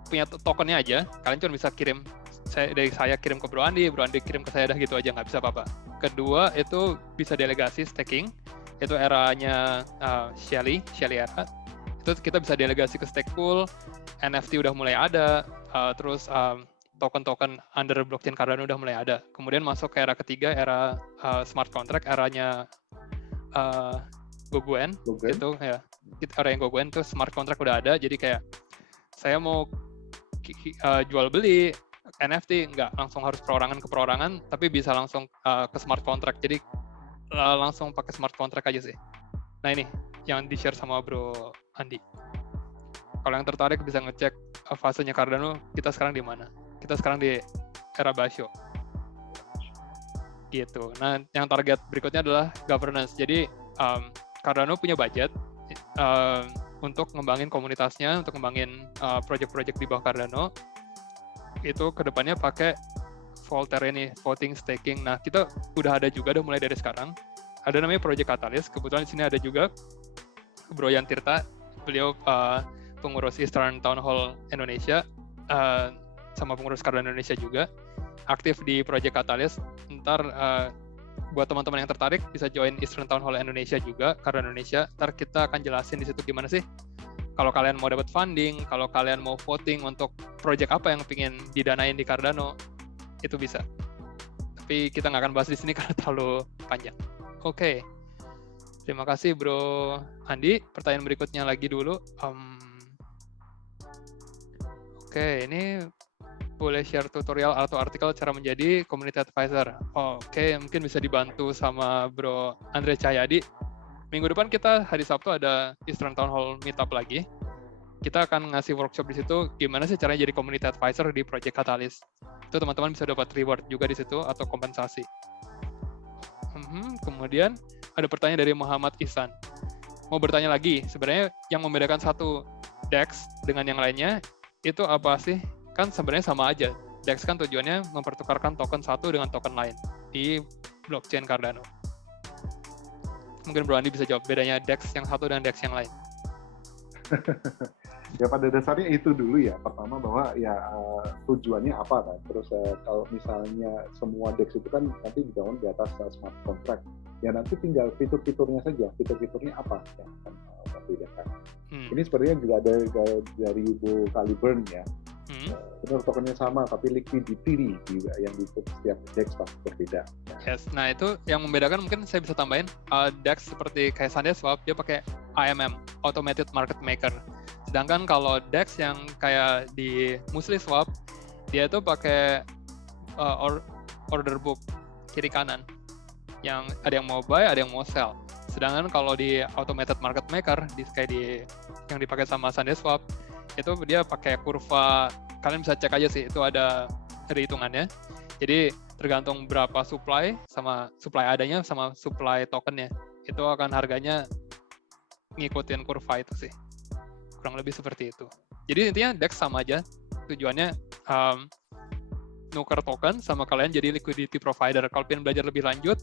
punya tokennya aja. Kalian cuma bisa kirim, dari saya kirim ke Bro Andi kirim ke saya, dah gitu aja, nggak bisa apa-apa. Kedua itu bisa delegasi staking, itu eranya Shelly era. Itu kita bisa delegasi ke stake pool, NFT udah mulai ada, terus token-token under blockchain Cardano udah mulai ada. Kemudian masuk ke era ketiga, era smart contract, eranya Goguen. Itu ya, era yang Goguen itu smart contract udah ada, jadi kayak saya mau jual beli NFT nggak langsung harus perorangan ke perorangan, tapi bisa langsung ke smart contract. Jadi langsung pakai smart contract aja sih. Nah, ini yang di-share sama Bro Andi. Kalau yang tertarik bisa ngecek fasenya Cardano, kita sekarang di mana? Kita sekarang di era Basho. Gitu. Nah, yang target berikutnya adalah governance. Jadi Cardano punya budget untuk ngembangin komunitasnya, untuk ngembangin project-project di bawah Cardano. Itu kedepannya pakai Voltaire ini, voting, staking. Nah, kita udah mulai dari sekarang. Ada namanya Project Catalyst. Kebetulan di sini ada juga Bro Yan Tirta, beliau pengurus Eastern Town Hall Indonesia, sama pengurus Cardano Indonesia juga, aktif di Project Catalyst. Ntar buat teman-teman yang tertarik bisa join Eastern Town Hall Indonesia juga, Cardano Indonesia. Ntar kita akan jelasin di situ gimana sih kalau kalian mau dapat funding, kalau kalian mau voting untuk project apa yang pengen didanain di Cardano, itu bisa. Tapi kita nggak akan bahas di sini karena terlalu panjang. Oke. Terima kasih Bro Andi. Pertanyaan berikutnya lagi dulu. Oke, ini boleh share tutorial atau artikel cara menjadi community advisor. Oke, mungkin bisa dibantu sama Bro Andre Cahyadi. Minggu depan kita hari Sabtu ada Eastern Town Hall Meetup lagi. Kita akan ngasih workshop di situ gimana sih caranya jadi community advisor di Project Catalyst. Itu teman-teman bisa dapat reward juga di situ atau kompensasi. Kemudian ada pertanyaan dari Muhammad Ihsan. Mau bertanya lagi, sebenarnya yang membedakan satu DEX dengan yang lainnya itu apa sih? Kan sebenarnya sama aja. DEX kan tujuannya mempertukarkan token satu dengan token lain di blockchain Cardano. Mungkin Bro Andi bisa jawab bedanya DEX yang satu dan DEX yang lain. Ya pada dasarnya itu dulu ya. Pertama bahwa ya tujuannya apa kan. Terus kalau misalnya semua DEX itu kan nanti dibangun di atas smart contract. Ya nanti tinggal fitur-fiturnya saja. Fitur-fiturnya apa yang akan membedakan. Ini sebenarnya juga ada dari Bu Caliburn ya. Benar tokennya sama, tapi liquidity yang di setiap DEX pasti berbeda. Yes, nah itu yang membedakan mungkin saya bisa tambahin. DEX seperti kayak SundaeSwap, dia pakai AMM, Automated Market Maker. Sedangkan kalau DEX yang kayak di MusliSwap, dia tuh pakai order book kiri kanan. Yang ada yang mau buy, ada yang mau sell. Sedangkan kalau di Automated Market Maker, yang dipakai sama SundaeSwap, itu dia pakai kurva, kalian bisa cek aja sih, itu ada hitungannya. Jadi tergantung berapa supply sama supply adanya sama supply tokennya. Itu akan harganya ngikutin kurva itu sih. Kurang lebih seperti itu. Jadi intinya DEX sama aja. Tujuannya nuker token sama kalian jadi liquidity provider. Kalau pengen belajar lebih lanjut,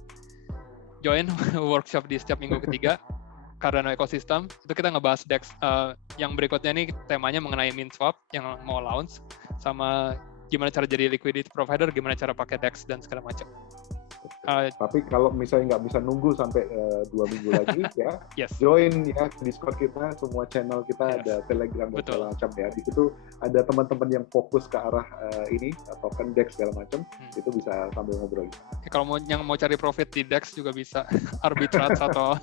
join workshop di setiap minggu ketiga Cardano Ecosystem. Itu kita ngebahas DEX. Yang berikutnya nih temanya mengenai MinSwap yang mau launch, sama gimana cara jadi liquidity provider, gimana cara pakai DEX dan segala macam. Tapi kalau misalnya nggak bisa nunggu sampai 2 minggu lagi, ya Yes. join ya Discord kita, semua channel kita Yes. ada Telegram dan Betul. segala macam ya. Di situ ada teman-teman yang fokus ke arah ini token DEX segala macam, itu bisa sambil ngobrol. Kalau yang mau cari profit di DEX juga bisa arbitrage atau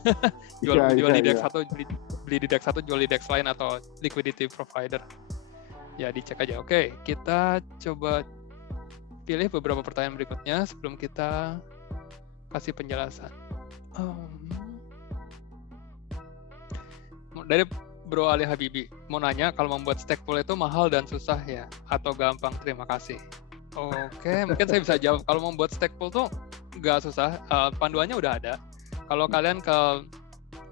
jual Iya, di iya. DEX satu, beli di DEX satu, jual di DEX lain, atau liquidity provider. Ya dicek aja. Oke, kita coba pilih beberapa pertanyaan berikutnya sebelum kita kasih penjelasan. Dari Bro Ali Habibi mau nanya, kalau membuat stake pool itu mahal dan susah ya atau gampang? Terima kasih. Oke, mungkin saya bisa jawab. Kalau membuat stake pool tuh nggak susah, panduannya udah ada. Kalau kalian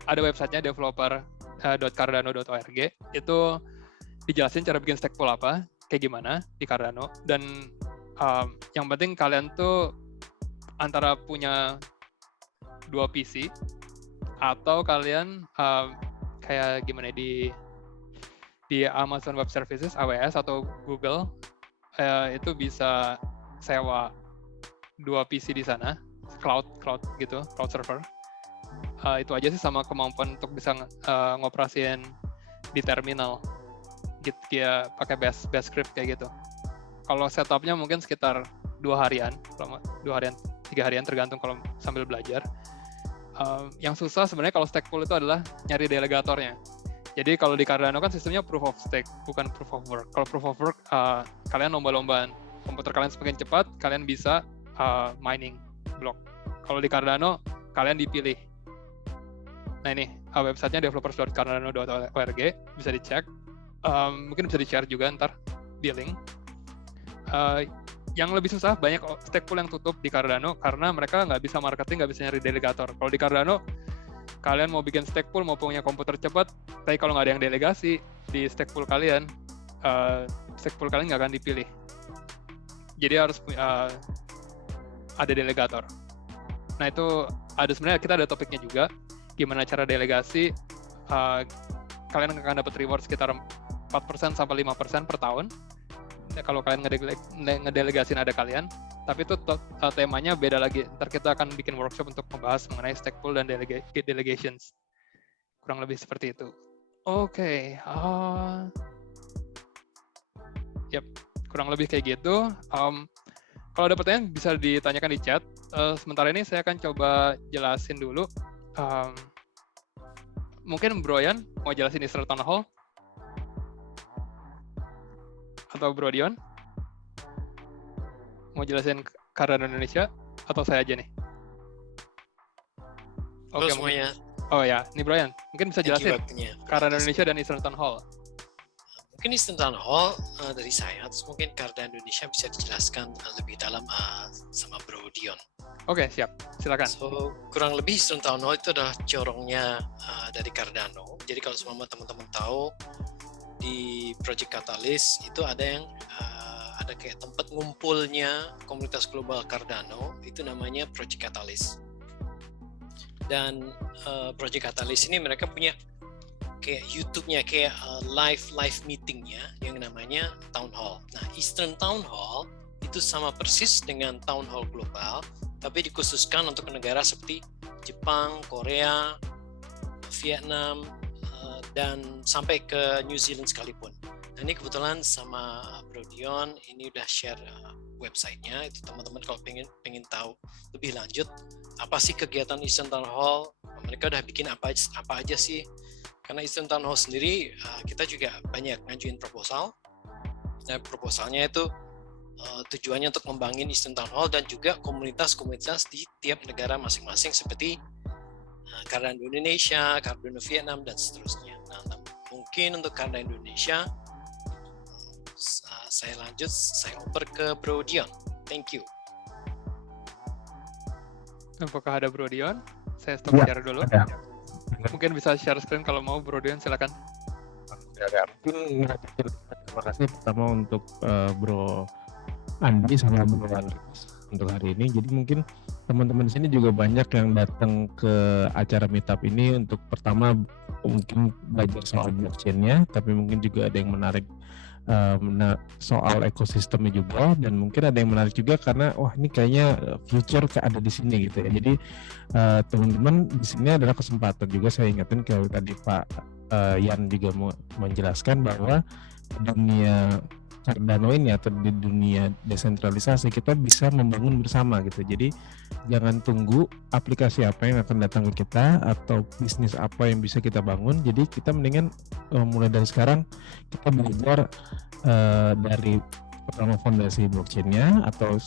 ada websitenya developer.cardano.org, itu dijelasin cara bikin stake pool apa, kayak gimana di Cardano, dan yang penting kalian tuh antara punya 2 PC atau kalian kayak gimana di Amazon Web Services AWS atau Google, itu bisa sewa 2 PC di sana, cloud gitu, cloud server. Itu aja sih, sama kemampuan untuk bisa ngoperasiin di terminal gitu ya, pakai bash script kayak gitu. Kalau setupnya mungkin sekitar 2 harian, 3 harian tergantung kalau sambil belajar. Yang susah sebenarnya kalau stake pool itu adalah nyari delegatornya. Jadi kalau di Cardano kan sistemnya proof of stake, bukan proof of work. Kalau proof of work, kalian lomba-lombaan. Komputer kalian semakin cepat, kalian bisa mining blok. Kalau di Cardano, kalian dipilih. Nah ini, websitenya developers.cardano.org, bisa dicek. Mungkin bisa di-share juga ntar di link. Yang lebih susah, banyak stake pool yang tutup di Cardano karena mereka nggak bisa marketing, nggak bisa nyari delegator. Kalau di Cardano, kalian mau bikin stake pool, mau punya komputer cepat, tapi kalau nggak ada yang delegasi di stake pool kalian nggak akan dipilih. Jadi harus ada delegator. Nah itu sebenarnya kita ada topiknya juga, gimana cara delegasi. Kalian akan dapat reward sekitar 4% sampai 5% per tahun. Kalau kalian ngedelegasin ada kalian, tapi itu temanya beda lagi. Ntar kita akan bikin workshop untuk membahas mengenai stake pool dan delegations. Kurang lebih seperti itu. Oke. Kurang lebih kayak gitu. Kalau ada pertanyaan bisa ditanyakan di chat. Sementara ini saya akan coba jelasin dulu. Mungkin Bro Yan mau jelasin Easter Town Hall? Atau Bro Dion? Mau jelasin Cardano Indonesia? Atau saya aja nih? Oke, semuanya. Oh ya, ini Brian. Mungkin bisa jelasin Cardano Indonesia dan Eastern Town Hall. Mungkin Eastern Town Hall dari saya, terus mungkin Cardano Indonesia bisa dijelaskan lebih dalam sama Bro Dion. Oke, siap. Silakan. So, kurang lebih Eastern Town Hall itu adalah corongnya dari Cardano. Jadi kalau semua teman-teman tahu, di Project Catalyst itu ada yang ada kayak tempat ngumpulnya komunitas global Cardano, itu namanya Project Catalyst. Dan Project Catalyst ini mereka punya kayak YouTube-nya, kayak live meeting-nya yang namanya Town Hall. Nah, Eastern Town Hall itu sama persis dengan Town Hall global, tapi dikhususkan untuk negara seperti Jepang, Korea, Vietnam, dan sampai ke New Zealand sekalipun. Nah, ini kebetulan sama Bro Dion ini udah share websitenya. Itu teman-teman kalau pengen tahu lebih lanjut apa sih kegiatan Eastern Town Hall, mereka udah bikin apa aja sih. Karena Eastern Town Hall sendiri kita juga banyak ngajuin proposal. Nah, proposalnya itu tujuannya untuk membangun Eastern Town Hall dan juga komunitas-komunitas di tiap negara masing-masing seperti Cardano Indonesia, Cardano Vietnam, dan seterusnya. Nah, mungkin untuk Cardano Indonesia, saya lanjut, saya oper ke Bro Dion. Thank you. Apakah ada Bro Dion? Saya stop Ya, share dulu. ada. Mungkin bisa share screen kalau mau, Bro Dion, silakan. Mungkin terima kasih pertama untuk Bro Andi sama Bro Andreas untuk hari ini. Jadi mungkin teman-teman di sini juga banyak yang datang ke acara meetup ini untuk pertama mungkin belajar soal blockchain-nya, tapi mungkin juga ada yang menarik soal ekosistemnya juga, dan mungkin ada yang menarik juga karena wah ini kayaknya future ada di sini gitu ya. Jadi teman-teman di sini adalah kesempatan juga. Saya ingatin kalau tadi Pak Yan juga menjelaskan bahwa dunia Cardano ini atau di dunia desentralisasi kita bisa membangun bersama gitu. Jadi jangan tunggu aplikasi apa yang akan datang ke kita atau bisnis apa yang bisa kita bangun. Jadi kita mendingan mulai dari sekarang kita belajar dari pertama fondasi blockchain-nya, atau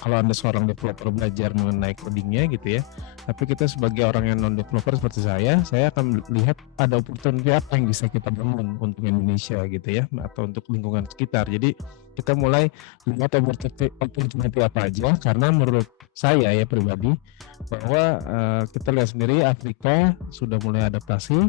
kalau Anda seorang developer belajar mengenai codingnya gitu ya. Tapi kita sebagai orang yang non-developer seperti saya akan melihat ada opportunity apa yang bisa kita bangun untuk Indonesia gitu ya, atau untuk lingkungan sekitar. Jadi kita mulai lihat opportunity apa aja, karena menurut saya ya pribadi bahwa kita lihat sendiri Afrika sudah mulai adaptasi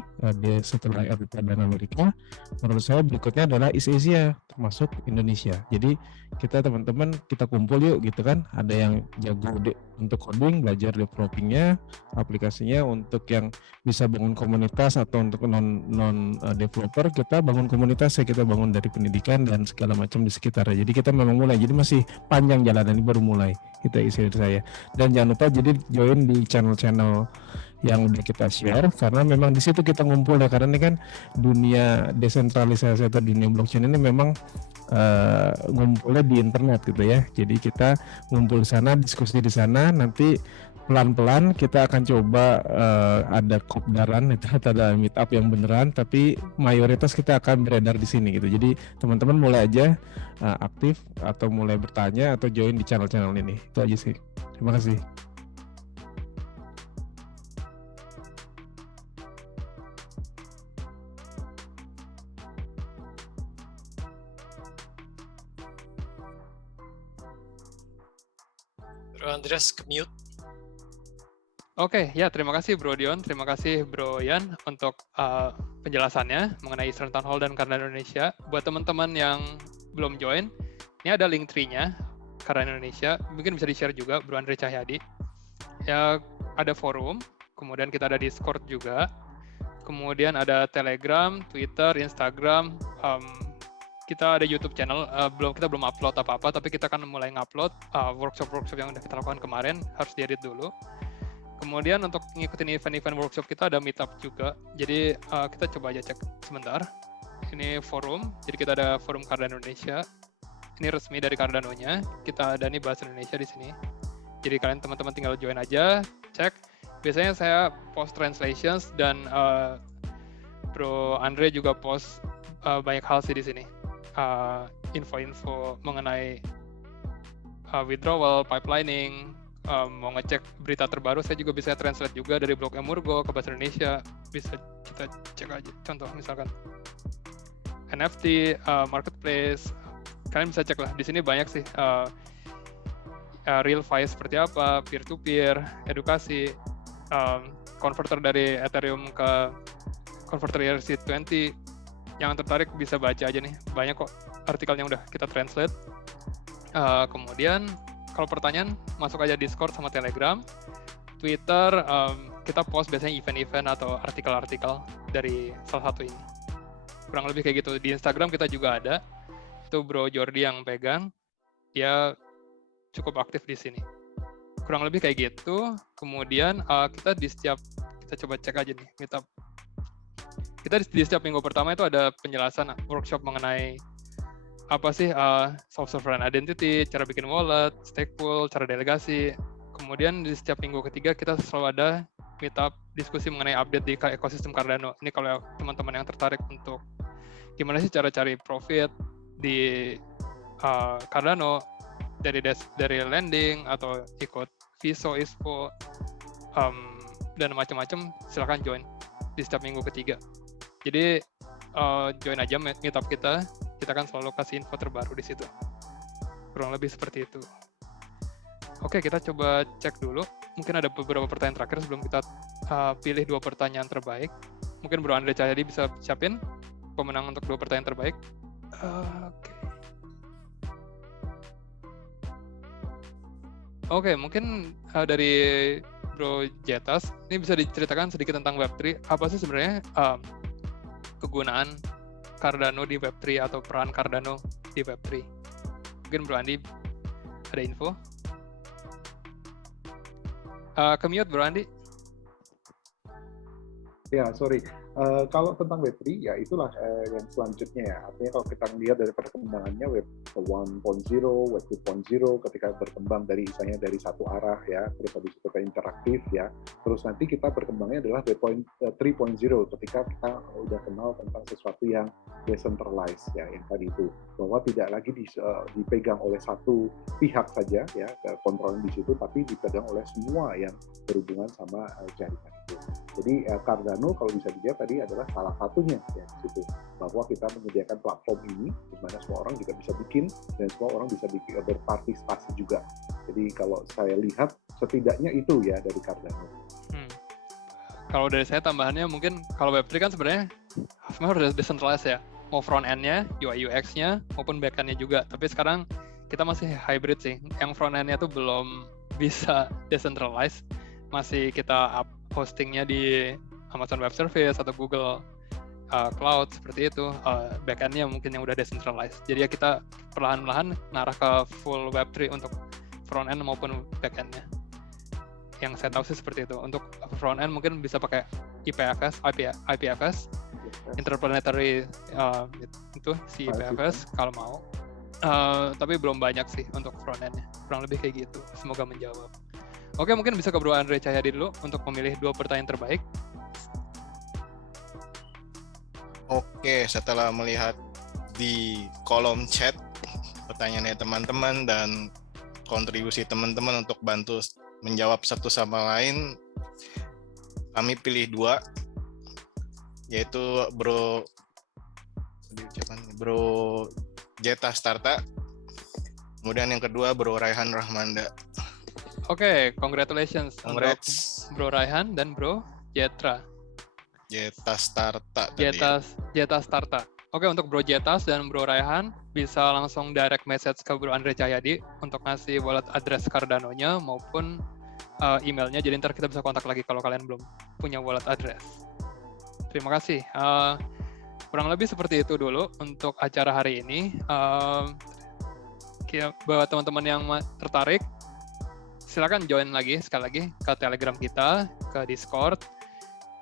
setelah Eropa dan Amerika. Menurut saya berikutnya adalah East Asia, termasuk Indonesia. Jadi kita teman-teman kita kumpul yuk gitu kan. Ada yang jago untuk coding, belajar developingnya, aplikasinya. Untuk yang bisa bangun komunitas atau untuk non developer, kita bangun komunitas ya, kita bangun dari pendidikan dan segala macam di sekitar. Jadi kita memang mulai. Jadi masih panjang jalan, ini baru mulai. Itu isi dari saya. Dan jangan lupa jadi join di channel-channel yang udah kita share, karena memang di situ kita ngumpul ya, karena ini kan dunia desentralisasi atau dunia blockchain ini memang ngumpulnya di internet gitu ya. Jadi kita ngumpul di sana, diskusi di sana, nanti pelan-pelan kita akan coba ada kopdaran itu atau ada meetup yang beneran, tapi mayoritas kita akan beredar di sini gitu. Jadi teman-teman mulai aja aktif atau mulai bertanya atau join di channel-channel ini. Itu aja sih. Terima kasih. Bro Andreas ke mute. Oke, ya terima kasih Bro Dion, terima kasih Bro Yan untuk penjelasannya mengenai Eastern Town Hall dan Cardano Indonesia. Buat teman-teman yang belum join, ini ada link tree-nya Cardano Indonesia, mungkin bisa di-share juga Bro Andre Cahyadi. Ya, ada forum, kemudian kita ada Discord juga, kemudian ada Telegram, Twitter, Instagram, kita ada YouTube channel, kita belum upload apa-apa, tapi kita akan mulai ngupload workshop-workshop yang udah kita lakukan kemarin, harus diedit dulu. Kemudian untuk ngikutin event-event workshop kita ada meetup juga, jadi kita coba aja cek sebentar. Ini forum, jadi kita ada forum Cardano Indonesia, ini resmi dari Cardano-nya, kita ada nih bahasa Indonesia di sini. Jadi kalian teman-teman tinggal join aja, cek. Biasanya saya post translations dan Bro Andre juga post banyak hal sih di sini. Info-info mengenai withdrawal, pipelining, mau ngecek berita terbaru, saya juga bisa translate juga dari blog Emurgo ke bahasa Indonesia, bisa kita cek aja. Contoh misalkan NFT, marketplace, kalian bisa cek lah. Di sini banyak sih real fi seperti apa, peer-to-peer, edukasi, converter dari Ethereum ke converter ERC20. Yang tertarik bisa baca aja nih, banyak kok artikel yang udah kita translate. Kemudian kalau pertanyaan masuk aja Discord sama Telegram, Twitter, kita post biasanya event-event atau artikel-artikel dari salah satu ini. Kurang lebih kayak gitu. Di Instagram kita juga ada, itu Bro Jordi yang pegang, dia cukup aktif di sini. Kurang lebih kayak gitu. Kemudian kita coba cek aja nih meetup. Kita di setiap minggu pertama itu ada penjelasan workshop mengenai apa sih self-sovereign identity, cara bikin wallet, stake pool, cara delegasi. Kemudian di setiap minggu ketiga kita selalu ada meetup diskusi mengenai update di ekosistem Cardano. Ini kalau teman-teman yang tertarik untuk gimana sih cara cari profit di Cardano dari lending atau ikut VISO, ISPO, dan macam-macam, silakan join di setiap minggu ketiga. Jadi join aja meetup kita akan selalu kasih info terbaru di situ. Kurang lebih seperti itu. Oke, kita coba cek dulu mungkin ada beberapa pertanyaan terakhir sebelum kita pilih 2 pertanyaan terbaik. Mungkin Bro Andre Cahyadi bisa siapin pemenang untuk 2 pertanyaan terbaik. Oke, mungkin dari Bro Jetas, ini bisa diceritakan sedikit tentang Web3. Apa sih sebenarnya kegunaan Cardano di Web3 atau peran Cardano di Web3? Mungkin Bro Andi ada info? Ke-mute Bro Andi. Ya, sorry. Kalau tentang Web3, ya itulah yang selanjutnya ya. Artinya kalau kita melihat dari perkembangannya Web 1.0, Web 2.0, ketika berkembang dari misalnya dari satu arah ya, terus habis itu ke interaktif ya, terus nanti kita berkembangnya adalah Web 3.0 ketika kita udah kenal tentang sesuatu yang decentralized ya, yang tadi itu, bahwa tidak lagi dipegang oleh satu pihak saja ya, kontrolnya di situ, tapi dipegang oleh semua yang berhubungan sama jaringan itu. Jadi Cardano kalau bisa dilihat tadi adalah salah satunya ya di situ, bahwa kita menyediakan platform ini di mana semua orang juga bisa bikin dan semua orang bisa berpartisipasi juga. Jadi kalau saya lihat setidaknya itu ya dari Cardano. Kalau dari saya tambahannya mungkin kalau Web3 kan sebenarnya harus decentralized ya, mau front end-nya, UI UX-nya maupun back end-nya juga. Tapi sekarang kita masih hybrid sih. Yang front end-nya tuh belum bisa decentralized, masih kita up hostingnya di Amazon Web Service atau Google Cloud seperti itu. Backend-nya mungkin yang udah decentralized. Jadi ya kita perlahan-lahan ngarah ke full Web3 untuk front end maupun backend-nya. Yang saya tahu sih seperti itu. Untuk front end mungkin bisa pakai IPFS, Interplanetary itu si IPFS kalau mau. Tapi belum banyak sih untuk front end-nya. Kurang lebih kayak gitu. Semoga menjawab. Oke, mungkin bisa ke Bro Andre Cahyadi dulu untuk memilih 2 pertanyaan terbaik. Oke, setelah melihat di kolom chat pertanyaannya teman-teman dan kontribusi teman-teman untuk bantu menjawab satu sama lain, kami pilih 2, yaitu Bro Jeta Starta, kemudian yang kedua Bro Raihan Rahmanda. Oke, congratulations untuk Bro Raihan dan Bro Jeta Starta. Oke, untuk Bro Jetas dan Bro Raihan bisa langsung direct message ke Bro Andre Cahyadi untuk ngasih wallet address Cardano-nya maupun emailnya. Jadi ntar kita bisa kontak lagi kalau kalian belum punya wallet address. Terima kasih. Kurang lebih seperti itu dulu untuk acara hari ini. Buat teman-teman yang tertarik, silakan join lagi sekali lagi ke Telegram kita, ke Discord,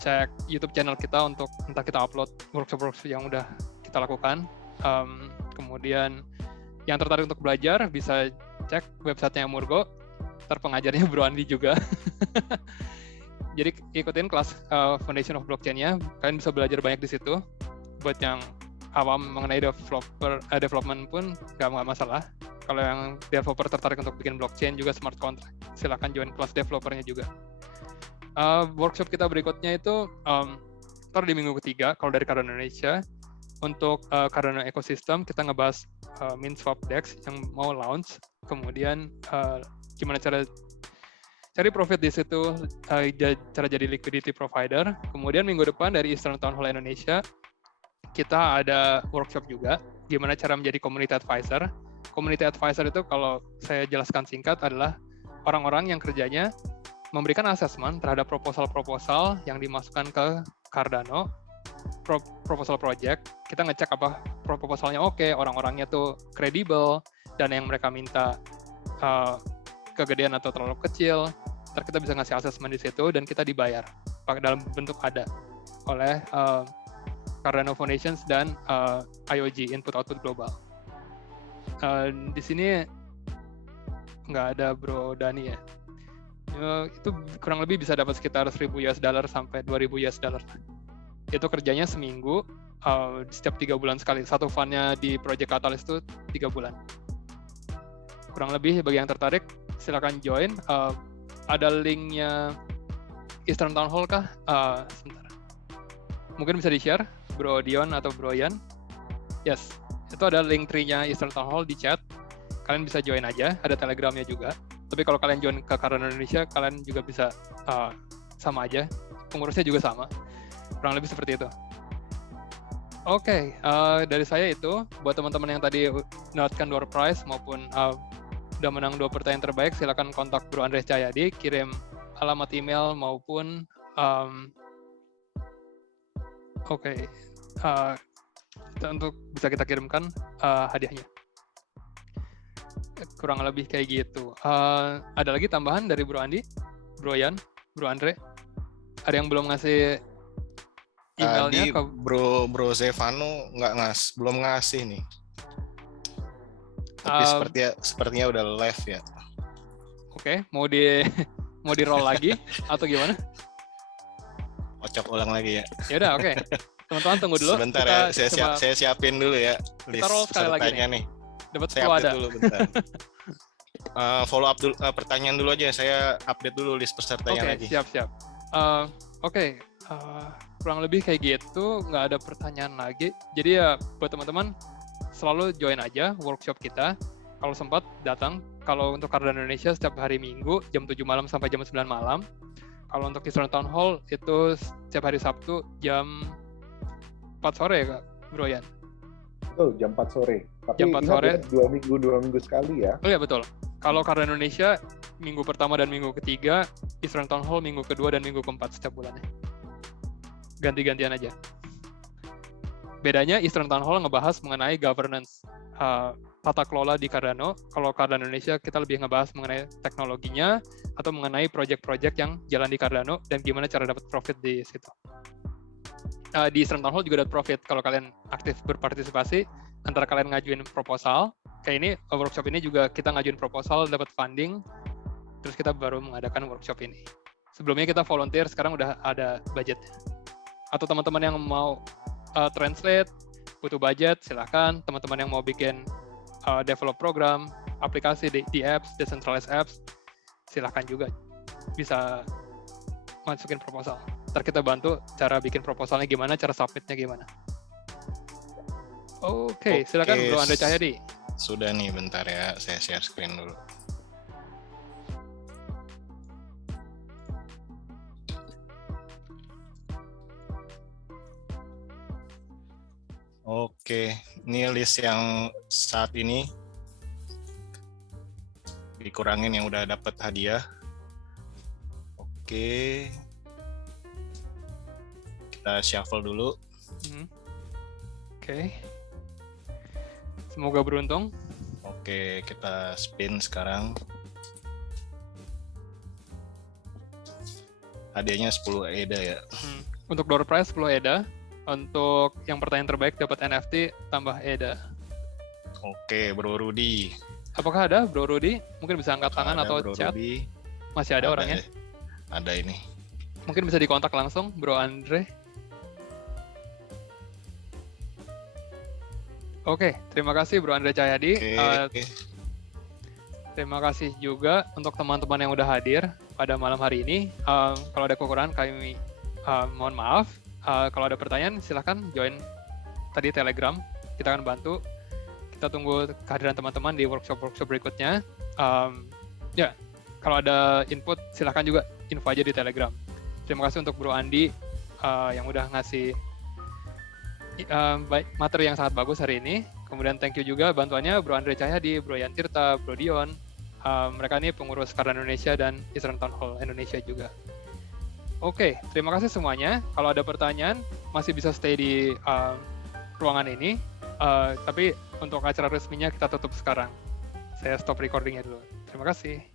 cek YouTube channel kita untuk entah kita upload workshop-workshop yang udah kita lakukan. Kemudian yang tertarik untuk belajar bisa cek websitenya Murgo, ntar pengajarnya Bro Andi juga. Jadi ikutin kelas Foundation of Blockchain-nya, kalian bisa belajar banyak di situ. Buat yang awam mengenai development pun nggak masalah. Kalau yang developer tertarik untuk bikin blockchain juga smart contract, silakan join kelas developernya juga. Workshop kita berikutnya itu ntar di minggu ketiga kalau dari Cardano Indonesia. Untuk Cardano ecosystem kita ngebahas MinSwap DEX yang mau launch, kemudian gimana cara cari profit di situ, cara jadi liquidity provider. Kemudian minggu depan dari Eastern Town Hall Indonesia kita ada workshop juga gimana cara menjadi community advisor. Community advisor itu kalau saya jelaskan singkat adalah orang-orang yang kerjanya memberikan assessment terhadap proposal-proposal yang dimasukkan ke Cardano, proposal project. Kita ngecek apa proposalnya oke, orang-orangnya tuh kredibel, dan yang mereka minta kegedean atau terlalu kecil. Ntar kita bisa ngasih assessment di situ dan kita dibayar dalam bentuk ADA oleh Cardano Foundations dan IOG, Input Output Global. Di sini nggak ada Bro Dani ya. Itu kurang lebih bisa dapat sekitar $1.000 sampai $2.000. Itu kerjanya seminggu, setiap 3 bulan sekali. Satu fund-nya di Project Catalyst itu 3 bulan. Kurang lebih bagi yang tertarik, silakan join. Ada link-nya Eastern Town Hall kah? Sebentar. Mungkin bisa di-share, Bro Dion atau Bro Yan. Yes, itu ada link tree-nya Eastern Town Hall di chat. Kalian bisa join aja, ada Telegram-nya juga. Tapi kalau kalian join ke Cardano Indonesia, kalian juga bisa sama aja. Pengurusnya juga sama. Kurang lebih seperti itu. Oke, dari saya itu. Buat teman-teman yang tadi mendapatkan door prize maupun udah menang 2 pertanyaan terbaik, silakan kontak Bro Andreas Cahyadi, kirim alamat email maupun untuk bisa kita kirimkan hadiahnya. Kurang lebih kayak gitu. Ada lagi tambahan dari Bro Andi, Bro Yan, Bro Andre? Ada yang belum ngasih emailnya Tadi ke Bro Zevano belum ngasih nih. Tapi sepertinya udah live ya. Oke, mau di roll lagi atau gimana? Ocok ulang lagi ya. Ya udah, oke. Teman-teman tunggu dulu. Sebentar ya, saya siapin dulu ya list roll sekali lagi pesertanya nih. Dapat Saya 10 update ada. dulu bentar. Follow up dulu, pertanyaan dulu aja. Saya update dulu list pesertanya lagi. Siap. Kurang lebih kayak gitu, nggak ada pertanyaan lagi. Jadi ya buat teman-teman selalu join aja workshop kita. Kalau sempat datang. Kalau untuk Cardano Indonesia setiap hari Minggu jam 7 malam sampai jam 9 malam. Kalau untuk Eastern Town Hall itu setiap hari Sabtu jam 4 sore ya Kak Bro Yan? Betul, jam 4 sore. Tapi Jam 4 sore. Ya, 2 minggu sekali ya. Oh iya betul. Kalau Cardano Indonesia minggu pertama dan minggu ketiga, Eastern Town Hall minggu kedua dan minggu keempat setiap bulannya. Ganti-gantian aja. Bedanya Eastern Town Hall ngebahas mengenai governance, tata kelola di Cardano. Kalau Cardano Indonesia kita lebih ngebahas mengenai teknologinya atau mengenai project-project yang jalan di Cardano dan gimana cara dapat profit di situ. Di Eastern Town Hall juga dapat profit kalau kalian aktif berpartisipasi, antara kalian ngajuin proposal. Kayak ini workshop ini juga kita ngajuin proposal, dapat funding, terus kita baru mengadakan workshop ini. Sebelumnya kita volunteer, sekarang udah ada budget. Atau teman-teman yang mau translate, butuh budget, silahkan. Teman-teman yang mau bikin develop program, aplikasi di apps, decentralized apps, silahkan juga bisa masukin proposal. Ntar kita bantu cara bikin proposalnya gimana, cara submitnya gimana. Oke, silakan Bro Andre Cahyadi. Sudah nih, bentar ya, saya share screen dulu. Oke, ini list yang saat ini dikurangin yang udah dapat hadiah. Oke, kita shuffle dulu. Oke. Semoga beruntung. Oke, kita spin sekarang. Hadiahnya 10 EDA ya. Untuk door prize 10 EDA. Untuk yang pertanyaan terbaik dapat NFT tambah EDA. Oke, Bro Rudy. Apakah ada Bro Rudy? Mungkin bisa angkat tangan Ada atau Bro chat. Rudy. Masih ada orangnya. Ya. Ada ini. Mungkin bisa dikontak langsung Bro Andre. Oke, terima kasih Bro Andre Cahyadi. Oke. Terima kasih juga untuk teman-teman yang udah hadir pada malam hari ini. Kalau ada kekurangan kami mohon maaf. Kalau ada pertanyaan silahkan join tadi Telegram. Kita akan bantu. Kita tunggu kehadiran teman-teman di workshop-workshop berikutnya. Ya, kalau ada input silahkan juga info aja di Telegram. Terima kasih untuk Bro Andi yang udah ngasih materi yang sangat bagus hari ini. Kemudian thank you juga bantuannya Bro Andre Cahyadi, Bro Yan Tirta, Bro Dion. Mereka ini pengurus Cardano Indonesia dan Eastern Town Hall Indonesia juga. Oke, terima kasih semuanya. Kalau ada pertanyaan masih bisa stay di ruangan ini. Tapi untuk acara resminya kita tutup sekarang. Saya stop recordingnya dulu. Terima kasih.